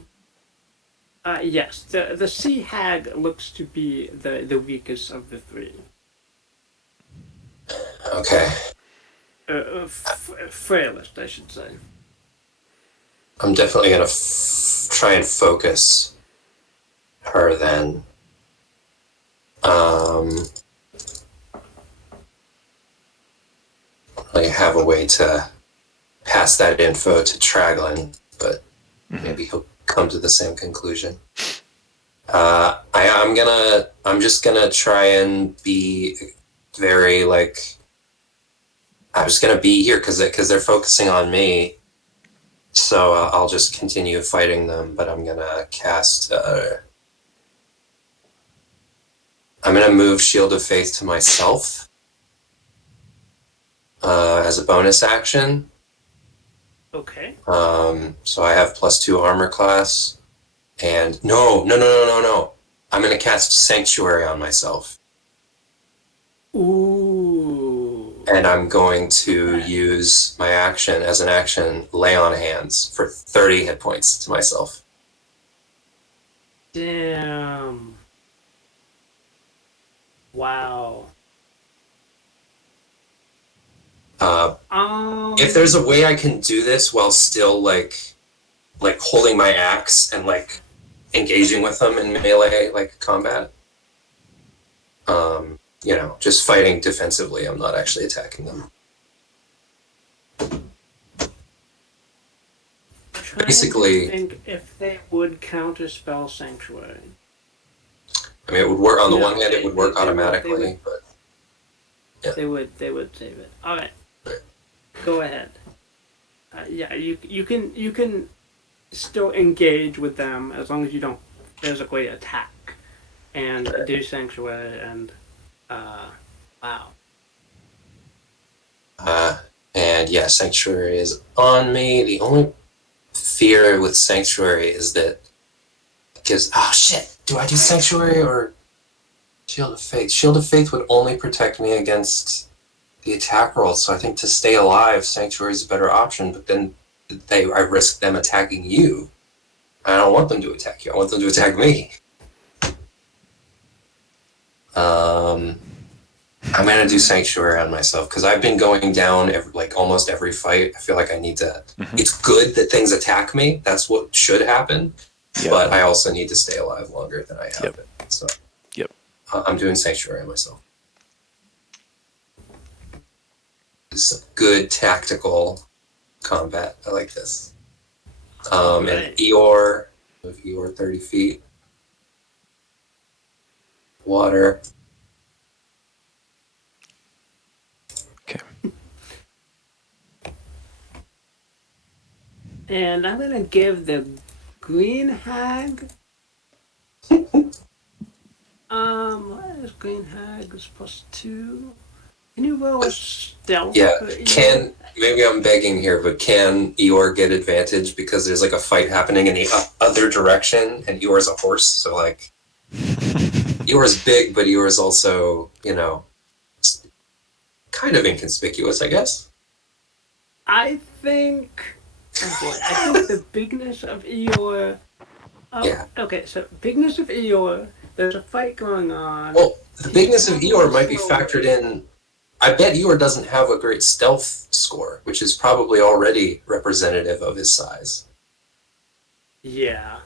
yes, the sea hag looks to be the weakest of the three. Okay. Frailest, I should say. I'm definitely gonna try and focus her then. I have a way to pass that info to Traglin, but maybe he'll come to the same conclusion. I'm just gonna try and be very I'm just gonna be here because they're focusing on me. So I'll just continue fighting them, but I'm gonna cast. I'm gonna move Shield of Faith to myself as a bonus action. Okay. So I have +2 armor class, and no. I'm gonna cast Sanctuary on myself. Ooh. And I'm going to use my action as an action, Lay on Hands for 30 hit points to myself. Damn. Wow. If there's a way I can do this while still like holding my axe and engaging with them in melee combat, just fighting defensively. I'm not actually attacking them. Basically, I think if they would counterspell Sanctuary. I mean, it would work. On the No, one hand, it would work they would- automatically, but yeah. They would save it. All right, Right. go ahead. Yeah, you can still engage with them as long as you don't physically attack and do Sanctuary and wow. And yeah, Sanctuary is on me. The only fear with Sanctuary is that it gives. Oh shit! Do I do Sanctuary or Shield of Faith? Shield of Faith would only protect me against the attack rolls, so I think to stay alive, Sanctuary is a better option. But then I risk them attacking you. I don't want them to attack you. I want them to attack me. I'm gonna do Sanctuary on myself because I've been going down almost every fight. I feel like I need to. Mhm. It's good that things attack me. That's what should happen. Yep. But I also need to stay alive longer than I have Yep. been. So Yep. I'm doing Sanctuary on myself. Some good tactical combat. I like this. And Right. Eeyore, move Eeyore 30 feet. Water. Okay. And I'm gonna give the green hag. What is green hag? Is +2. Can you roll a stealth? Yeah, for Eeyore? maybe I'm begging here, but can Eeyore get advantage because there's like a fight happening in the other direction, and Eeyore's a horse, so like Eeyore's big, but Eeyore's also, kind of inconspicuous, I guess. I think. Oh boy, I think the bigness of Eeyore. Oh, Yeah. Okay, so bigness of Eeyore. There's a fight going on. Well, the bigness of Eeyore might be factored in. I bet Eeyore doesn't have a great stealth score, which is probably already representative of his size. Yeah.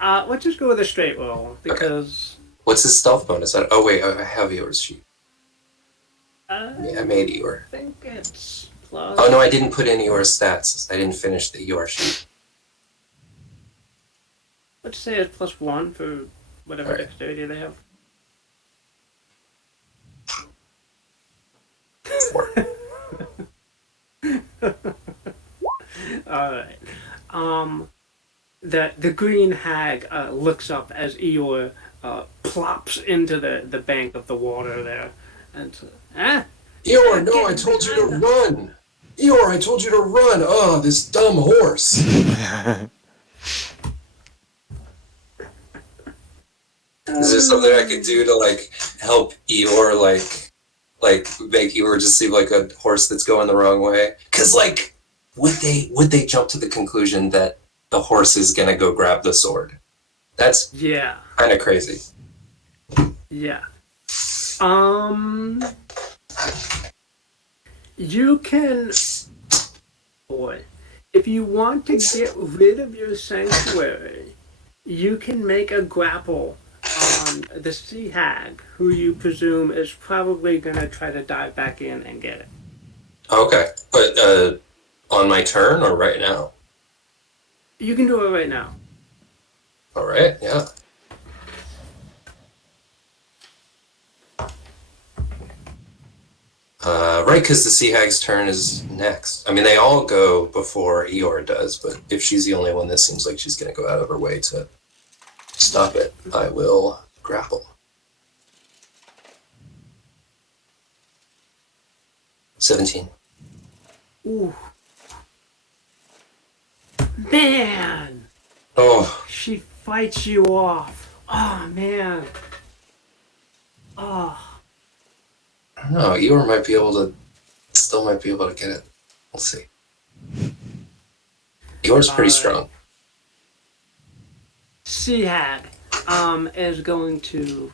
Let's just go with a straight roll because. What's his stealth bonus? Oh wait, I have Eeyore's sheet. I I made Eeyore. think it's plus. Oh no, I didn't put in Eeyore's stats. I didn't finish the Eeyore sheet. Let's say it's +1 for whatever Alright. dexterity they have. 4. Alright. The green hag looks up as Eeyore plops into the bank of the water there. And Eeyore, no, I told you to run! Eeyore, I told you to run! Oh, this dumb horse! Is there something I could do to, help Eeyore, make Eeyore just seem like a horse that's going the wrong way? Because, would they jump to the conclusion that the horse is gonna go grab the sword? That's yeah. kind of crazy. Yeah. You can. Boy. If you want to get rid of your sanctuary, you can make a grapple on the sea hag, who you presume is probably going to try to dive back in and get it. Okay, but on my turn or right now? You can do it right now. All right, yeah. Right, because the Sea Hag's turn is next. I mean, they all go before Eeyore does, but if she's the only one that seems like she's going to go out of her way to stop it, I will grapple. 17. Ooh. Man! Oh, She fights you off. Oh, man. Oh. I don't know. Eeyore might be able to, still might be able to get it. We'll see. Eeyore's pretty strong. Sea hag is going to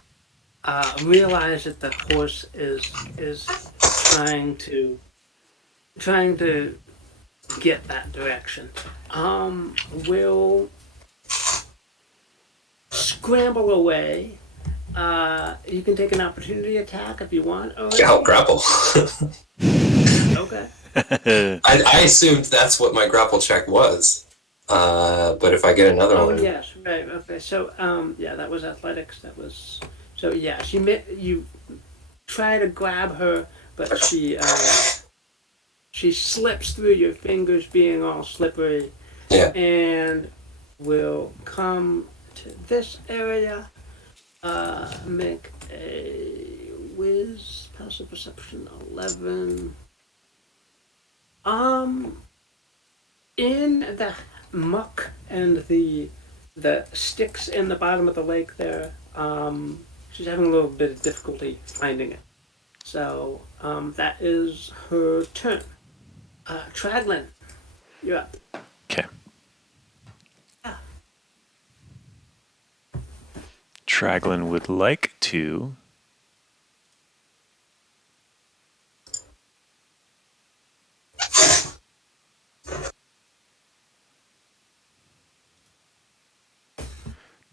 realize that the horse is trying to get that direction. Will scramble away You can take an opportunity attack if you want. Yeah, I'll grapple. Okay. I assumed that's what my grapple check was. But if I get another Oh one, yes, right. Okay. So yeah, that was athletics. That was so yeah. You try to grab her, but she slips through your fingers, being all slippery, yeah. and will come to this area. Make a whiz passive perception 11. Um, in the muck and the sticks in the bottom of the lake there, she's having a little bit of difficulty finding it. So that is her turn. Traglin, you're up. Okay. Yeah. Traglin would like to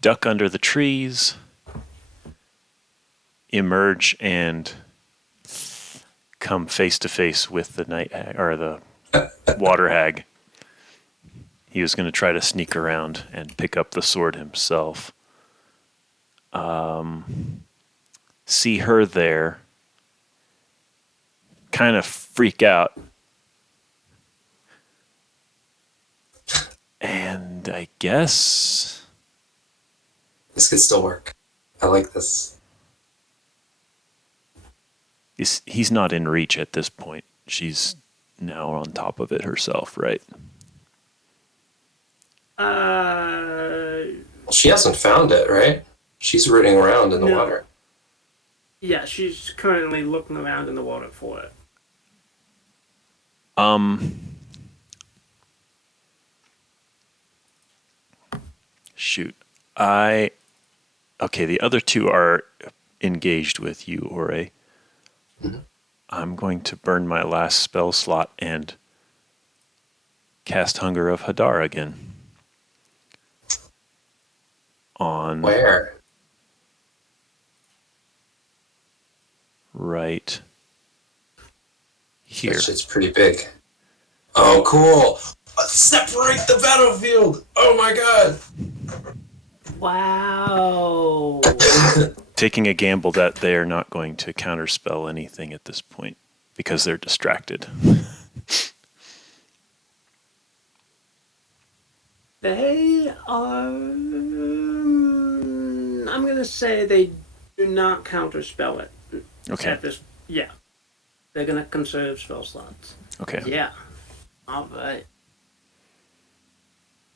duck under the trees, emerge, and come face to face with the night hag or the water hag. He was going to try to sneak around and pick up the sword himself. See her there, kind of freak out. And I guess This could still work. I like this. he's not in reach at this point. She's now on top of it herself, right? Well, she hasn't found it, right? She's rooting around in the No. water. Yeah, she's currently looking around in the water for it. Shoot. Okay, the other two are engaged with you, Ore. Mhm. I'm going to burn my last spell slot and cast Hunger of Hadar again. On Where? right here. That shit's pretty big. Oh, cool. Separate the battlefield. Oh my god. Wow. Taking a gamble that they are not going to counterspell anything at this point because they're distracted. They are. I'm gonna say they do not counterspell it. Okay. At this, yeah. They're gonna conserve spell slots. Okay. Yeah. All right.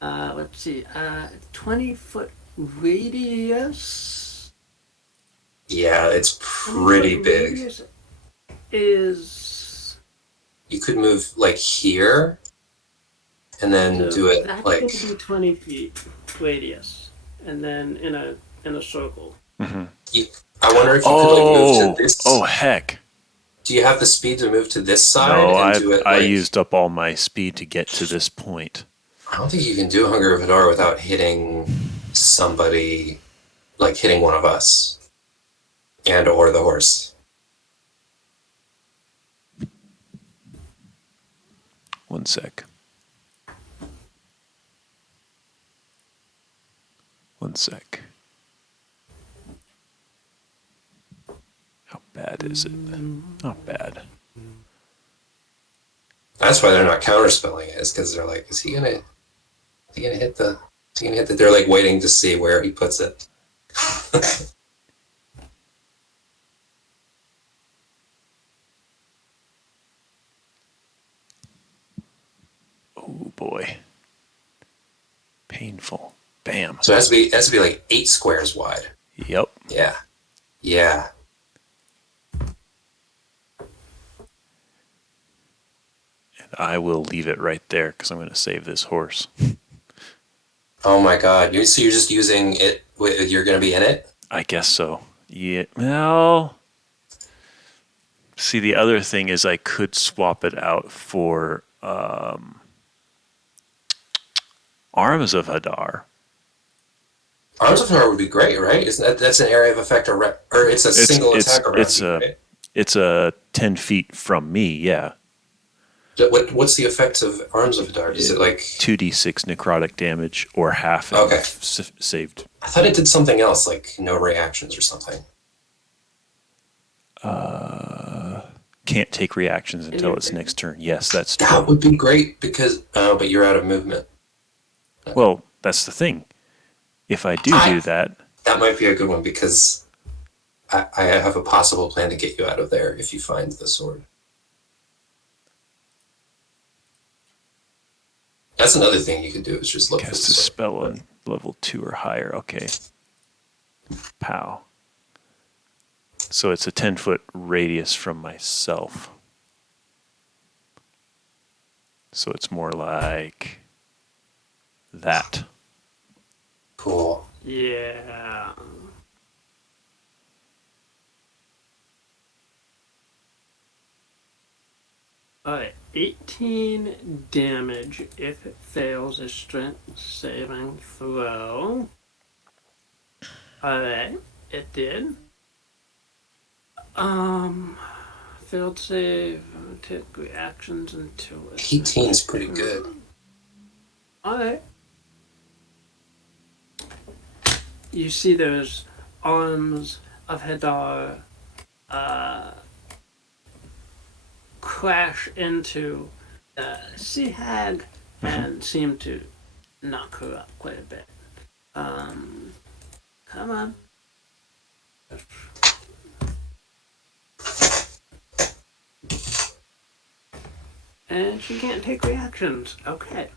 Let's see. 20-foot radius. Yeah, it's pretty 20-foot big. radius is. You could move like here and then So do it that's like gonna be 20 feet radius, and then in a circle. you, I wonder if you could like move to this. Oh heck. Do you have the speed to move to this side No, and do it I like, used up all my speed to get to this point. I don't think you can do Hunger of Hadar without hitting somebody, like hitting one of us and or the horse. One sec. One sec. How bad is it? Not bad. That's why they're not counterspelling it, is because they're like, is he gonna hit the they're like waiting to see where he puts it. Oh boy. Painful. Bam. So it has to be like 8 squares wide. Yep. Yeah. Yeah. And I will leave it right there because I'm going to save this horse. Oh my god. So you're just using it, you're going to be in it? I guess so. Yeah. Well, see, the other thing is I could swap it out for Arms of Hadar. Arms of Power would be great, right? Isn't that's an area of effect around, or it's a single attack around you, right? It's a 10 feet from me. Yeah. What's the effect of Arms of Dark? Is it like 2d6 necrotic damage or half and okay? saved? I thought it did something else, like no reactions or something. Can't take reactions until its next turn. Yes, that's true. That would be great because but you're out of movement. Well, that's the thing. If I do that, that might be a good one because I have a possible plan to get you out of there if you find the sword. That's another thing you could do is just look for the cast a sword. spell on level 2 or higher. Okay. Pow. So it's a 10-foot radius from myself. So it's more like that. Cool. Yeah. Alright, 18 damage if it fails a strength saving throw. Alright, it did. Failed save, take reactions until it's 18 is pretty good. Alright. You see those arms of Hadar crash into Sea Hag and seem to knock her up quite a bit. Come on. And she can't take reactions. Okay.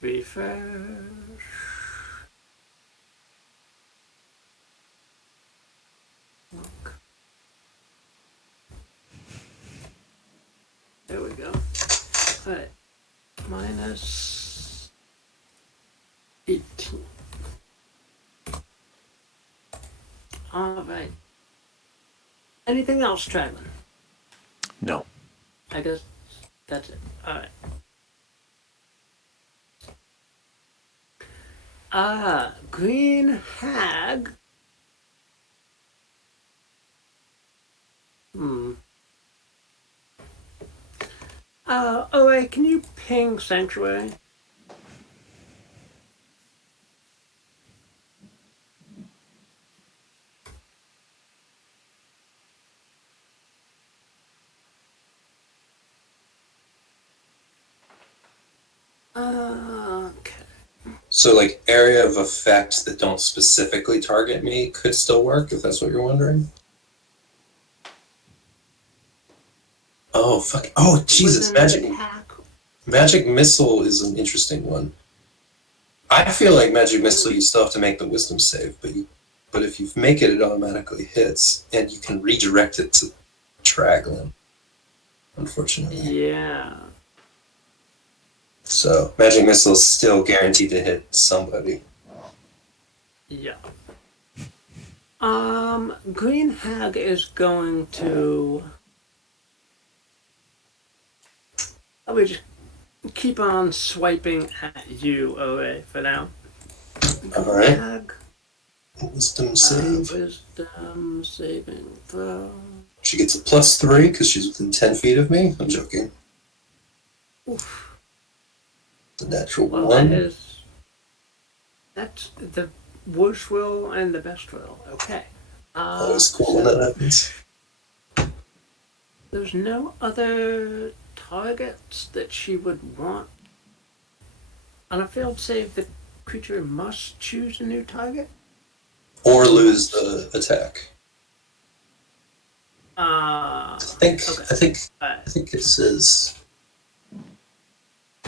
Refresh. Look. There we go. Alright. Minus 18. Alright. Anything else, Traveling? No. I guess that's it. Alright. Green Hag. Wait, can you ping Sanctuary? Okay. So like area of effect that don't specifically target me could still work if that's what you're wondering. Oh fuck! Oh Jesus! Magic missile is an interesting one. I feel like magic missile you still have to make the wisdom save, but if you make it, it automatically hits, and you can redirect it to Traglin. Unfortunately. Yeah. So magic missile is still guaranteed to hit somebody. Yeah. Green Hag is going to. I would just keep on swiping at you, OA, for now. Alright. Hag, Wisdom save. wisdom saving throw. She gets a +3 because she's within 10 feet of me. I'm joking. Oof. The natural Well, 1. that's the worst roll and the best roll. Okay. Always cool when that happens. There's no other targets that she would want. On a failed save, the creature must choose a new target. Or lose the attack. Okay. I think it says.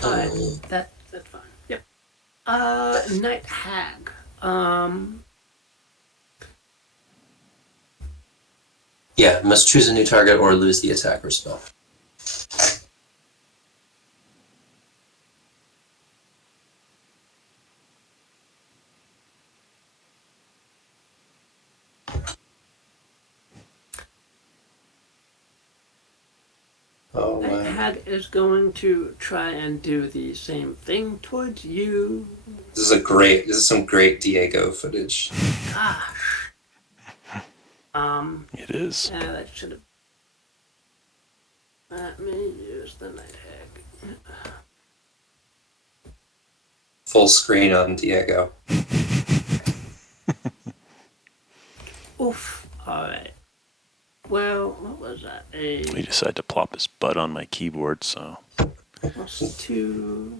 That's fine. Yep. Night Hag. Yeah, must choose a new target or lose the attacker spell. Oh wow. hag is going to try and do the same thing towards you. This is some great Diego footage. Gosh. It is. Yeah, that should have. Let me use the night hag. Full screen on Diego. Oof. Alright. Well, what was that? A He decided to plop his butt on my keyboard, so. +2.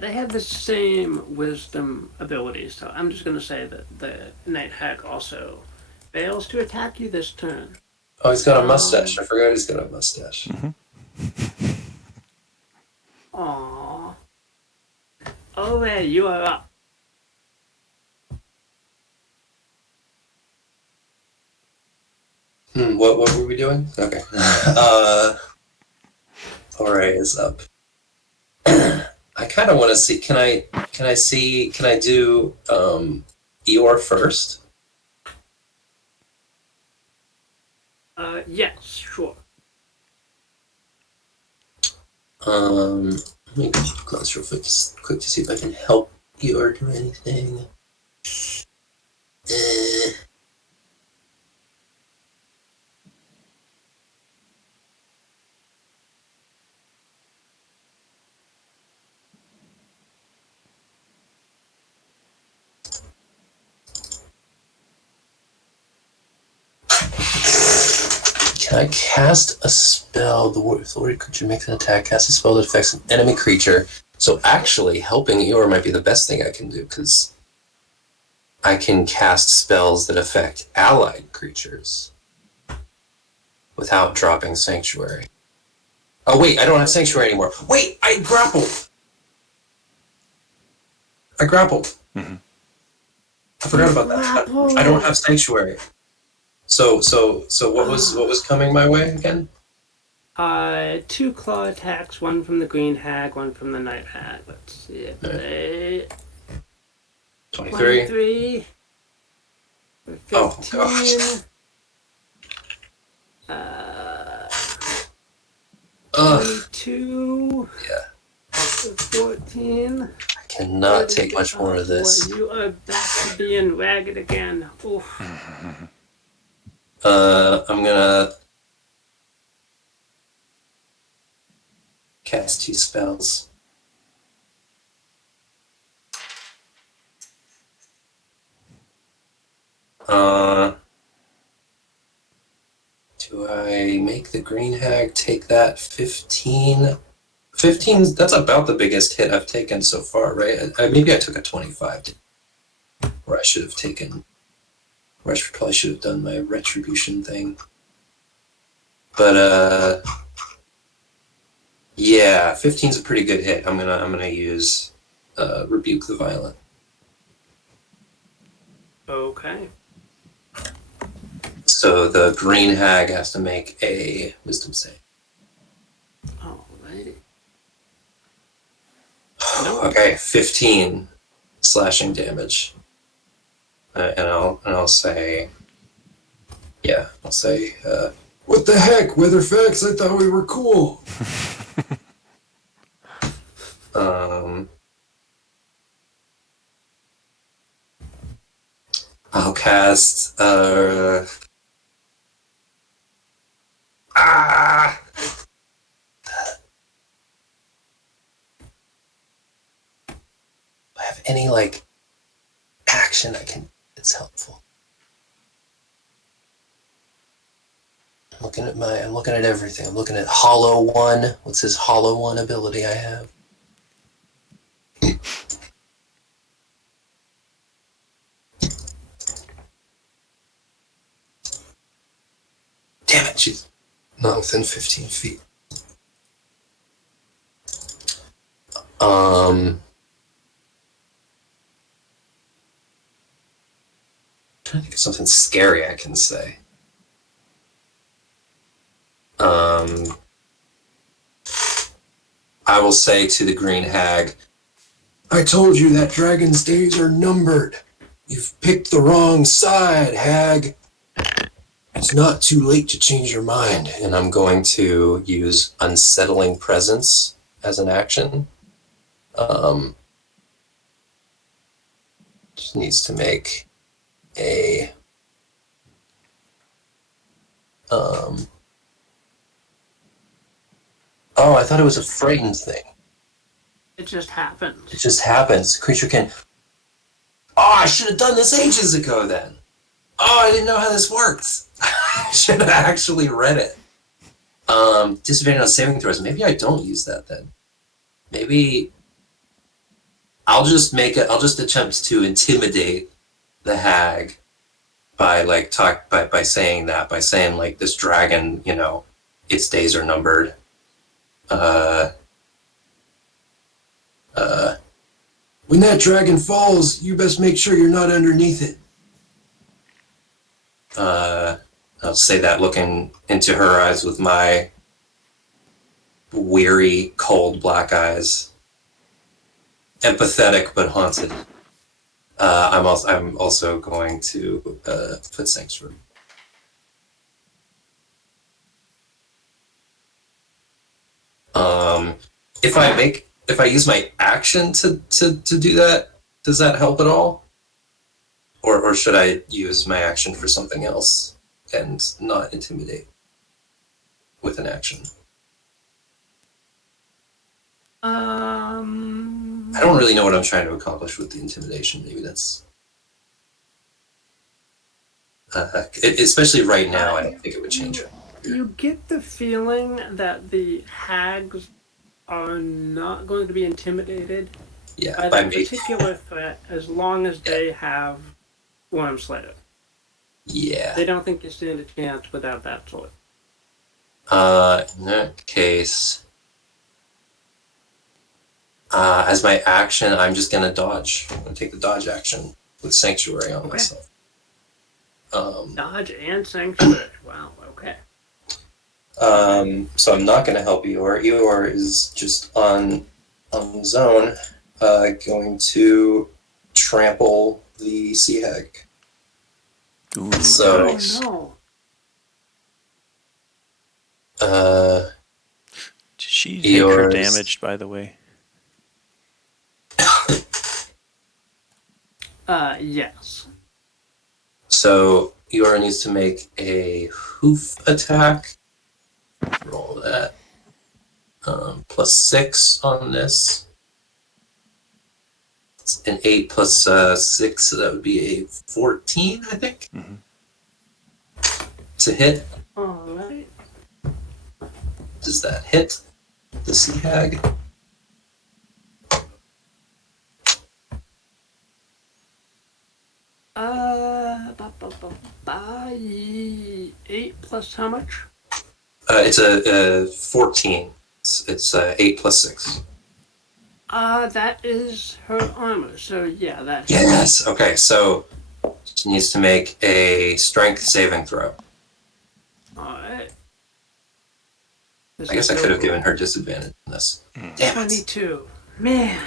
They have the same wisdom abilities, so I'm just going to say that the night hag also fails to attack you this turn. Oh, he's got a mustache. I forgot he's got a mustache. Aww. Ore, you are up. What were we doing? Okay. Alright, is up. I kind of want to see. Can I do Eeyore first? Yes, sure. Let me glance real quick to see if I can help Eeyore do anything. Can I cast a spell? The warrior creature makes an attack, cast a spell that affects an enemy creature. So actually, helping Eeyore might be the best thing I can do, because I can cast spells that affect allied creatures without dropping Sanctuary. Oh wait, I don't have Sanctuary anymore. Wait, I grappled! Mm-hmm. I forgot about that. I don't have Sanctuary. So what was coming my way again? 2 claw attacks, one from the green hag, one from the night hag. Let's see if they... 23. 23. 15. Oh, gosh. 22. Yeah. 14. I cannot take much more of this. Boy, you are back to being ragged again. Oof. I'm gonna cast 2 spells. Do I make the green hag take that 15? 15, that's about the biggest hit I've taken so far, right? Maybe I took a 25, or I should have taken, or I probably should have done my retribution thing. But yeah, 15's a pretty good hit. I'm gonna use Rebuke the Violent. Okay. So the green hag has to make a wisdom save. Alrighty. Okay, 15 slashing damage. And I'll say, yeah, I'll say, what the heck, Witherfax? I thought we were cool. I'll cast, do I have any, like, action I can, it's helpful. I'm looking at everything. I'm looking at Hollow One. What's his Hollow One ability I have? Damn it, she's not within 15 feet. Trying to think of something scary I can say. I will say to the green hag, I told you that dragon's days are numbered. You've picked the wrong side, hag. It's not too late to change your mind, and I'm going to use Unsettling Presence as an action. Just needs to make a oh, I thought it was a frightened thing. It just happens. It just happens. Creature can. Oh, I should have done this ages ago then. Oh, I didn't know how this worked. I should have actually read it. Disadvantage on saving throws. Maybe I don't use that then. Maybe I'll just attempt to intimidate the hag by saying like this dragon, its days are numbered. When that dragon falls, you best make sure you're not underneath it. I'll say that looking into her eyes with my weary, cold black eyes. Empathetic but haunted. I'm also going to put Sanctuary. If I use my action to do that, does that help at all? Or should I use my action for something else and not intimidate with an action? I don't really know what I'm trying to accomplish with the intimidation. Maybe that's especially right now. I don't think it would change it. You get the feeling that the hags are not going to be intimidated by that particular threat as long as they have Worm Slayer. Yeah. They don't think you stand a chance without that sort. In that case, as my action, I'm just gonna dodge. I'm gonna take the dodge action with Sanctuary on myself. Dodge and Sanctuary. Wow. Okay. So I'm not gonna help Eeyore. Eeyore is just on his own, going to trample the sea hag. Ooh, So, nice. Oh no. Did she take her Eeyore's- damage, by the way? Yes. So Eeyore needs to make a hoof attack. Roll that. +6 on this. It's an 8 plus 6, so that would be a 14, I think. Mm-hmm. To hit. Alright. Does that hit the sea hag? Ba 8 plus how much? It's a 14. It's 8 plus 6. That is her armor, so yeah, that Yes. Okay, so she needs to make a strength saving throw. Alright. I guess I could have given her disadvantage on this. Damn it. 22. Man.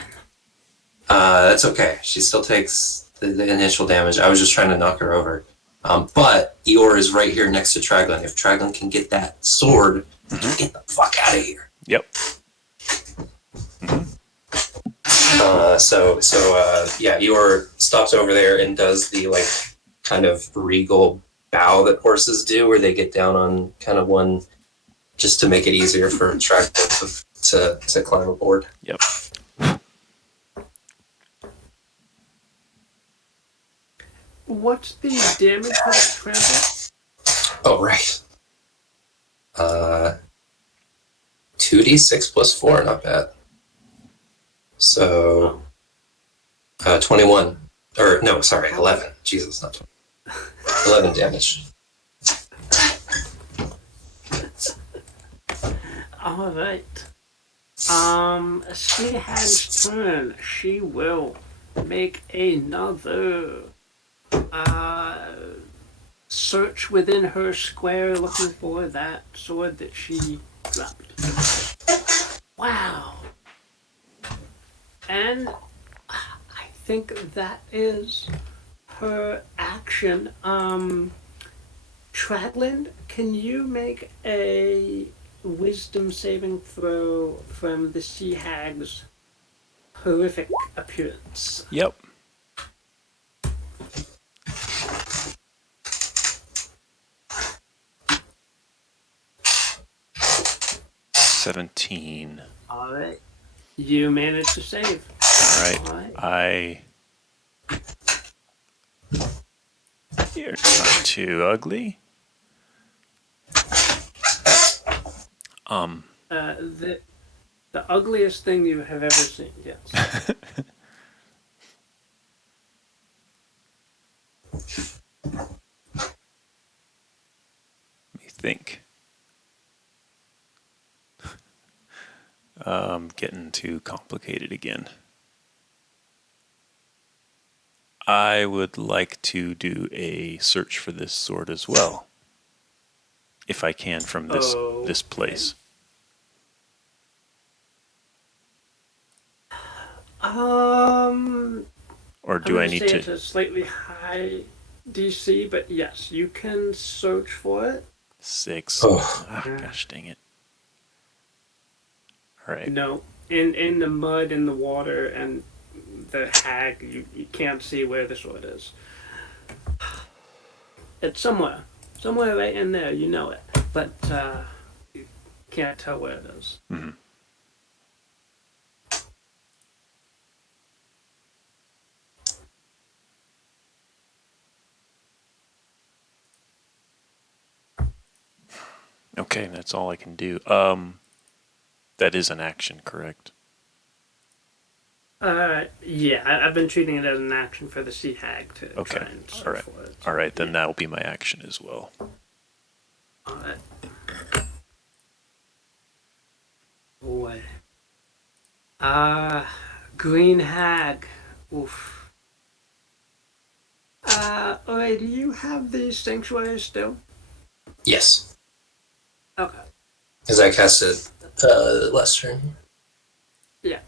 That's okay. She still takes the initial damage. I was just trying to knock her over. But Eeyore is right here next to Traglin. If Traglin can get that sword, get the fuck out of here. Yep. Yeah, Eeyore stops over there and does the kind of regal bow that horses do, where they get down on kind of one, just to make it easier for Traglin to climb aboard. Yep. What's the damage for that trample? Oh, right. 2d6 plus 4, not bad. So, 21. Or, no, sorry, 11. Jesus, not 20. 11 damage. Alright. Sea Hag's turn. She will make another search within her square looking for that sword that she dropped. Wow. And I think that is her action. Tradland, can you make a wisdom saving throw from the sea hag's horrific appearance? Yep. $17. All right. You managed to save. All right. All right. You're not too ugly. The ugliest thing you have ever seen, yes. Let me think. Getting too complicated again. I would like to do a search for this sword as well, if I can, from this place. Or do I need to? It's a slightly high DC, but yes, you can search for it. 6. Oh. Gosh dang it! All right. No, in the mud, in the water, and the hag, you can't see where the sword is. It's somewhere right in there. You know it, but you can't tell where it is. Mm-hmm. Okay, that's all I can do. That is an action, correct? Yeah, I've been treating it as an action for the sea hag to try and search All right. for it. All right, then that'll be my action as well. All right. Boy. Green hag. Oof. Alright, do you have the sanctuary still? Yes, Okay. because I cast it last turn. Yeah.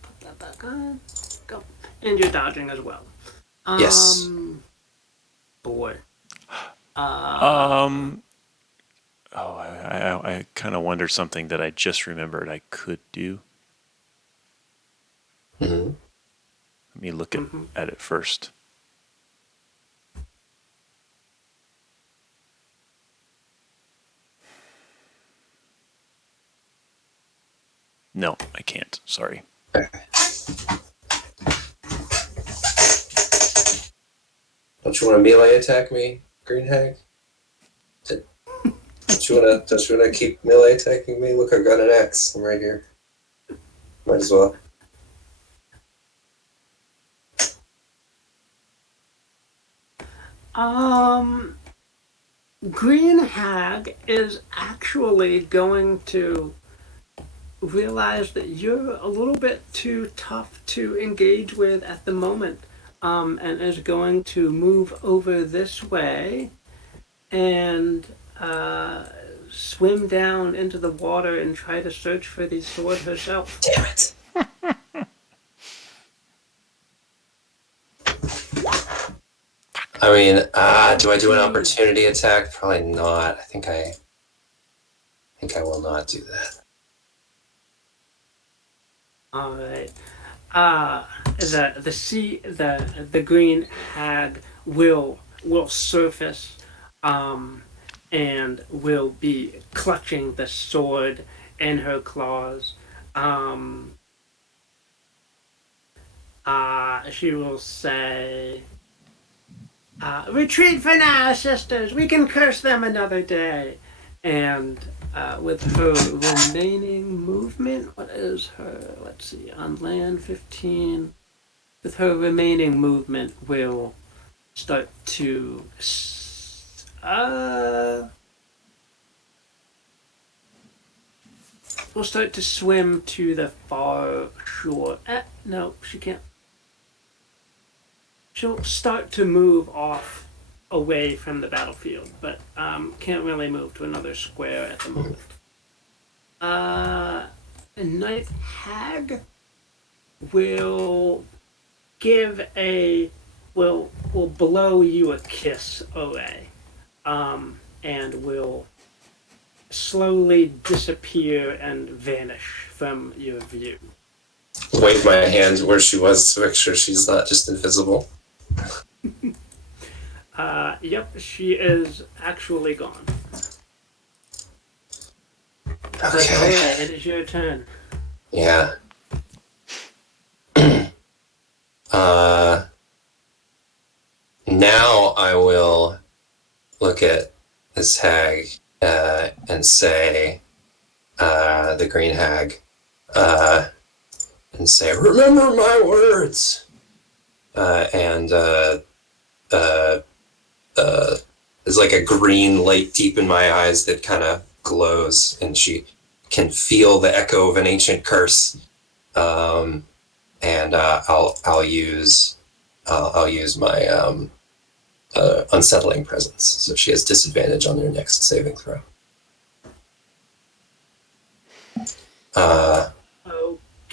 Put that back on. Go. And you're dodging as well. Yes. Boy. I kind of wonder something that I just remembered I could do. Mm-hmm. Let me look at it first. No, I can't. Sorry. Don't you want to melee attack me, Green Hag? Don't you wanna keep melee attacking me? Look, I've got an axe. I'm right here. Might as well. Green hag is actually going to realize that you're a little bit too tough to engage with at the moment, and is going to move over this way and swim down into the water and try to search for the sword herself. Damn it. I mean, do I do an opportunity attack? Probably not. I think I will not do that. All right. The green hag will surface, and will be clutching the sword in her claws. She will say, "Retreat for now, sisters. We can curse them another day." And with her remaining movement, what is her? Let's see, on land 15. With her remaining movement, will start to we'll start to swim to the far shore. No, she can't. She'll start to move off away from the battlefield, but can't really move to another square at the moment. A night hag will will blow you a kiss away. and will slowly disappear and vanish from your view. Wave my hand where she was to make sure she's not just invisible. Yep, she is actually gone. But Okay. it is your turn. Yeah. Now I will look at this hag and say, the green hag, and say, "Remember my words." There's like a green light deep in my eyes that kind of glows, and she can feel the echo of an ancient curse. I'll use my unsettling presence, so she has disadvantage on her next saving throw.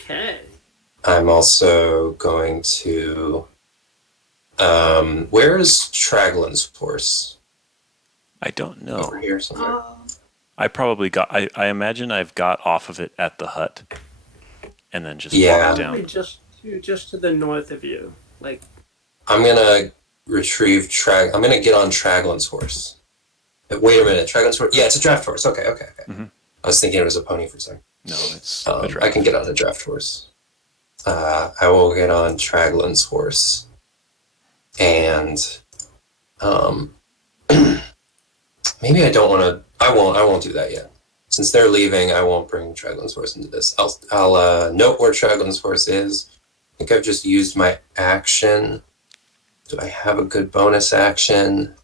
Okay. I'm also going to. Where is Traglin's horse? I don't know. Over here somewhere. I probably got. I imagine I've got off of it at the hut, and then just Yeah. walked Probably down. just to the north of you. Like, I'm gonna retrieve I'm gonna get on Traglin's horse. Wait a minute, Traglin's horse? Yeah, it's a draft horse. Okay. Mhm. I was thinking it was a pony for a second. No, it's a I draft. can get on a draft horse. I will get on Traglin's horse, and maybe I don't want to. I won't do that yet. Since they're leaving, I won't bring Traglin's horse into this. I'll note where Traglin's horse is. I think I've just used my action. Do I have a good bonus action?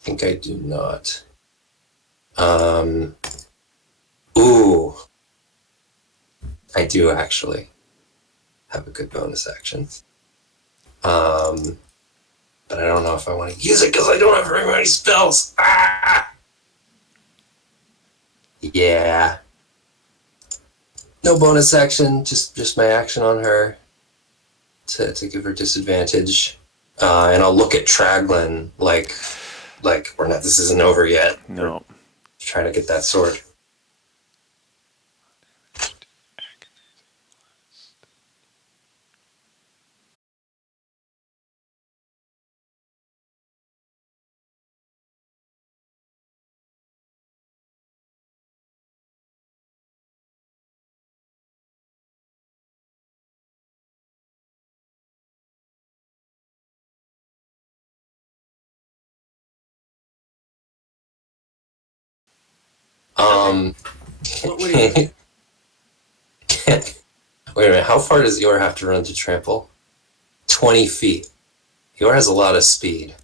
I think I do not. Ooh. I do actually have a good bonus action. But I don't know if I want to use it because I don't have very many spells. Ah! Yeah. No bonus action, just my action on her to give her disadvantage. And I'll look at Traglin like we're not. This isn't over yet. No. Trying to get that sword. what would you do? Wait a minute, how far does Yor have to run to trample? 20 feet. Yor has a lot of speed.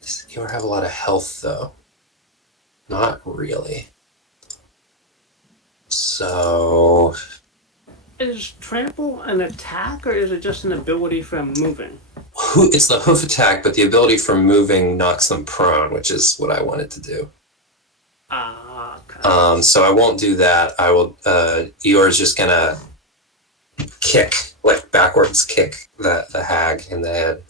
Does Yor have a lot of health, though? Not really. So... Is trample an attack, or is it just an ability from moving? It's the hoof attack, but the ability from moving knocks them prone, which is what I wanted to do. Okay. So I won't do that. I will. Eeyore's just gonna kick, like backwards kick the hag in the head.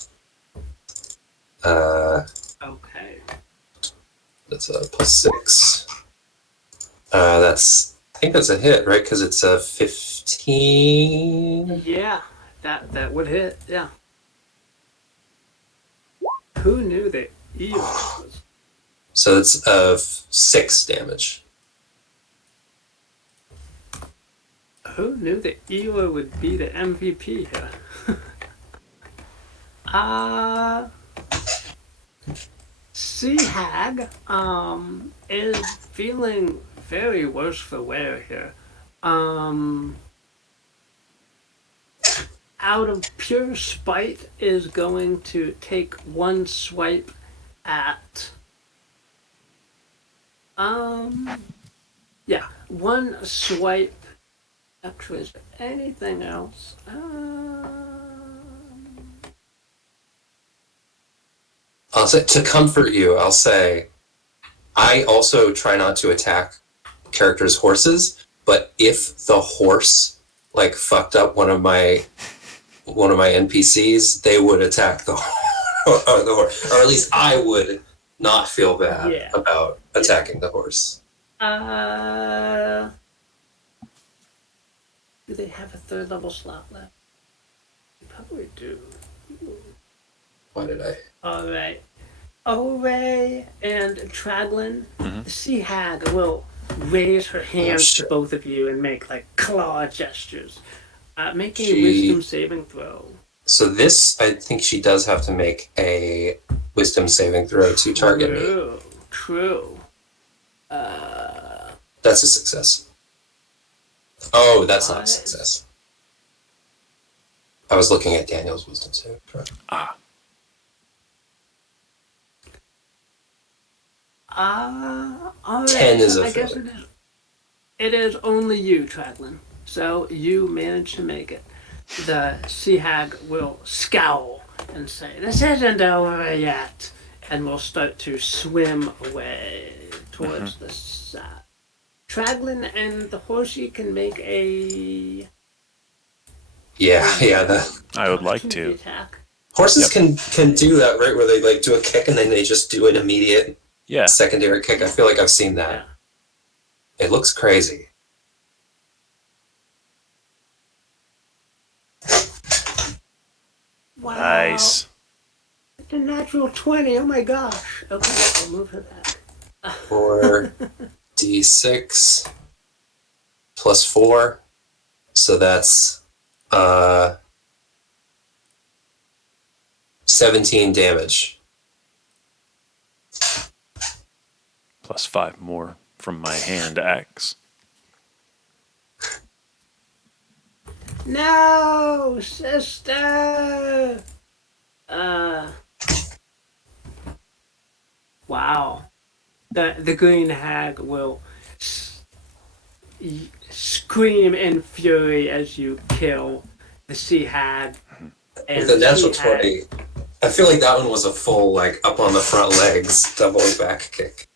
Okay. That's a +6. I think that's a hit, right? Because it's a 15. Yeah, that would hit. Yeah. Who knew that Eel was? So it's 6 damage. Who knew that Ela would be the MVP here? Sea Hag is feeling very worse for wear here. Out of pure spite is going to take one swipe at yeah, one swipe. Actually, is there anything else? I'll say, to comfort you, I'll say, I also try not to attack characters' horses, but if the horse like fucked up one of my NPCs, they would attack the or at least I would not feel bad Yeah. about attacking the horse. Do they have a third level slot left? They probably do. Why did I? All right. Oray and Traglin, the sea hag will raise her hands to shit. both of you and make like claw gestures. Make a She- wisdom saving throw. So this, I think she does have to make a wisdom saving throw to target me. True. That's a success. Oh, that's not a success. I was looking at Daniel's wisdom saving throw. All right. 10 is a I guess failure. it is only you, Traglin. So you managed to make it. The sea hag will scowl and say, "This isn't over yet," and will start to swim away towards the side. Traglin and the horsey can make a Yeah. I would like to. attack. Horses can do that, right? Where they like do a kick and then they just do an immediate Yeah. secondary kick. I feel like I've seen that. Yeah. It looks crazy. Wow. Nice. It's a natural 20. Oh my gosh. Okay, I'll move her back. 4d6 plus 4. So that's 17 damage. Plus 5 more from my hand axe. No, sister. Wow. The green hag will scream in fury as you kill the sea hag. With a natural sea hag- 20, I feel like that one was a full, like, up on the front legs, doubling back kick.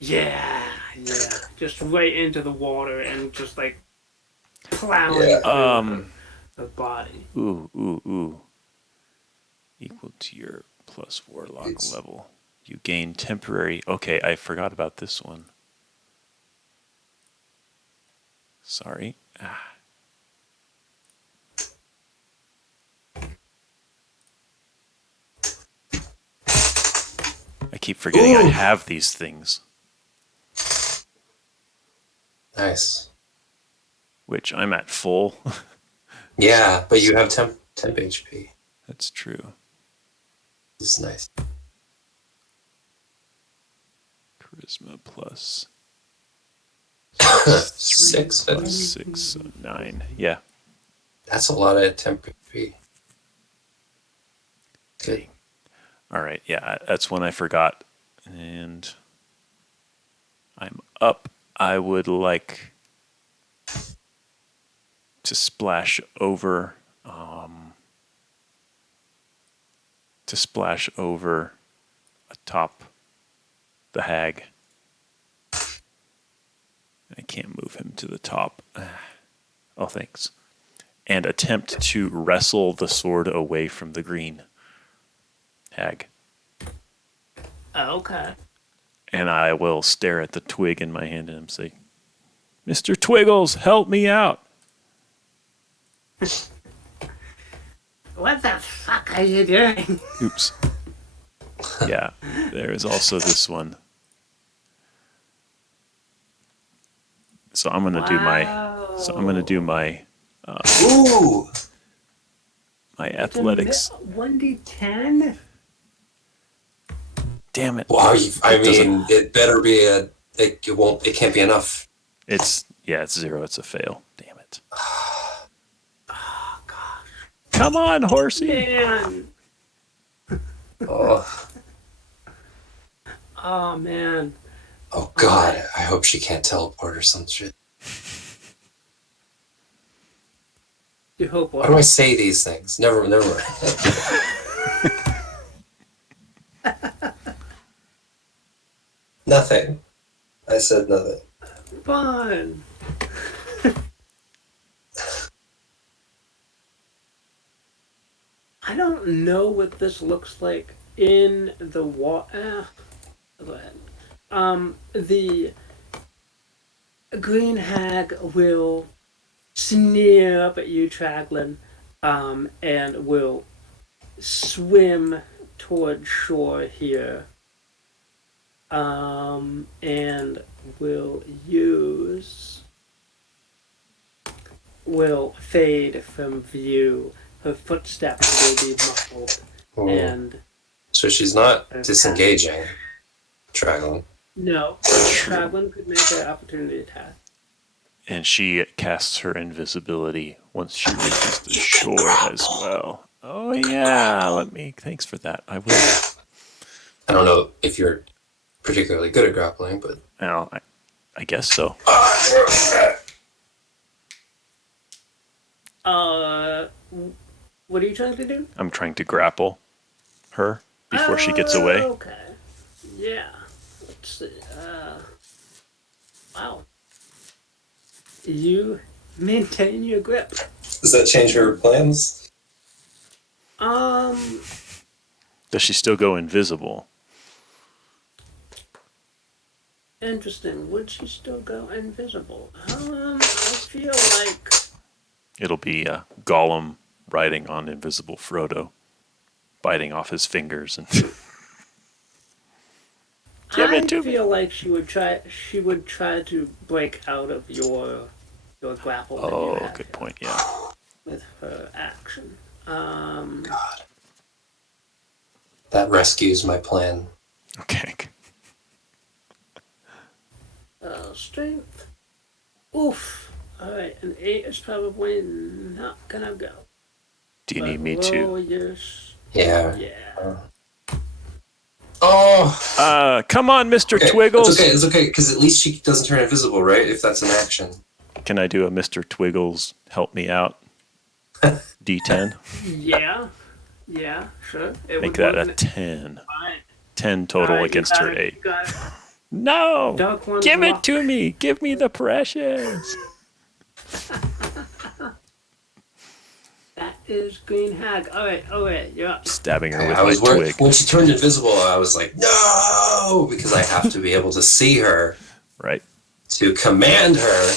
Yeah. Just right into the water and just like plowing Yeah. through her body. Ooh. Equal to your plus warlock level. You gain temporary. Okay, I forgot about this one. Sorry. I keep forgetting I have these things, Nice. which I'm at full. Yeah, but you have temp HP. That's true. This is nice. Charisma plus 6. plus 6, so 9. Yeah. That's a lot of temp HP. Good. All right. Yeah, that's when I forgot. And I'm up. I would like to splash over atop the hag. I can't move him to the top. Oh, thanks. And attempt to wrestle the sword away from the green hag. Okay. And I will stare at the twig in my hand and say, "Mr. Twiggles, help me out." What the fuck are you doing? Oops. Yeah, there is also this one. So I'm gonna do my Ooh! my athletics. 1d10? Damn it! Wow, I doesn't- mean, it better be it can't be enough. It's 0. It's a fail. Damn it! Oh, gosh. Come on, horsey! Man. Oh, Oh, man. oh God, I hope she can't teleport or some shit. You hope Why what? do I say these things? Never mind. Nothing. I said nothing. Fun. I don't know what this looks like in the water. Go ahead. The green hag will sneer up at you, Traglin, and will swim toward shore here. And will fade from view. Her footsteps will be muffled, Oh. and So she's not disengaging, Dragon. no, Traglin could make an opportunity attack. And she casts her invisibility once she reaches the shore as well. Oh yeah, thanks for that. I will. I don't know if you're particularly good at grappling, but Well, I guess so. What are you trying to do? I'm trying to grapple her before she gets away. Okay. Yeah. Let's see. Wow. You maintain your grip. does that change her plans? Does she still go invisible? Interesting. Would she still go invisible? I feel like It'll be Gollum riding on invisible Frodo, biting off his fingers and. Give it to me. I feel like she would try to break out of your grapple. that you Oh, have good here point. Yeah. With her action. God. That rescues my plan. Okay. Strength. Oof. All right, an 8 is probably not gonna go. Do you But need me roll to? yours. Yeah. Yeah. Oh! Come on, Mr. Okay, Twiggles. It's okay, because at least she doesn't turn invisible, right? If that's an action. Can I do a Mr. Twiggles help me out? D10. Yeah, sure. It Make would that work a 10. fine. 10 total All right, you against got her it, 8. you got it. No! Dark one's Give it luck. to me! Give me the precious! That is Green Hag. All right, you're up. Stabbing her with I my was worried twig. when she turned invisible. I was like, no, because I have to be able to see her Right. to command her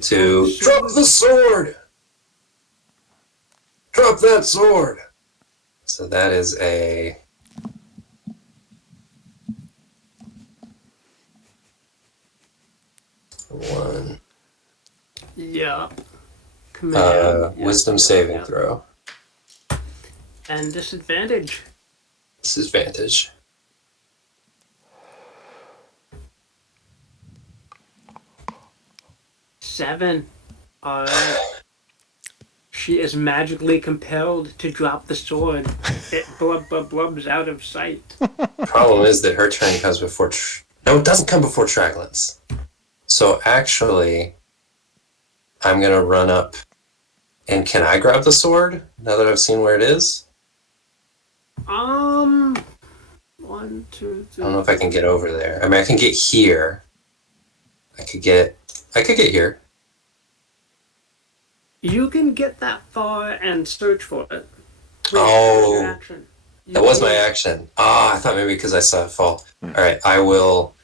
to drop the sword. Drop that sword. So that is a 1. Yep. Command. Yep, Wisdom yep, saving yep. throw. And disadvantage. Disadvantage. Seven. All right. She is magically compelled to drop the sword. It blubs out of sight. Problem is that her turn comes before. No, it doesn't come before Traglin's. So actually, I'm gonna run up. And can I grab the sword now that I've seen where it is? 1, 2, 3. I don't know if I can get over there. I mean, I can get here. I could get here. You can get that far and search for it. Oh. Your action. That was my action. I thought maybe because I saw it fall. All right, I will.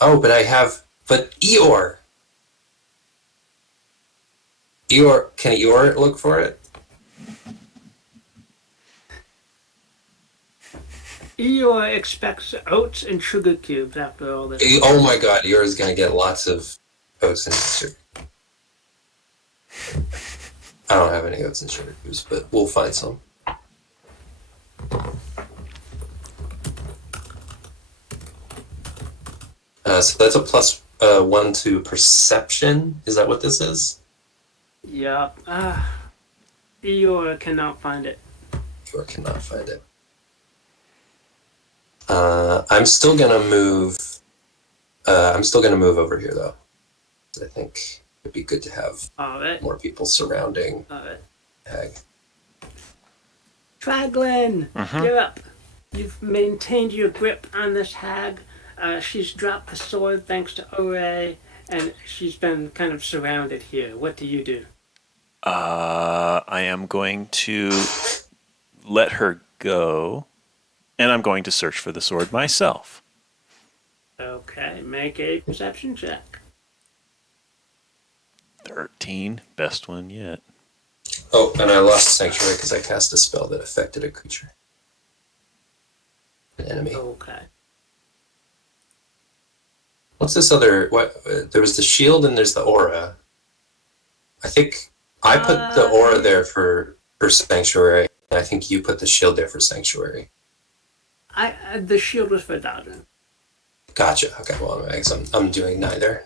But I have. But Eeyore. Can Eeyore look for it? Eeyore expects oats and sugar cubes after all this. Oh my God, Eeyore is gonna get lots of oats and sugar. I don't have any oats and sugar cubes, but we'll find some. So that's a plus 1 to perception. Is that what this is? Yeah. Eeyore cannot find it. Eeyore cannot find it. I'm still gonna move. I'm still gonna move over here though. I think it'd be good to have All right. more people surrounding All right. Hag. Traglin, you're up. You've maintained your grip on this hag. She's dropped the sword thanks to Ore, and she's been kind of surrounded here. What do you do? I am going to let her go, and I'm going to search for the sword myself. Okay, make a perception check. 13, best one yet. Oh, and I lost Sanctuary because I cast a spell that affected a creature. An enemy. Okay. What's this other... What? There was the shield and there's the aura. I think I put the aura there for Sanctuary, and I think you put the shield there for Sanctuary. The shield was for Dodgen. Gotcha. Okay, well, I'm doing neither.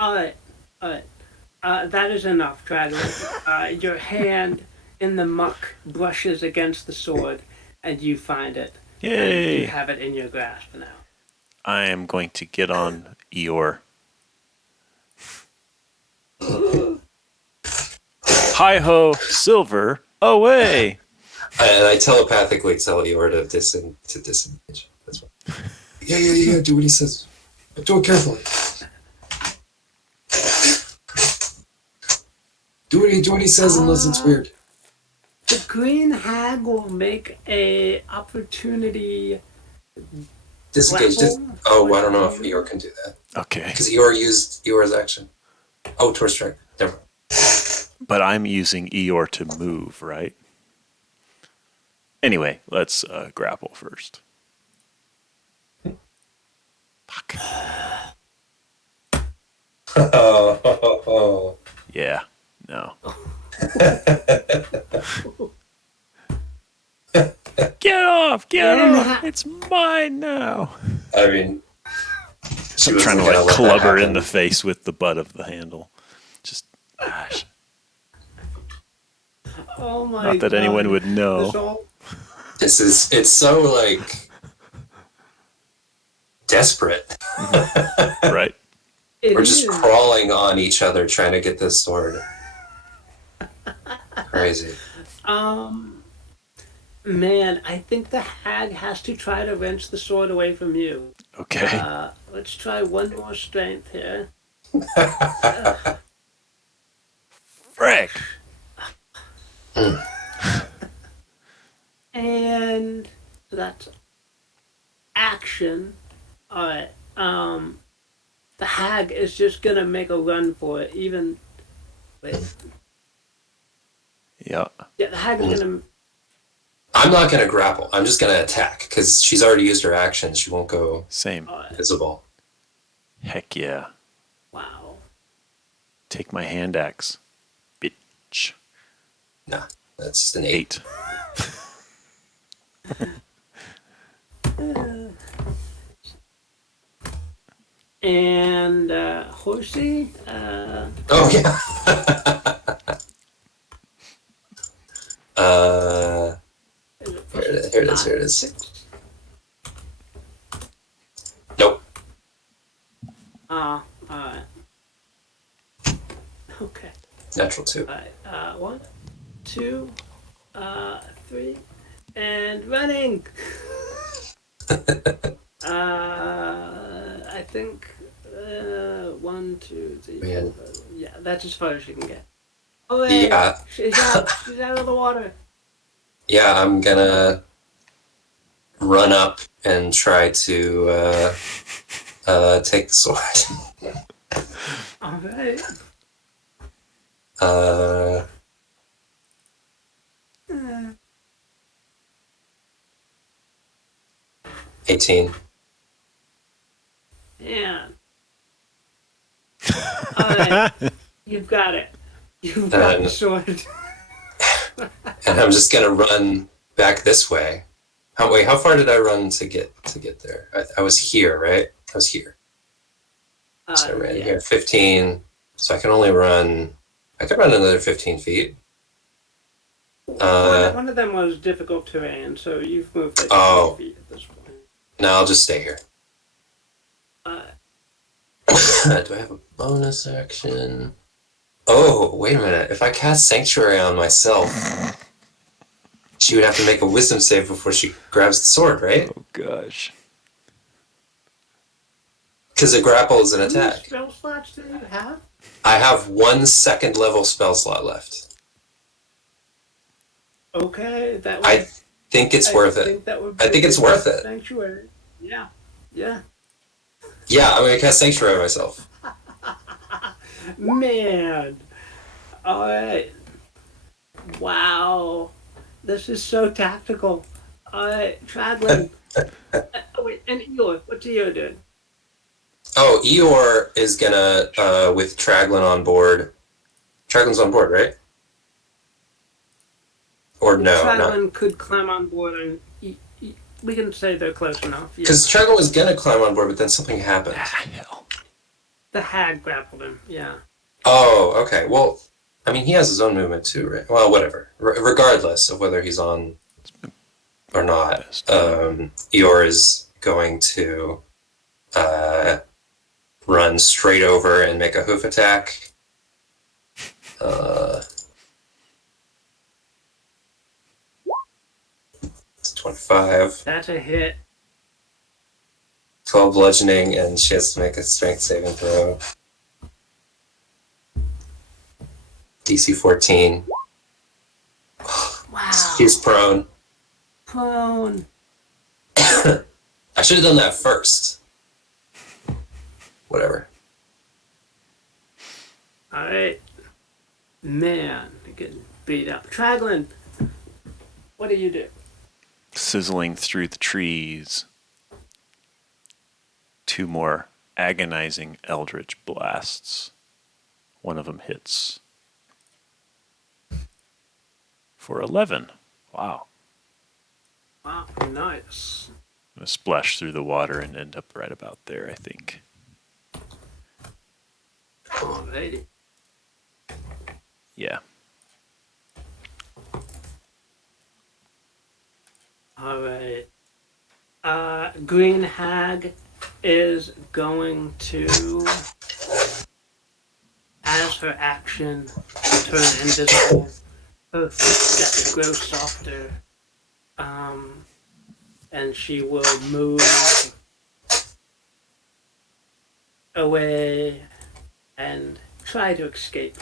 Alright. That is enough, Dragon. Your hand in the muck brushes against the sword, and you find it. Yay! And you have it in your grasp now. I am going to get on Eeyore. Hi-ho, Silver, away! And I telepathically tell Eeyore to disengage. That's what. Yeah. Do what he says. But do it carefully. Do what he says unless it's weird. The green hag will make a opportunity. Disengage. Grapple? I don't know if Eeyore can do that. Okay, Because Eeyore used Eeyore's action. Oh, Torch Strike. Never mind. but I'm using Eeyore to move, right? Anyway, let's grapple first. Fuck. Oh. Yeah, no. Get off! Get off! It's mine now! I mean, I'm trying to like club her in the face with the butt of the handle. Just, gosh. Oh my Not that God. anyone would This know. all- it's so like desperate. Right? it We're just is. crawling on each other trying to get this sword. Crazy. Man, I think the hag has to try to wrench the sword away from you. Okay. Let's try one more strength here. Frick! And that's action. Alright. The hag is just gonna make a run for it, even. Wait. Yeah. Yeah, the hag is gonna. I'm not going to grapple. I'm just going to attack because she's already used her action. She won't go Same. visible. Heck yeah. Wow. Take my hand axe. Bitch. Nah, that's an 8. 8. And Horsey. Oh yeah. Here it is. Nope. Alright. Okay. Natural 2. Alright. 1, 2, 3, and running. I think 1, 2, 3. Man. 4, 5. Yeah, that's as far as you can get. Oh, hey, Yeah. she's out. She's out of the water. Yeah, I'm gonna run up and try to take the sword. All right. 18. Yeah. All right. You've got it. You've got the sword. And I'm just gonna run back this way. How far did I run to get there? I was here, right? I was here. So I ran Yeah. here 15. So I can only run. I could run another 15 feet. One of them was difficult terrain, so you've moved like 20 feet at this point. No, I'll just stay here. Do I have a bonus action? Oh, wait a minute. If I cast Sanctuary on myself, She would have to make a wisdom save before she grabs the sword, right? Oh gosh. Because a grapple is an How many attack. spell slots do you have? I have 1 second level spell slot left. Okay, that would. I think it's worth it. Think that would be I think a it's good worth it. Sanctuary. Yeah. Yeah. Yeah, I'm gonna cast Sanctuary on myself. Man. Alright. Wow. This is so tactical. Alright, Tradlin. Wait, and Eeyore, what's Eeyore doing? Oh, Eeyore is gonna, with Traglin on board. Traglin's on board, right? Or no, not. Tradlin could climb on board and we can say they're close enough. Yeah. Because Traglin was gonna climb on board, but then something happened. Hell. The hag grappled him, yeah. Oh, okay. Well, I mean, he has his own movement too, right? Well, whatever. Regardless of whether he's on or not, Eeyore is going to run straight over and make a hoof attack. It's 25. That's a hit. 12 bludgeoning, and she has to make a strength saving throw. DC 14. Wow. She's prone. Prone. I should have done that first. Whatever. Alright. Man, you're getting beat up. Traglin, what do you do? Sizzling through the trees. 2 more agonizing eldritch blasts. One of them hits for 11. Wow. Wow, nice. I'm gonna splash through the water and end up right about there, I think. Alrighty. Yeah. Alright. Green Hag is going to, as her action, turn invisible. Her footsteps grow softer. And she will move away and try to escape.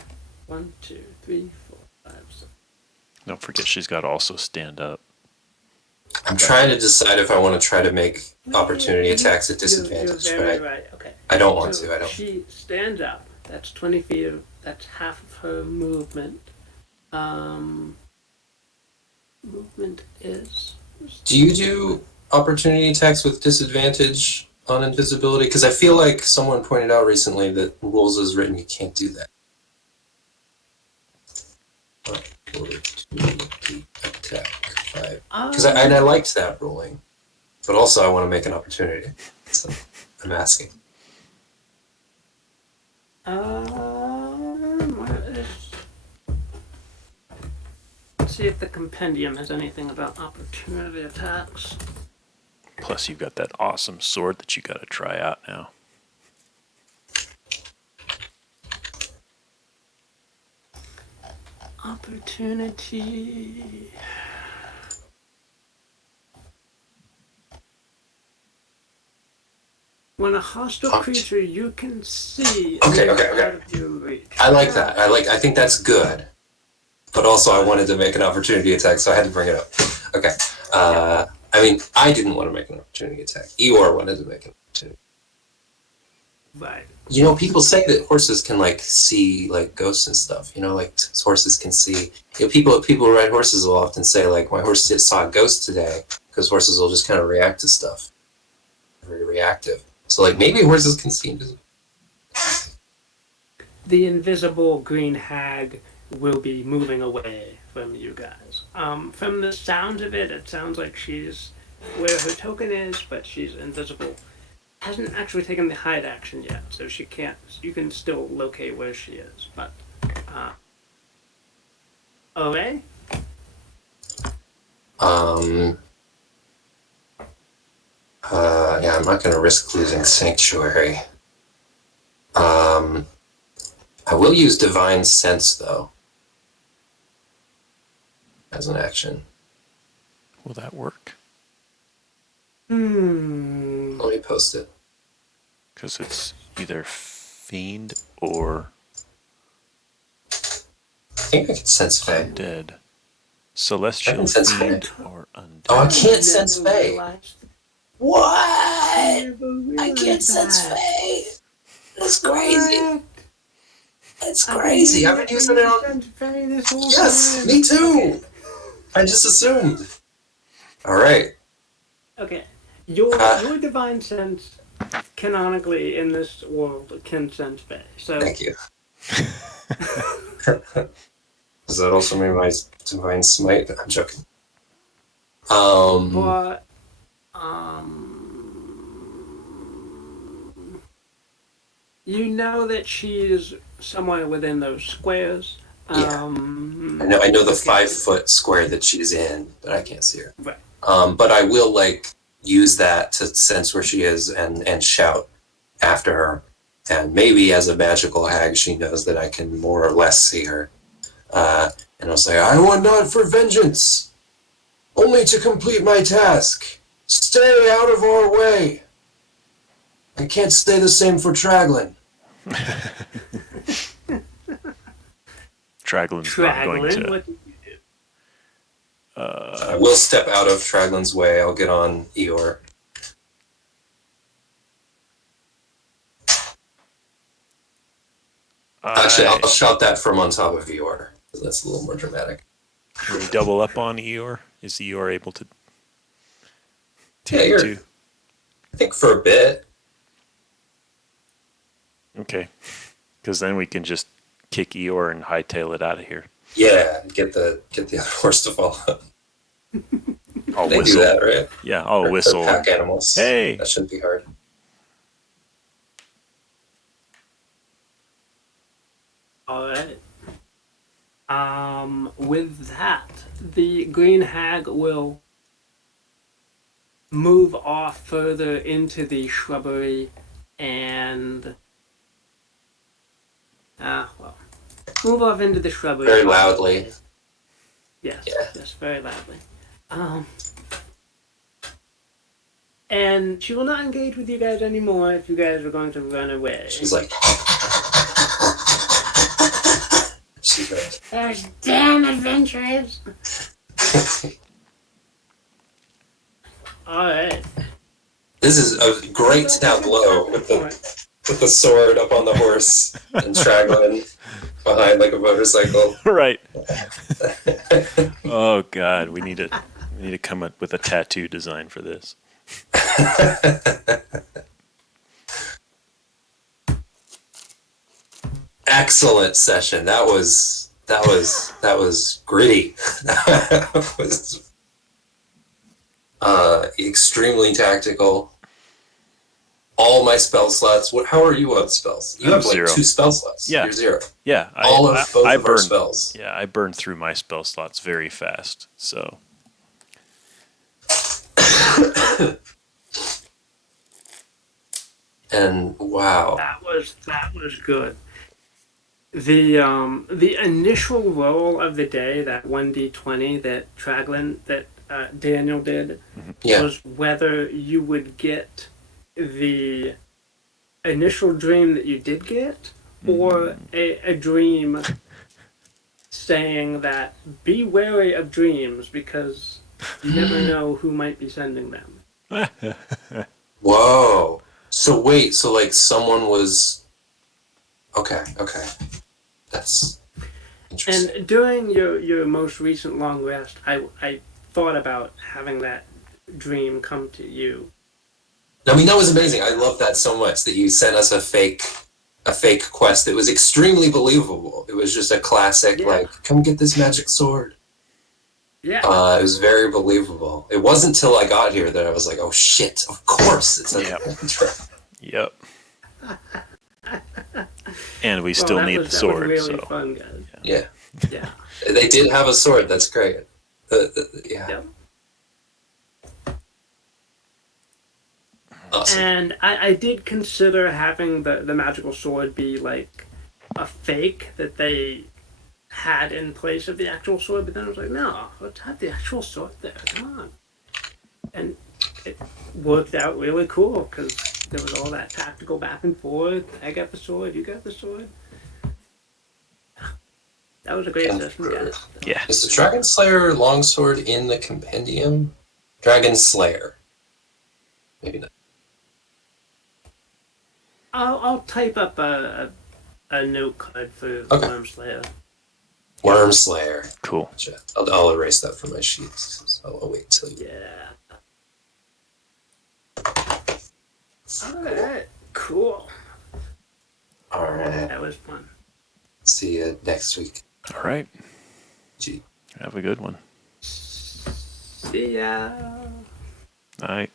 1, 2, 3, 4, 5, 6. Don't forget she's got to also stand up. I'm trying to decide if I want to try to make opportunity attacks at disadvantage, You're but very right. Okay. I don't want So to. I don't. She stands up. That's 20 feet. That's half of her movement. Movement is. Do you do opportunity attacks with disadvantage on invisibility? Because I feel like someone pointed out recently that rules as written, you can't do that. Opportunity attack 5. Because I liked that ruling, but also I want to make an opportunity. So I'm asking. Let's see if the compendium has anything about opportunity attacks. Plus, you've got that awesome sword that you got to try out now. Opportunity. When a hostile creature you can see Okay. out of your reach. I like that. I think that's good. But also I wanted to make an opportunity attack, so I had to bring it up. Okay. I mean, I didn't want to make an opportunity attack. Eeyore wanted to make an opportunity. Right. You know, people say that horses can like see like ghosts and stuff. You know, like horses can see. You know, people who ride horses will often say like, "My horse saw a ghost today," because horses will just kind of react to stuff. Very reactive. So like maybe horses can see invisible. The invisible green hag will be moving away from you guys. From the sounds of it, it sounds like she's where her token is, but she's invisible. Hasn't actually taken the hide action yet, so she can't. You can still locate where she is, but. Okay. Yeah, I'm not going to risk losing Sanctuary. I will use Divine Sense, though, as an action. Will that work? Let me post it. Because it's either fiend or I think I can sense Fae. undead. I Celestial can sense fiend or undead. Oh, I can't sense Never Fae. realized- What? never I can't realized sense that. Fae. That's crazy. What? That's I've crazy. been I've been using using it on. sense Fae this whole Yes, time. me too. Okay. I just assumed. All right. Okay. Your Ah. your divine sense canonically in this world can sense Fae. So Thank you. Does that also mean my divine smite? I'm joking. but you know that she's somewhere within those squares. Yeah. I know the okay. 5-foot square that she's in, but I can't see her. Right. But I will use that to sense where she is and shout after her. And maybe as a magical hag, she knows that I can more or less see her. And I'll say, I want not for vengeance, only to complete my task. Stay out of our way. I can't stay the same for Traglin. Traglin's not going Traglin, to. what did you do? I will step out of Traglin's way. I'll get on Eeyore. Actually, I'll shout that from on top of Eeyore. That's a little more dramatic. Can we double up on Eeyore? Is Eeyore able to Yeah, take you're- two? I think for a bit. Okay. Because then we can just kick Eeyore and hightail it out of here. Yeah, get the other horse to follow. I'll They whistle. do that, right? Yeah, I'll They're whistle. pack animals. Hey! That shouldn't be hard. All right. With that, the green hag will move off further into the shrubbery and move off into the shrubbery Very loudly. Yes, Yeah. yes, very loudly. And she will not engage with you guys anymore if you guys are going to run away. She's like. She's like. Those damn adventurers! Alright. This is a great tableau with the sword up on the horse and Traglin behind like a motorcycle. Right. Oh God, we need to come up with a tattoo design for this. Excellent session. That was gritty. That was extremely tactical. All my spell slots. How are you on spells? You have like 0. 2 spell slots. Yeah. You're 0. Yeah, Both of our burn spells. Yeah, I burn through my spell slots very fast. So And wow. That was good. The initial roll of the day, that 1d20 that Daniel did, Yeah. was whether you would get the initial dream that you did get, or a dream saying that be wary of dreams because you never know who might be sending them. Whoa. So wait, so like someone was okay. That's interesting. And during your most recent long rest, I thought about having that dream come to you. I mean, that was amazing. I love that so much that you sent us a fake quest. It was extremely believable. It was just a classic, like, come get this magic sword. Yeah. It was very believable. It wasn't until I got here that I was like, oh shit, of course it's a Yep. And we still need the sword. That was really so fun, guys. Yeah. Yeah. They did have a sword. That's great. Yeah. Yep. Awesome. And I did consider having the magical sword be like a fake that they had in place of the actual sword, but then I was like, no, let's have the actual sword there. Come on. And it worked out really cool because there was all that tactical back and forth. I got the sword, you got the sword. That was a great session, guys. Yeah. Is the Dragon Slayer longsword in the compendium? Dragon Slayer. Maybe not. I'll type up a note card for Okay. Worm Slayer. Worm Slayer. Cool. Gotcha. I'll erase that from my sheets. So I'll wait till you. Yeah. Alright, cool. All right. That was fun. See you next week. All right. Gee. Have a good one. See ya. All right.